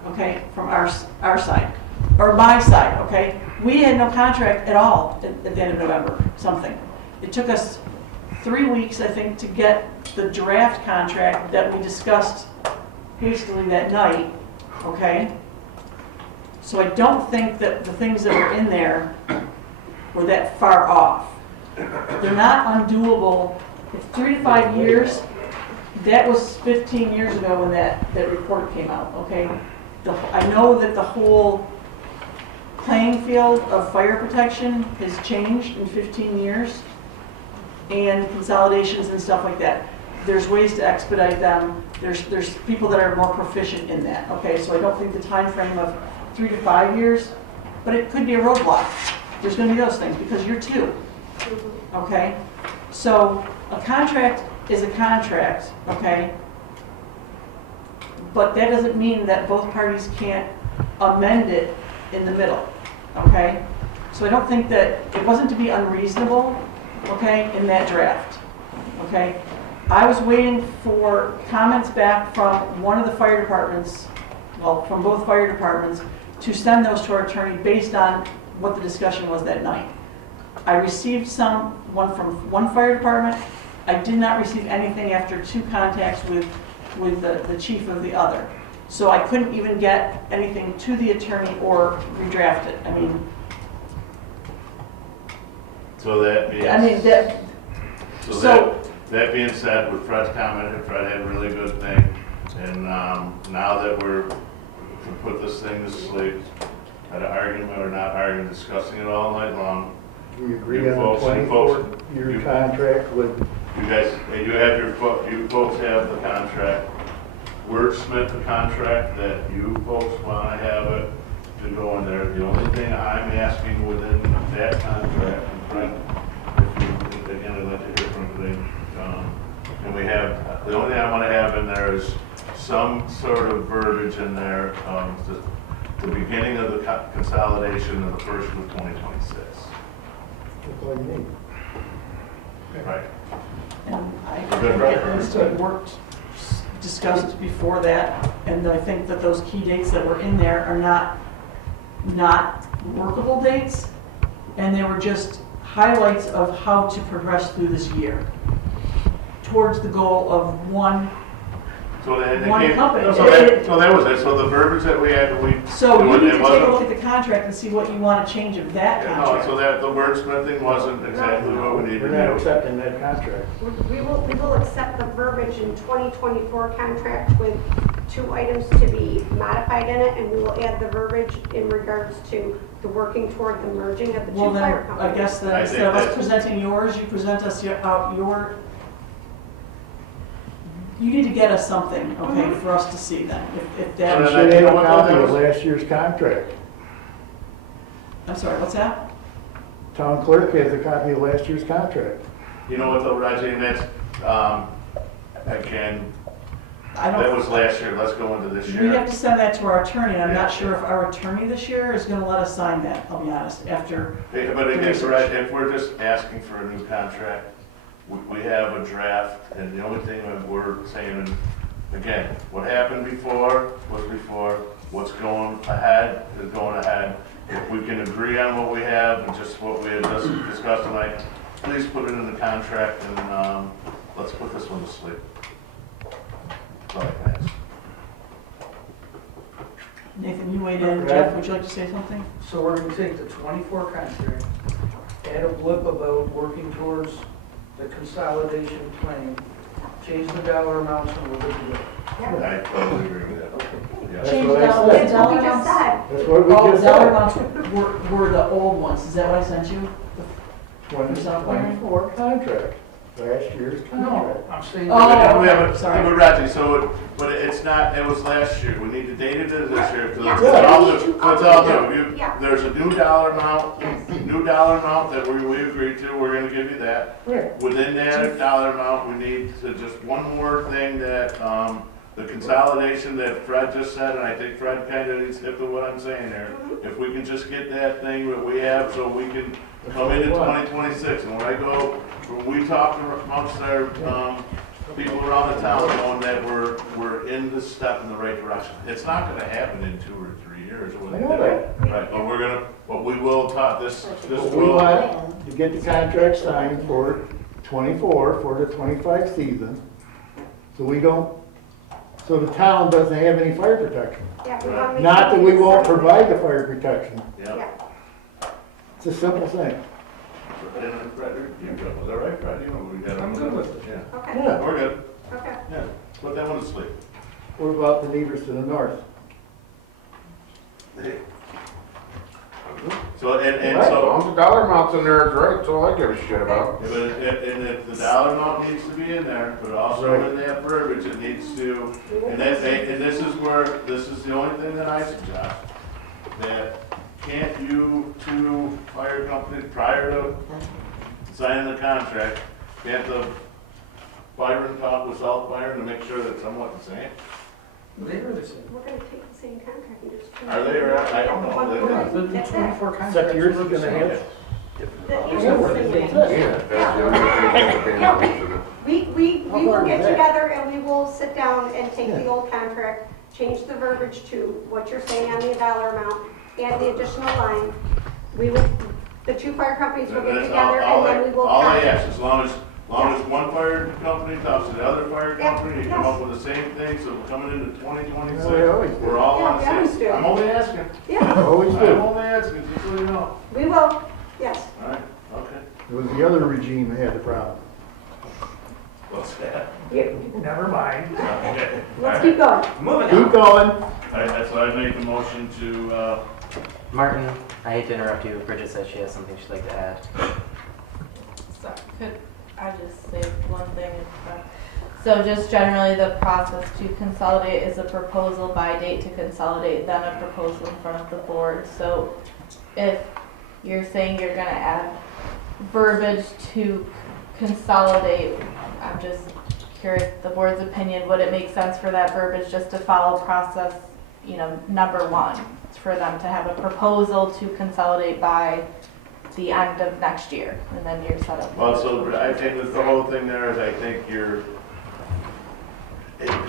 okay, from our side, or my side, okay? We had no contract at all at the end of November, something. It took us 3 weeks, I think, to get the draft contract that we discussed hastily that night, okay? So I don't think that the things that were in there were that far off. They're not undoable. It's 3 to 5 years. That was 15 years ago when that report came out, okay? I know that the whole playing field of fire protection has changed in 15 years, and consolidations and stuff like that. There's ways to expedite them. There's people that are more proficient in that, okay? So I don't think the time frame of 3 to 5 years, but it could be a roadblock. There's gonna be those things because you're 2, okay? So a contract is a contract, okay? But that doesn't mean that both parties can't amend it in the middle, okay? So I don't think that, it wasn't to be unreasonable, okay, in that draft, okay? I was waiting for comments back from one of the fire departments, well, from both fire departments, to send those to our attorney based on what the discussion was that night. I received one from one fire department. I did not receive anything after 2 contacts with the chief of the other. So I couldn't even get anything to the attorney or redraft it. I mean, So that being. That being said, with Fred's comment, Fred had a really good thing, and now that we're to put this thing to sleep, had an argument or not arguing, discussing it all night long. We agree You on folks- a you folks- 24-year contract with, You guys, you folks have the contract. Wordsmith the contract that you folks want to have it to go in there. The only thing I'm asking within that contract, and Brent, if you, again, I'd like to hear from today, and we have, the only thing I want to have in there is some sort of verbiage in there, the beginning of the consolidation of the first of 2026. that's all you need. Right. and I Good think record. it needs to be discussed before that, and I think that those key dates that were in there are not workable dates, and they were just highlights of how to progress through this year towards the goal of one So they One came, company. so that was it. So the verbiage that we had, So you it need to take wasn't- a look at the contract and see what you want to change of that Yeah, no, contract. so that the wordsmithing wasn't exactly what we needed We're to not do. accepting that contract. We will accept the verbiage in 2024 contract with 2 items to be modified in it, and we will add the verbiage in regards to the working toward the merging of the 2 Well, fire then, I companies. guess that I instead think of us that- presenting yours, you present us you need to get us something, okay, for us to see then, if We that, should have a copy of last year's contract. I'm sorry, what's that? Town clerk has a copy of last year's contract. You know what though, Raji, and that's, again, I that don't, was last year, let's go into this we have year. to send that to our attorney, and I'm Yeah. not sure if our attorney this year is gonna let us sign that, I'll be honest, after, But again, if we're just asking for a new contract, we have a draft, and the only thing that we're saying, again, what happened before was before, what's going ahead is going ahead. If we can agree on what we have and just what we had just discussed tonight, please put it in the contract and, let's put this one to sleep. That's all I can ask. Nathan, you weighed in. Jeff, would you like to say something? So we're gonna take the 24 contract, add a blip about working towards the consolidation plan, change the dollar amounts, and we're good to go. I totally agree with that. Yeah. Change what I dollar said. That's what we dollar just amounts. said. That's what we Oh, just dollar said. amounts were the old ones. Is that what I sent you? 24 contract, last year's No, contract. I'm saying. Oh, We have sorry. but Reggie, but it's not, it was last year, we need to date it as this year, because Yeah. it's all Yeah. new, it's all new. Yeah. There's a new dollar amount, that we agreed to, we're gonna give you that. Right. Within that dollar amount, we need to, just one more thing that, the consolidation that Fred just said, and I think Fred kinda needs to hip to what I'm saying here. If we can just get that thing that we have, so we can come into 2026, and when we talk amongst our, people around the town, knowing that we're in this step in the right direction. It's not gonna happen in 2 or 3 years or I know whatever. that. Right, but we will talk, this We will, want to get the contract signed for 24, for the 25 season, so we don't, so the town doesn't have any fire protection. Yeah, we wanna make Not sure that we get won't something. provide the fire protection. yeah. Yeah. It's a simple thing. And Fred, you're good, was that right, Fred? You know, we got. I'm good with it. Yeah, Okay, Yeah. we're good, okay. yeah, put that one to sleep. What about the neighbors to the north? So, and As so, long as the dollar amount's in there, it's right, that's all I give a shit about. but if the dollar amount needs to be in there, but also in that verbiage, it needs to, and this is the only thing that I suggest, that can't you two fire companies, prior to signing the contract, can't the Byron talk with South Byron to make sure that it's somewhat the same? They were the same. We're gonna take the same contract and just. Are they, or I don't know. The That's it. 24 contracts. Except yours is were the gonna same. have. The issue Yeah, is the same. Yeah, that's the only thing that We How will hard get is that? together and we will sit down and take the Yeah. old contract, change the verbiage to what you're saying on the dollar amount, add the additional line. We will, the two fire companies will get That's together and then we will. all I ask, as long as one fire company talks to the other fire Yeah, company, you come up with the same thing, so we're coming into 2026, Yeah, we always do. we're all on Yeah, we always the do. same. I'm only asking, Yeah, Always I'm do. only asking, just so you know. we will, yes. All right, okay. It was the other regime that had the problem. What's that? Never mind. Okay. Let's keep going. Keep going. All right, that's why I make the motion to, Martin, I hate to interrupt you. Bridget says she has something she'd like to add. So could I just say one thing? So just generally, the process to consolidate is a proposal by date to consolidate, then a proposal in front of the board. So if you're saying you're gonna add verbiage to consolidate, I'm just curious, the board's opinion, would it make sense for that verbiage just to follow process, number one? For them to have a proposal to consolidate by the end of next year, and then you're set up. well, so I think that the whole thing there is, I think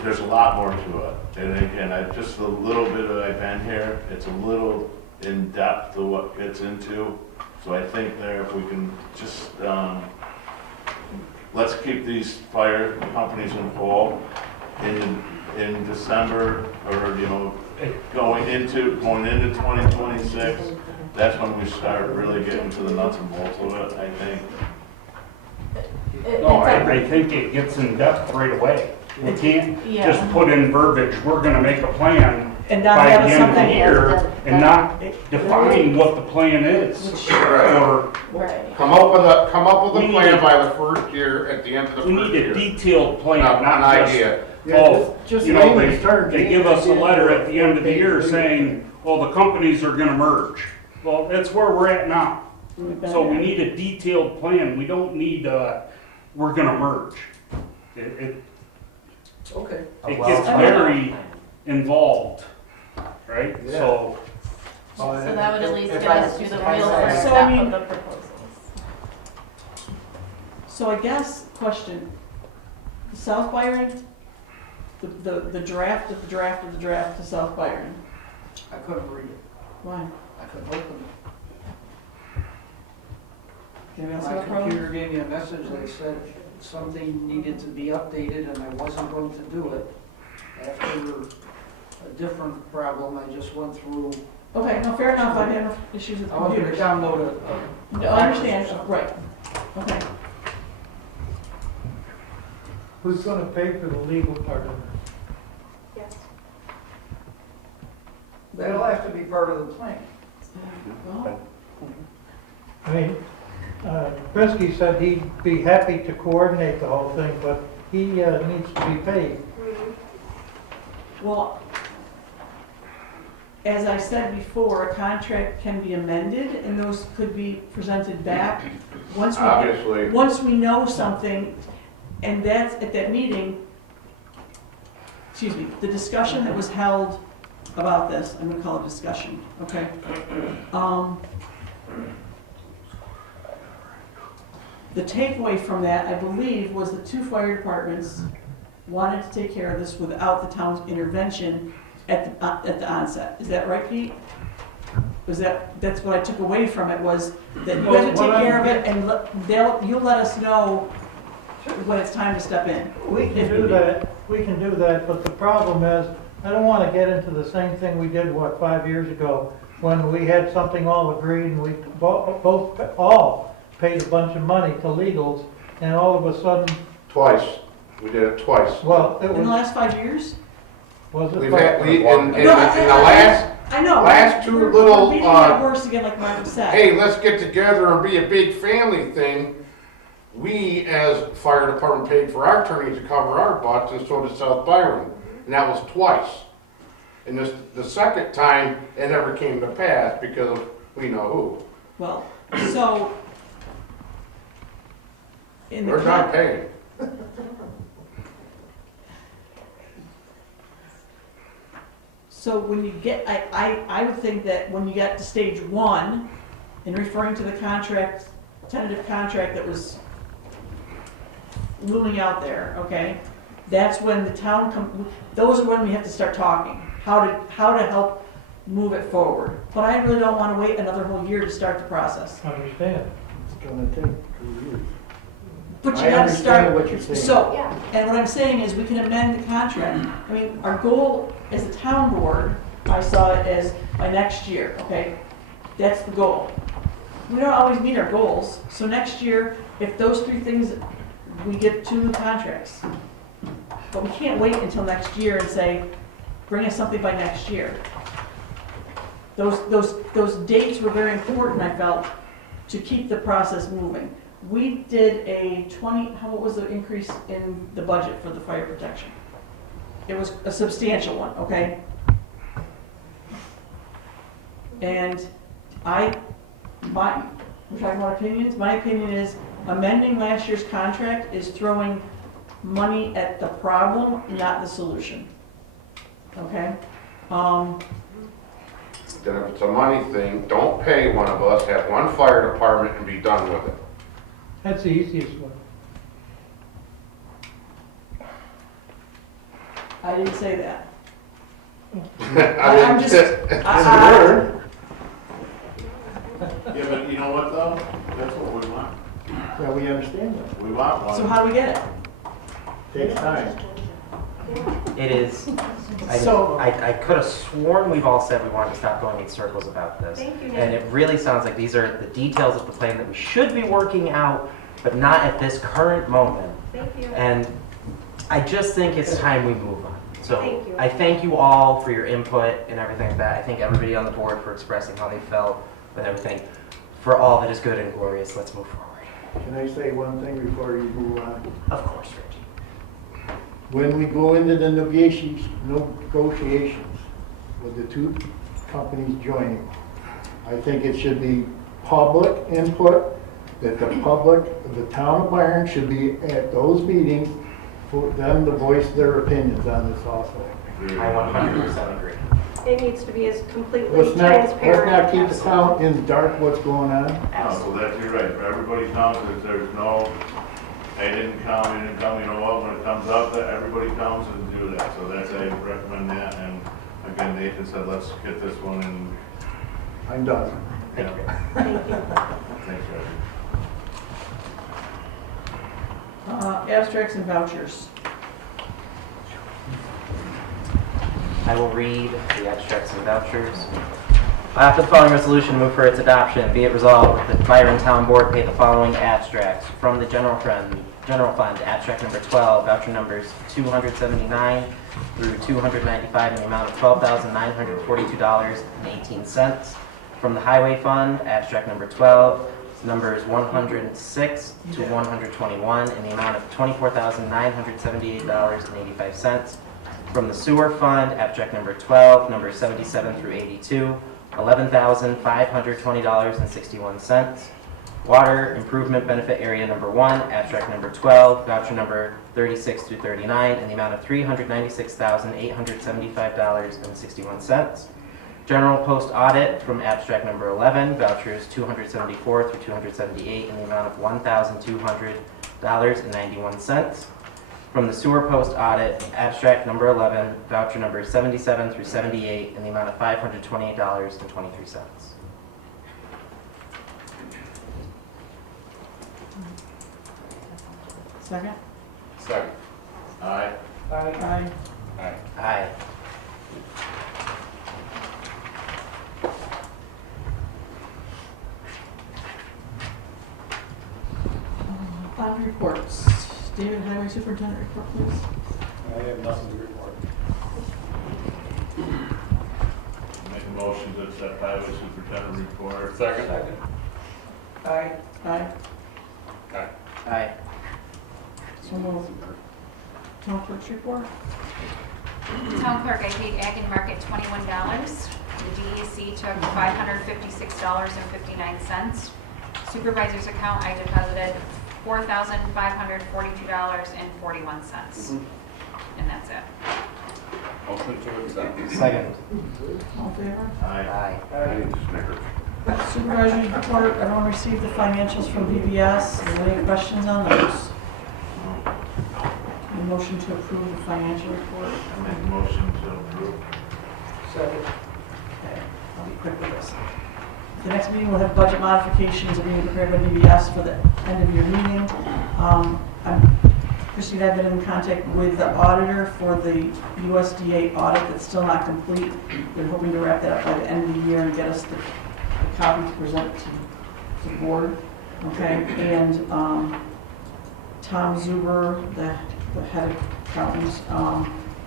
there's a lot more to it. And again, just a little bit that I've been here, it's a little in depth to what gets into. So I think there, if we can just, let's keep these fire companies in whole in December, or, going into 2026, that's when we start really getting to the nuts and bolts of it, I think. No, I think it gets in depth right away. We can't Yeah. just put in verbiage, we're gonna make a plan And not by the have end of the something. year and not define what the plan is. Or Right. Come up with a We plan need- by the first year, at the end of the we first need a year. detailed plan, Not an not just, idea. they give us a letter at the end of the year saying, well, the companies are gonna merge. Well, that's where we're at now. So we need a detailed plan. We don't need, we're gonna merge. It Okay. gets very involved, right? So, So that would at least If get I- us through the if I real say- first So, step I mean- of the proposals. So I guess, question, South Byron, the draft of the draft of the draft to South Byron. I couldn't read it. Why? I couldn't open it. Anybody else My have a problem? computer gave me a message that said something needed to be updated and I wasn't going to do it. After a different problem, I just went through, Okay, no, fair enough, I have issues with I was gonna computers. download No, I understand, right, okay. Who's gonna pay for the legal part of it? Yes. That'll have to be part of the plan. Well, I mean, Krinsky said he'd be happy to coordinate the whole thing, but he needs to be paid. well, as I said before, a contract can be amended and those could be presented back. Obviously. Once we know something, and that's at that meeting, excuse me, the discussion that was held about this, I'm gonna call it discussion, okay? The takeaway from that, I believe, was the two fire departments wanted to take care of this without the town's intervention at the onset. Is that right, Pete? That's what I took away from it, was that you guys would take care of it and you'll let us know when it's time to step in. We can do that, but the problem is, I don't wanna get into the same thing we did, 5 years ago, when we had something all agreed and we all paid a bunch of money to legals, and all of a sudden, Twice. We did it twice. well, it In the was, last 5 years? was it? We've had, in the No, last, I know. last two We're little, beating that horse again, like Martin said. hey, let's get together and be a big family thing. We, as fire department, paid for our attorneys to cover our butts, and so did South Byron. And that was twice. And the second time, it never came to pass because we know who. Well, so. in the We're not paying. So when you get, I would think that when you get to stage one, in referring to the contract, tentative contract that was looming out there, okay? That's when the town those are when we have to start talking, how to help move it forward. But I really don't wanna wait another whole year to start the process. Understand. It's gonna take 2 years. But you I gotta start. understand what you're saying. So, Yeah. and what I'm saying is we can amend the contract. I mean, our goal as a town board, I saw it as by next year, okay? That's the goal. We don't always meet our goals, so next year, if those three things, we get 2 new contracts. But we can't wait until next year and say, bring us something by next year. Those dates were very important, I felt, to keep the process moving. We did what was the increase in the budget for the fire protection? It was a substantial one, okay? And we're talking about opinions, my opinion is amending last year's contract is throwing money at the problem, not the solution. Okay? Then if it's a money thing, don't pay one of us, have one fire department and be done with it. That's the easiest one. I didn't say that. I mean, Yeah, but you know what though? That's what we want. Yeah, we understand that. We want one. So how do we get it? Takes time. It is, So- I could have sworn we've all said we wanted to stop going in circles about this. Thank you, Nick. And it really sounds like these are the details of the plan that we should be working out, but not at this current moment. Thank you. And I just think it's time we move on. So Thank you. I thank you all for your input and everything like that. I thank everybody on the board for expressing how they felt with everything. For all that is good and glorious, let's move forward. Can I say one thing before you move on? Of course, Reggie. When we go into the negotiations with the two companies joining, I think it should be public input, that the public, the town of Byron should be at those meetings for them to voice their opinions on this also. I 100% agree. It needs to be as completely Let's transparent. not keep the town in the dark what's going on. No, so that's, you're right, for everybody's knowledge, there's no they didn't come, you know what, when it comes up, that everybody comes and do that, so that's, I recommend that, and again, Nathan said, let's get this one in. I'm done. Yeah. Thank you. Thanks, Reggie. Abstracts and vouchers. I will read the abstracts and vouchers. After the following resolution, move for its adoption. Be it resolved that Byron Town Board pay the following abstracts from the General Fund, abstract number 12, voucher numbers 279 through 295 in the amount of $12,942.18. From the Highway Fund, abstract number 12, numbers 106 to 121 in the amount of $24,978.85. From the Sewer Fund, abstract number 12, numbers 77 through 82, $11,520.61. Water Improvement Benefit Area number 1, abstract number 12, voucher number 36 through 39 in the amount of $396,875.61. General Post Audit from abstract number 11, vouchers 274 through 278 in the amount of $1,200.91. From the Sewer Post Audit, abstract number 11, voucher number 77 through 78 in the amount of $528.23. Second? Second. Aye. Aye. Aye. Aye. On reports. David, Highway Superintendent report, please. I have nothing to report. Make a motion to accept Highway Superintendent report. Second. Aye. Aye. Aye. Aye. So moved. Town clerk's report. Town clerk, I paid Ag and Market $21. The DEC took $556.59. Supervisor's account, I deposited $4,542.41. And that's it. Motion to accept. Second. All in favor? Aye. Aye. Snickers. Supervisor's report. Everyone received the financials from VBS. Are there any questions on those? A motion to approve the financial report. I make a motion to approve. Second. Okay, I'll be quick with this. The next meeting will have budget modifications being prepared by VBS for the end of your meeting. Christine and I have been in contact with the auditor for the USDA audit that's still not complete. They're hoping to wrap that up by the end of the year and get us the copy to present to the board. Okay, and Tom Zuber, the head accountant,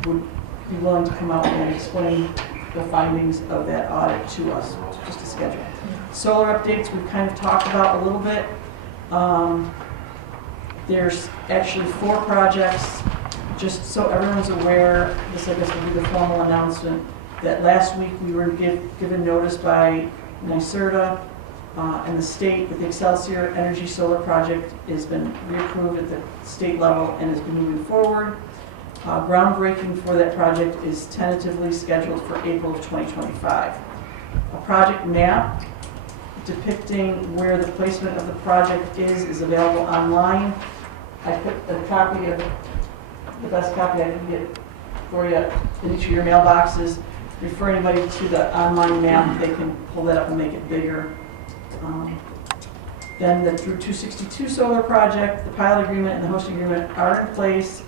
would be willing to come out and explain the findings of that audit to us, just to schedule. Solar updates, we've kind of talked about a little bit. There's actually 4 projects, just so everyone's aware, this I guess will be the formal announcement, that last week we were given notice by NYSERDA and the state that the Excelsior Energy Solar Project has been reapproved at the state level and has been moving forward. Groundbreaking for that project is tentatively scheduled for April of 2025. A project map depicting where the placement of the project is available online. I put a copy of the best copy I can get for you in each of your mailboxes. Refer anybody to the online map, they can pull that up and make it bigger. Then the Drew 262 solar project, the pilot agreement and the hosting agreement are in place.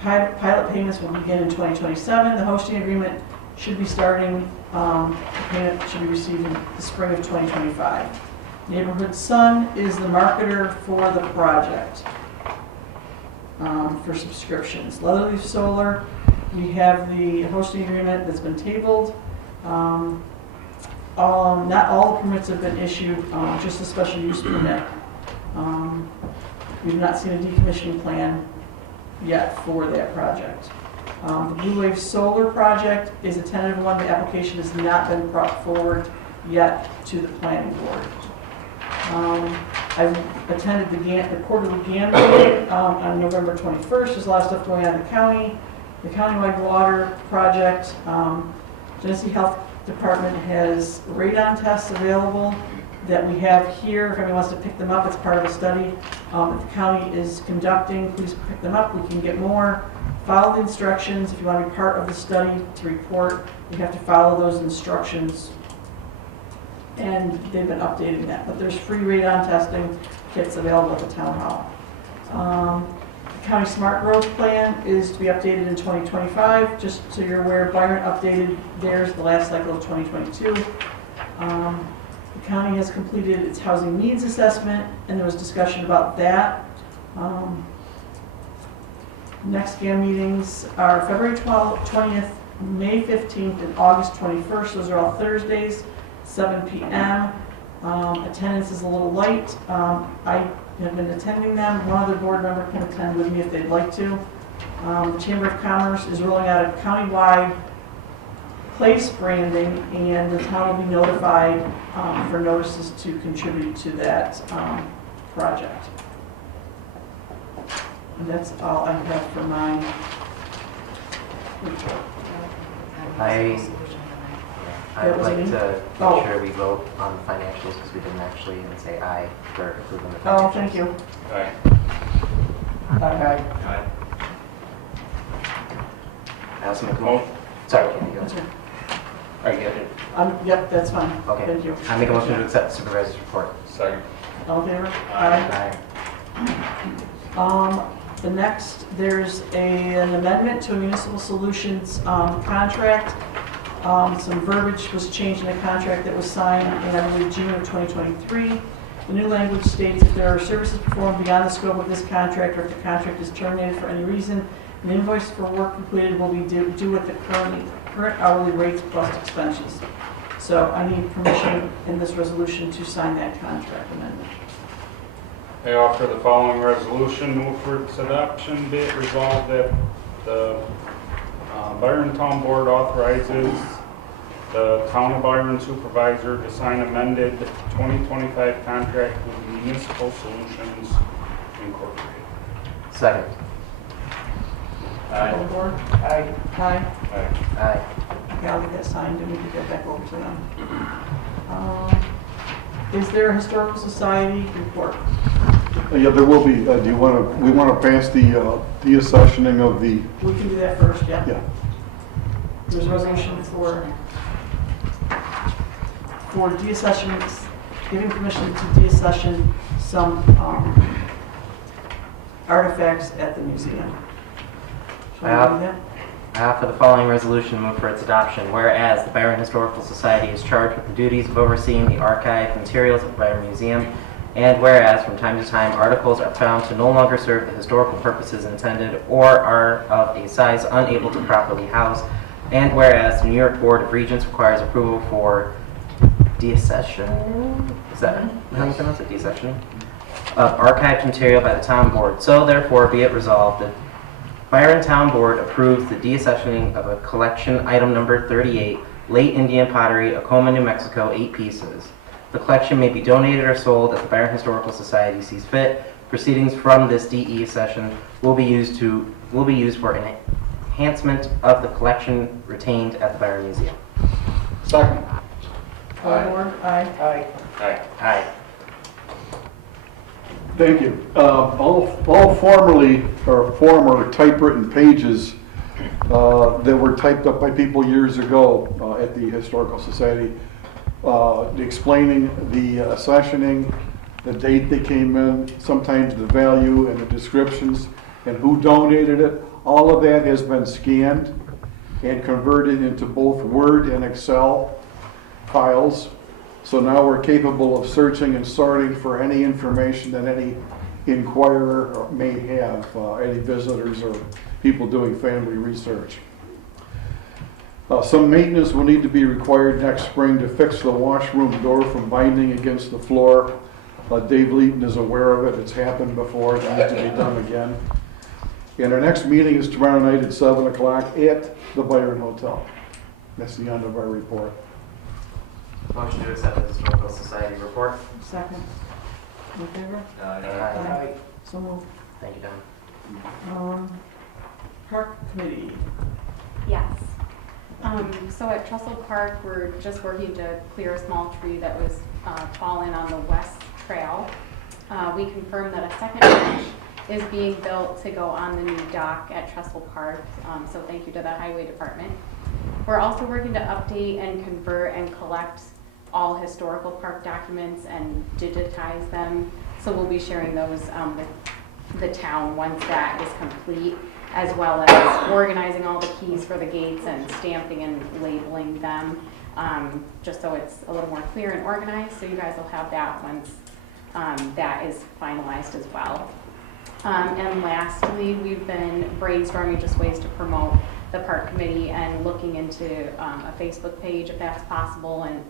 Pilot payments will begin in 2027. The hosting agreement should be starting, the payment should be received in the spring of 2025. Neighborhood Sun is the marketer for the project for subscriptions. Leatherleaf Solar, we have the hosting agreement that's been tabled. Not all the permits have been issued, just a special use permit. We've not seen a decommissioning plan yet for that project. The Blue Wave Solar project is a tentative one. The application has not been brought forward yet to the planning board. I've attended the quarterly GAM meeting on November 21st. There's a lot of stuff going on in the county. The countywide water project, GENESEE Health Department has radon tests available that we have here. If anyone wants to pick them up, it's part of the study. If the county is conducting, please pick them up. We can get more. Follow the instructions. If you want to be part of the study to report, you have to follow those instructions. And they've been updating that. But there's free radon testing kits available at the town hall. The county smart growth plan is to be updated in 2025. Just so you're aware, Byron updated theirs the last cycle of 2022. The county has completed its housing needs assessment, and there was discussion about that. Next GAM meetings are February 20th, May 15th, and August 21st. Those are all Thursdays, 7 p.m. Attendance is a little light. I have been attending them. One other board member can attend with me if they'd like to. The Chamber of Commerce is rolling out a countywide place branding, and the town will be notified for notices to contribute to that project. And that's all I have for my report. I would like to make sure we vote on the financials because we didn't actually even say aye for approving the financials. Oh, thank you. Aye. Aye. Aye. I also make a motion. Sorry, can you go? That's right. Are you good? Yep, that's fine. Okay. Thank you. I make a motion to accept the supervisor's report. Second. All in favor? Aye. The next, there's an amendment to a municipal solutions contract. Some verbiage was changed in a contract that was signed in, I believe, June of 2023. The new language states if there are services performed beyond the scope of this contract, or if the contract is terminated for any reason, an invoice for work completed will be due at the current hourly rates plus expenses. So I need permission in this resolution to sign that contract amendment. I offer the following resolution, move for its adoption. Be it resolved that the Byron Town Board authorizes the Town of Byron Supervisor to sign amended 2025 contract with Municipal Solutions Incorporated. Second. All on board? Aye. Aye. Aye. Aye. Okay, I'll get that signed and we can get back over to them. Is there a historical society report? Yeah, there will be. Do you want to? We want to pass the deaccessioning of the. We can do that first, yeah. Yeah. There's a resolution for deaccession, giving permission to deaccession some artifacts at the museum. Shall we do that? I offer the following resolution, move for its adoption. Whereas the Byron Historical Society is charged with the duties of overseeing the archive materials of the Byron Museum, and whereas from time to time articles are found to no longer serve the historical purposes intended or are of a size unable to properly house, and whereas the New York Board of Regents requires approval for deaccession, is that how you pronounce it? Deaccession? Of archived material by the town board. So therefore be it resolved that Byron Town Board approves the deaccessioning of a collection item number 38, late Indian pottery, Acoma, New Mexico, 8 pieces. The collection may be donated or sold as the Byron Historical Society sees fit. Proceedings from this DE session will be used for an enhancement of the collection retained at the Byron Museum. Second. All on board? Aye. Aye. Aye. Aye. Thank you. All former typewritten pages that were typed up by people years ago at the Historical Society, explaining the accessioning, the date they came in, sometimes the value and the descriptions, and who donated it. All of that has been scanned and converted into both Word and Excel files. So now we're capable of searching and sorting for any information that any inquirer may have, any visitors or people doing family research. Some maintenance will need to be required next spring to fix the washroom door from binding against the floor. Dave Leeton is aware of it. It's happened before. It needs to be done again. And our next meeting is tomorrow night at 7 o'clock at the Byron Hotel. That's the end of our report. Motion to accept the Historical Society report. Second. In favor? Aye. So moved. Thank you, Don. Park Committee. Yes. So at Trestle Park, we're just working to clear a small tree that was fall in on the west trail. We confirmed that a second bridge is being built to go on the new dock at Trestle Park, so thank you to the Highway Department. We're also working to update and convert and collect all historical park documents and digitize them, so we'll be sharing those with the town once that is complete, as well as organizing all the keys for the gates and stamping and labeling them, just so it's a little more clear and organized, so you guys will have that once that is finalized as well. And lastly, we've been brainstorming just ways to promote the park committee and looking into a Facebook page if that's possible, and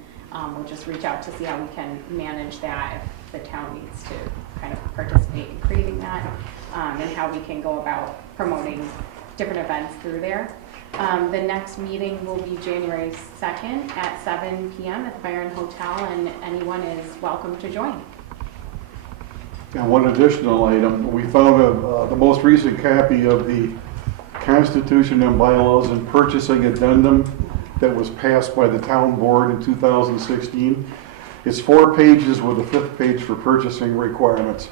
we'll just reach out to see how we can manage that if the town needs to kind of participate in creating that, and how we can go about promoting different events through there. The next meeting will be January 2nd at 7 p.m. at the Byron Hotel, and anyone is welcome to join. And one additional item, we found the most recent copy of the Constitution and Bylaws and Purchasing Addendum that was passed by the town board in 2016. It's 4 pages with a 5th page for purchasing requirements.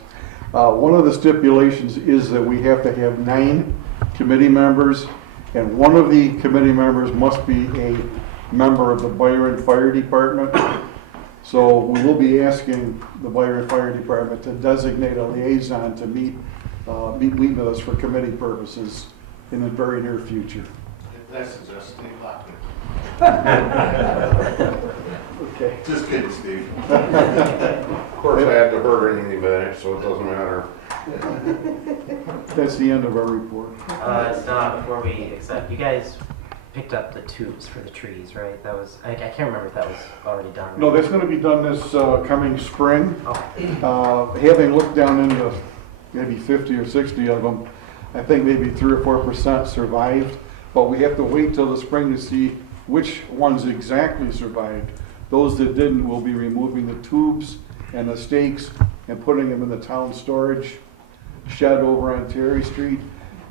One of the stipulations is that we have to have 9 committee members, and one of the committee members must be a member of the Byron Fire Department. So we will be asking the Byron Fire Department to designate a liaison to meet with us for committee purposes in the very near future. That's just Steve Lockwood. Okay. Just kidding, Steve. Of course, I had the burger in the event, so it doesn't matter. That's the end of our report. Now, before we accept, you guys picked up the tubes for the trees, right? That was, I can't remember if that was already done. No, that's going to be done this coming spring. Oh. Having looked down into maybe 50 or 60 of them, I think maybe 3 or 4% survived, but we have to wait till the spring to see which ones exactly survived. Those that didn't, will be removing the tubes and the stakes and putting them in the town storage shed over on Terry Street.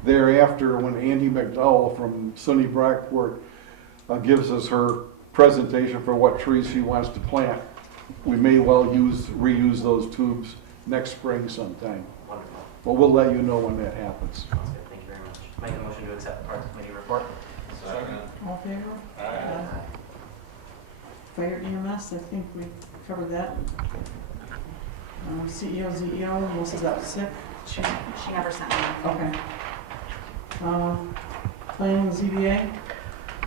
Thereafter, when Andy McDowell from SUNY Brockport gives us her presentation for what trees she wants to plant, we may well reuse those tubes next spring sometime. Wonderful. But we'll let you know when that happens. Sounds good. Thank you very much. Make a motion to accept the Parks Committee report. Second. All in favor? Aye. Fire EMS, I think we covered that. CEO, ZEO, Melissa's out sick. She never sent me. Okay. Planning ZBA?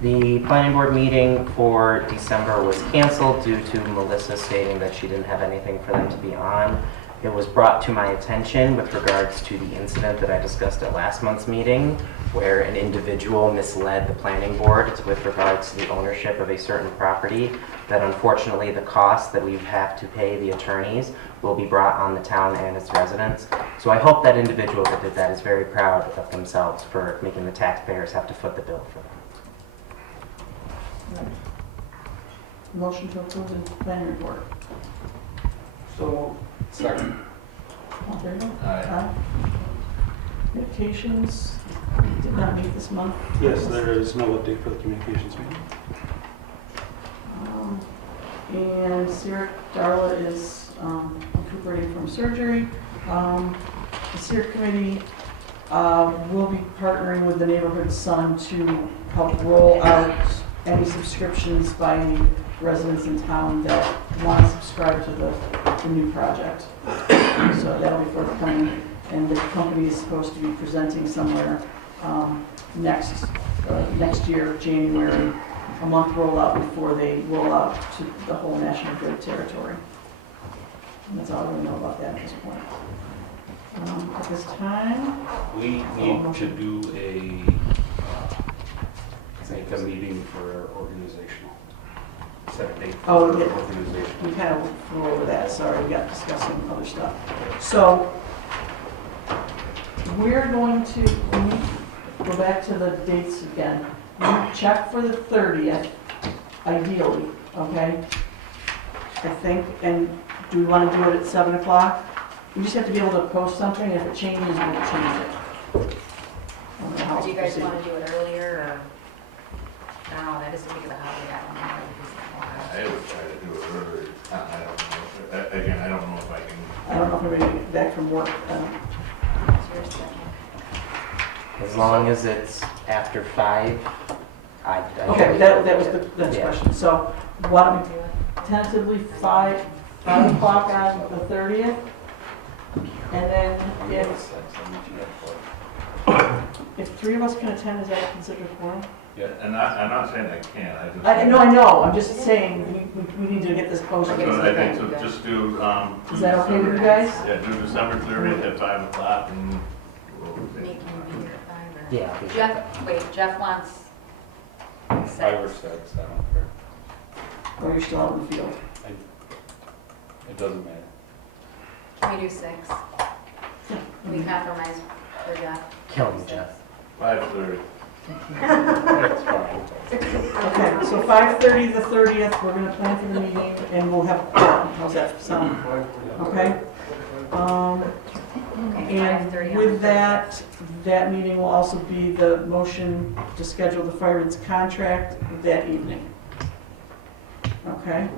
The planning board meeting for December was canceled due to Melissa stating that she didn't have anything for them to be on. It was brought to my attention with regards to the incident that I discussed at last month's meeting, where an individual misled the planning board with regards to the ownership of a certain property, that unfortunately the cost that we have to pay the attorneys will be brought on the town and its residents. So I hope that individual that did that is very proud of themselves for making the taxpayers have to foot the bill for them. Motion to approve the planning report. So, second. All in favor? Aye. Communications did not meet this month. Yes, there is no update for the communications meeting. And CERIC, Darla is recuperating from surgery. The CERIC committee will be partnering with the Neighborhood Sun to help roll out any subscriptions by any residents in town that want to subscribe to the new project. So that'll be forthcoming, and the company is supposed to be presenting somewhere next year, January, a month rollout before they roll out to the whole National Grid territory. And that's all I really know about that at this point. At this time, We need to do make a meeting for organizational. Set a date for yeah. organization. We kind of flew over that, sorry, we got discussing other stuff. So, we're going to go back to the dates again. We check for the 30th, ideally, okay? I think, and do we want to do it at 7 o'clock? We just have to be able to post something, if it changes, we'll change it. I don't know how Do you guys to proceed. want to do it earlier, or? I don't know, that is the week of the holiday, I don't know. I would try to do it earlier. I don't know. again, I don't know if I can. I don't know if I'm gonna get back from work. It's your second. As long as it's after 5, I. Okay, that was the next Yeah. question. So why don't we tentatively 5 o'clock on the 30th? And then if 3 of us can attend, is that considered a quorum? Yeah, and I'm not saying I can't, I just. I know, I'm just saying, we need to get this posted. So I think so just do, Is that okay with you guys? Yeah, do December 30th at 5 o'clock and we'll. Make him be here at 5 or? Yeah. Jeff wants 6. 5 or 6, I don't care. Or you're still out in the field? It doesn't matter. Can we do 6? Can we compromise for Jeff? Kill him, Jeff. 5:30. That's fine. Okay, so 5:30 the 30th, we're gonna plan for the meeting and we'll have, how's that sound? Okay? And with that, that meeting will also be the motion to schedule the fireman's contract that evening. Okay?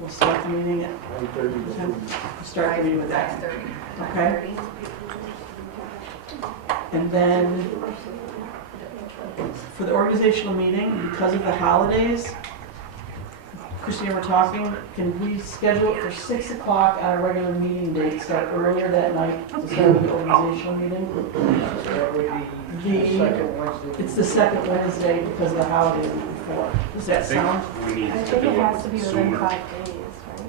We'll start the meeting at 10. Start the meeting with that. 5:30. Okay? And then for the organizational meeting, because of the holidays, Christina, we're talking, can we schedule it for 6 o'clock on a regular meeting date, start earlier that night to start with the organizational meeting? It's the second Wednesday because of the holiday before. Does that sound? We need I to think do it has to it be within sooner. 5 days, right?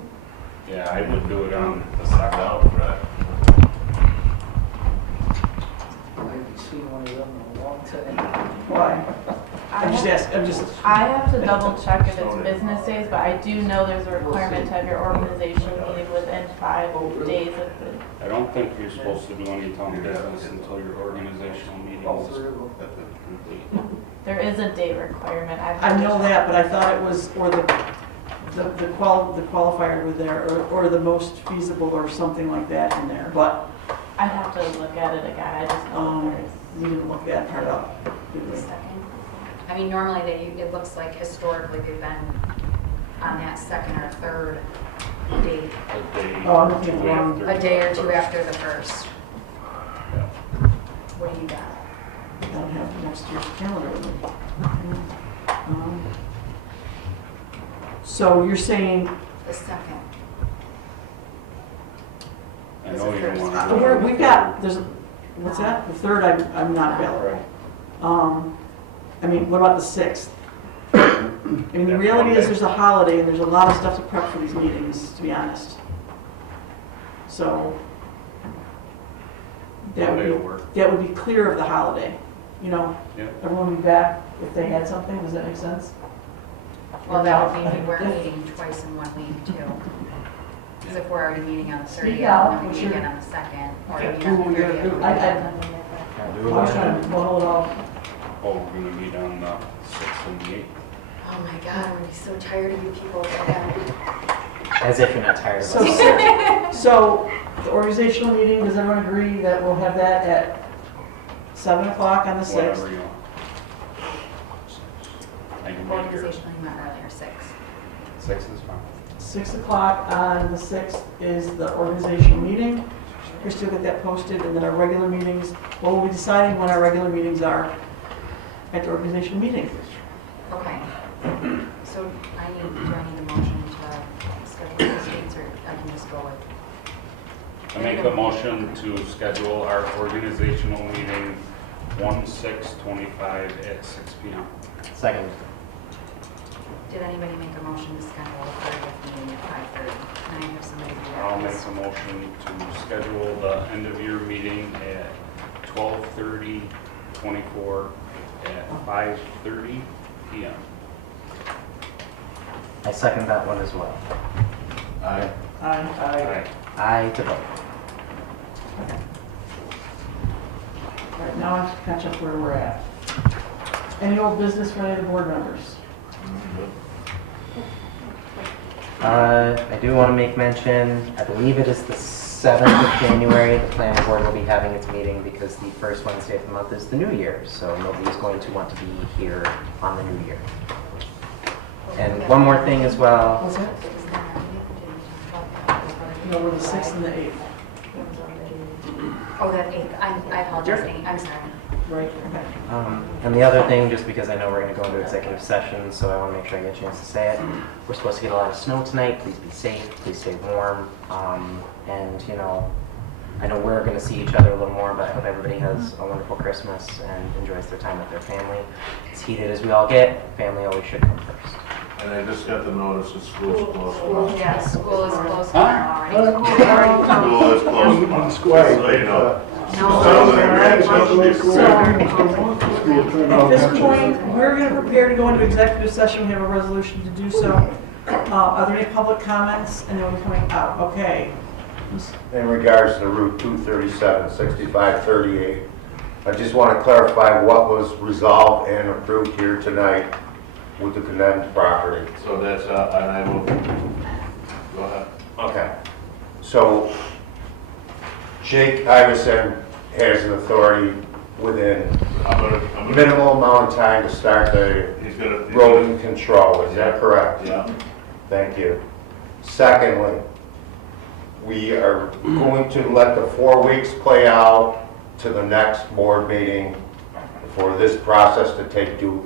Yeah, I would do it on the 2nd. No, right. I haven't seen one of them in a long time. Why? I'm just, I have to double check if it's business days, but I do know there's a requirement to have your organization meeting within 5 days of the. I don't think you're supposed to do any town business until your organizational meeting is complete. There is a date requirement. I know that, but I thought it was, or the qualifier were there, or the most feasible or something like that in there, but, I'd have to look at it again, I just know there is. we didn't look that part up. did we? I mean, normally it looks like historically they've been on that 2nd or 3rd date. Oh, I'm looking at the wrong. A day or 2 after the 1st. What do you got? I don't have next year's calendar with me. So you're saying, The 2nd. I know you don't want to. we've got, what's that? The 3rd, I'm not available. I mean, what about the 6th? I mean, the reality is there's a holiday and there's a lot of stuff to prep for these meetings, to be honest. So that would be clear of the holiday, you know? Yep. Everyone would be back if they had something, does that make sense? Well, that would mean we're meeting twice in 1 week too. Because if we're already meeting on the 30th, then we meet again on the 2nd, or we meet on the 30th. I was trying to muddle it all. Oh, we're gonna meet on the 6th and the 8th. Oh my God, I'm gonna be so tired of you people. As if you're not tired of us. So the organizational meeting, does everyone agree that we'll have that at 7 o'clock on the 6th? Whatever you want. I can make yours. Organizational, you meant earlier, 6. 6 is fine. 6 o'clock on the 6th is the organizational meeting. Christie will get that posted, and then our regular meetings, well, we'll be deciding when our regular meetings are at the organizational meeting. Okay. So do I need a motion to schedule those dates, or I can just go with? I make a motion to schedule our organizational meeting 1/6/25 at 6 p.m. Second. Did anybody make a motion to schedule a 30th meeting at 5:30? Can I have somebody do that? I'll make a motion to schedule the end of year meeting at 12/30/24 at 5:30 p.m. I second that one as well. Aye. Aye. Aye to vote. All right, now I have to catch up where we're at. Any old business for any of the board members? I do want to make mention, I believe it is the 7th of January, the planning board will be having its meeting because the first Wednesday of the month is the new year, so nobody's going to want to be here on the new year. And one more thing as well. What's that? No, we're the 6th and the 8th. Oh, that 8th, I apologize, I'm sorry. Right, okay. And the other thing, just because I know we're going to go into executive session, so I want to make sure I get a chance to say it. We're supposed to get a lot of snow tonight. Please be safe. Please stay warm. And, you know, I know we're going to see each other a little more, but I hope everybody has a wonderful Christmas and enjoys their time with their family. As heated as we all get, family always should come first. And I just got the notice that school's closed. Yeah, school is closed tomorrow already. School is closed. Just so you know. At this point, we're going to prepare to go into executive session. We have a resolution to do so. Are there any public comments? And then we're coming out. Okay. In regards to Route 237, 6538, I just want to clarify what was resolved and approved here tonight with the condemned property. So that's, and I will, go ahead. Okay. So Jake Iverson has an authority within minimal amount of time to start the rodent control. Is that correct? Yeah. Thank you. Secondly, we are going to let the 4 weeks play out to the next board meeting for this process to take due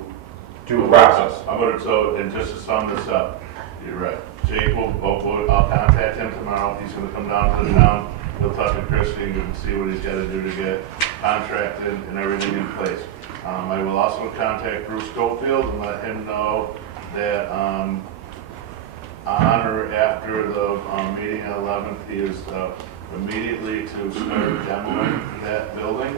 process. I'm gonna, so, and just to sum this up, you're right. Jake I'll contact him tomorrow. He's gonna come down to the town. He'll talk to Christie and see what he's gotta do to get contracted and everything in place. I will also contact Bruce Schofield and let him know that, on or after the meeting on 11th, he is immediately to start demoing that building.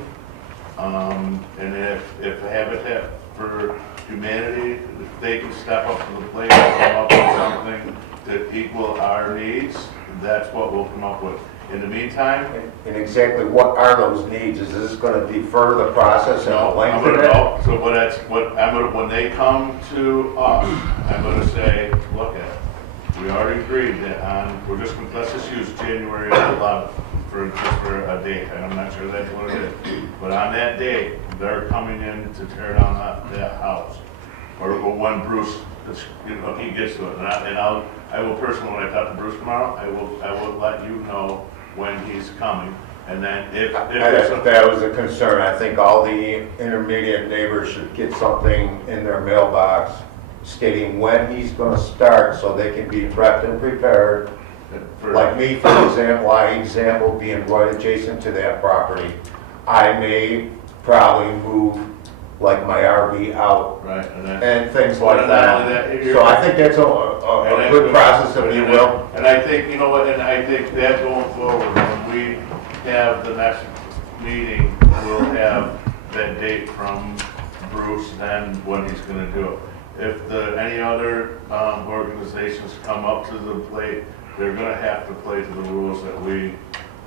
And if Habitat for Humanity, if they can step up to the plate and come up with something to equal our needs, that's what we'll come up with. In the meantime, And exactly what are those needs? Is this going to defer the process and lengthen it? so when they come to us, I'm gonna say, look at it. We already agreed that let's just use January 11th just for a date, and I'm not sure that's what it is. But on that date, they're coming in to tear down that house. Or when Bruce, he gets to it. I will personally, when I talk to Bruce tomorrow, I will let you know when he's coming. And then if that was a concern. I think all the intermediate neighbors should get something in their mailbox stating when he's going to start so they can be prepped and prepared. Like me, for example, being right adjacent to that property, I may probably move like my RV out, right, and things like that. So I think that's a good process, if you will. And I think, you know what, and I think that going forward, when we have the next meeting, we'll have that date from Bruce and when he's going to do it. If any other organizations come up to the plate, they're going to have to play to the rules that we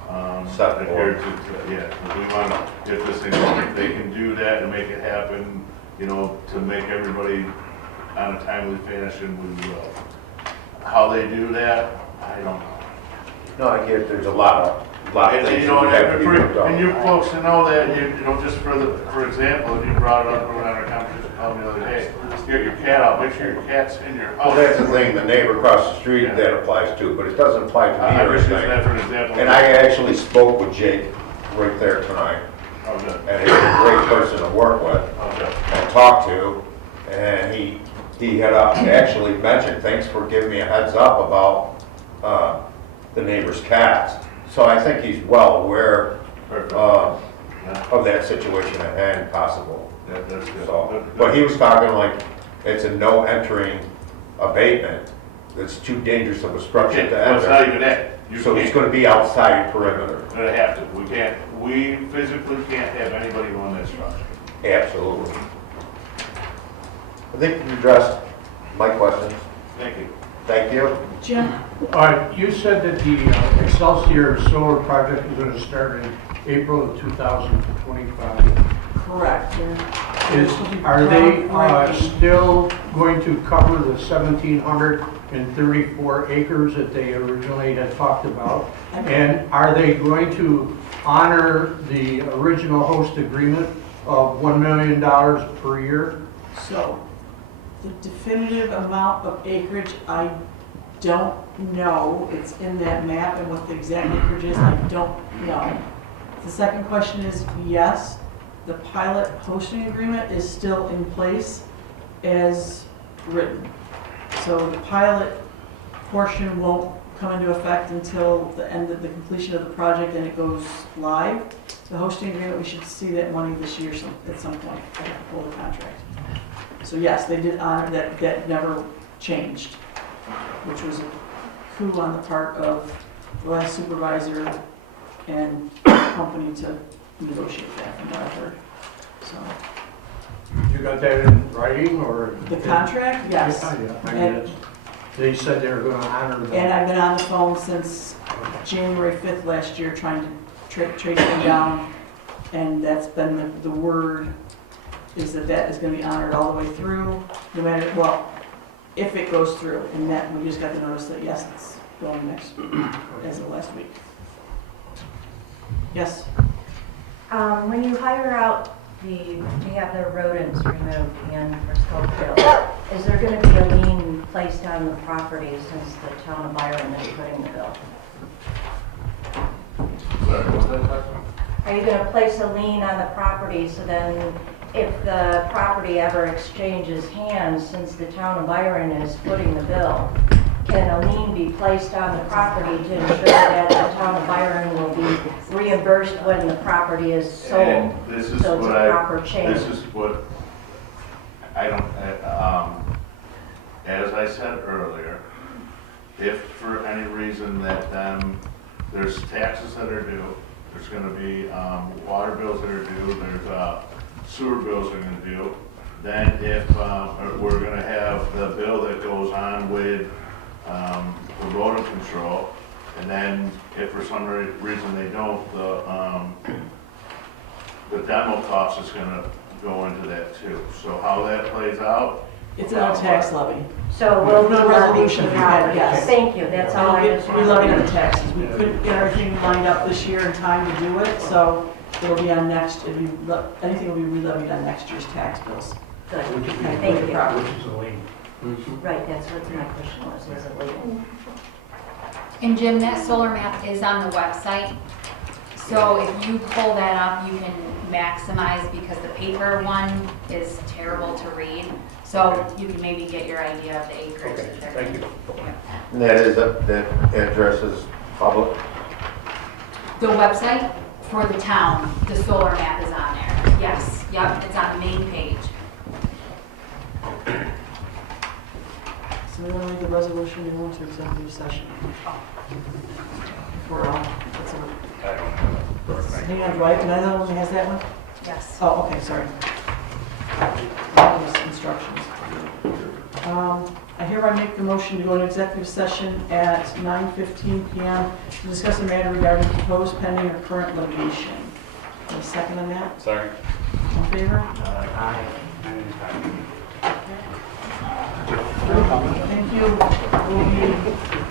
adhere to. Yeah, we want to get this thing going. If they can do that and make it happen, you know, to make everybody on a timely fashion, we will. How they do that, I don't know. No, I get there's a lot of things. You know, and you folks to know that, you know, just for example, if you brought it up around our conversation the other day, get your cat out, make sure your cat's in your house. Well, that's the thing, the neighbor across the street, that applies to, but it doesn't apply to me or anything. And I actually spoke with Jake right there tonight. Okay. And he's a great person to work with and talk to. And he had actually mentioned, thanks for giving me a heads up about the neighbor's cats. So I think he's well aware of that situation at hand, possible. Yeah, that's good. So, but he was talking like it's a no entering abatement. It's too dangerous of a structure to enter. It's not even that. So it's going to be outside perimeter. We're going to have to. We physically can't have anybody on that structure. Absolutely. I think you addressed my questions. Thank you. Thank you. Jim? You said that the Excelsior Solar Project is going to start in April of 2025. Correct. Are they still going to cover the 1,734 acres that they originally had talked about? And are they going to honor the original host agreement of $1 million per year? So, The definitive amount of acreage, I don't know. It's in that map, and what the exact acreage is, I don't know. The second question is, yes, the pilot hosting agreement is still in place as written. So the pilot portion won't come into effect until the end of the completion of the project and it goes live. The hosting agreement, we should see that money this year at some point, I have to pull the contract. So yes, they did honor that, that never changed, which was a coup on the part of the last supervisor and company to negotiate that, from what I've heard. So, You got that in writing or? the contract, yes. Yeah, I mean, And- it's- they said they were gonna honor that. And I've been on the phone since January 5th last year, trying to trace them down, and that's been the word, is that that is gonna be honored all the way through, no matter, well, if it goes through, and that, we just got the notice that, yes, it's going next, as of last week. Yes? When you hire out to have the rodents removed and for scope bill, is there going to be a lien placed on the property since the town of Byron is putting the bill? Are you going to place a lien on the property so then if the property ever exchanges hands, since the town of Byron is footing the bill, can a lien be placed on the property to ensure that the town of Byron will be reimbursed when the property is sold? And this is So it's what a proper chain. This is what, I don't, as I said earlier, if for any reason that there's taxes that are due, there's gonna be water bills that are due, there's sewer bills that are gonna due, then if we're gonna have the bill that goes on with the rodent control, and then if for some reason they don't, the demo cost is gonna go into that too. So how that plays out? It's on a tax levy. So we'll be No resolution levying we had, yes. Thank you, that's all I just We wanted. levy on the taxes. We couldn't get everything lined up this year in time to do it, so it'll be on next, anything will be re-levied on next year's tax bills. Good, Okay, thank you. Which is a lien. Right, that's what my question was it legal? And Jim, that solar map is on the website. So if you pull that up, you can maximize, because the paper one is terrible to read. So you can maybe get your idea of the acreage that they're. Thank you. And that is, that address is public? The website for the town, the solar map is on there. Yes, yep, it's on the main page. So we want to make a resolution to go into executive session. For, what's it? Hang on, do I know who has that one? Yes. Oh, okay, sorry. That was instructions. I hereby make the motion to go into executive session at 9:15 p.m. to discuss a matter regarding proposed pending or current litigation. Any second on that? Sorry. All in favor? Aye. Thank you. We'll be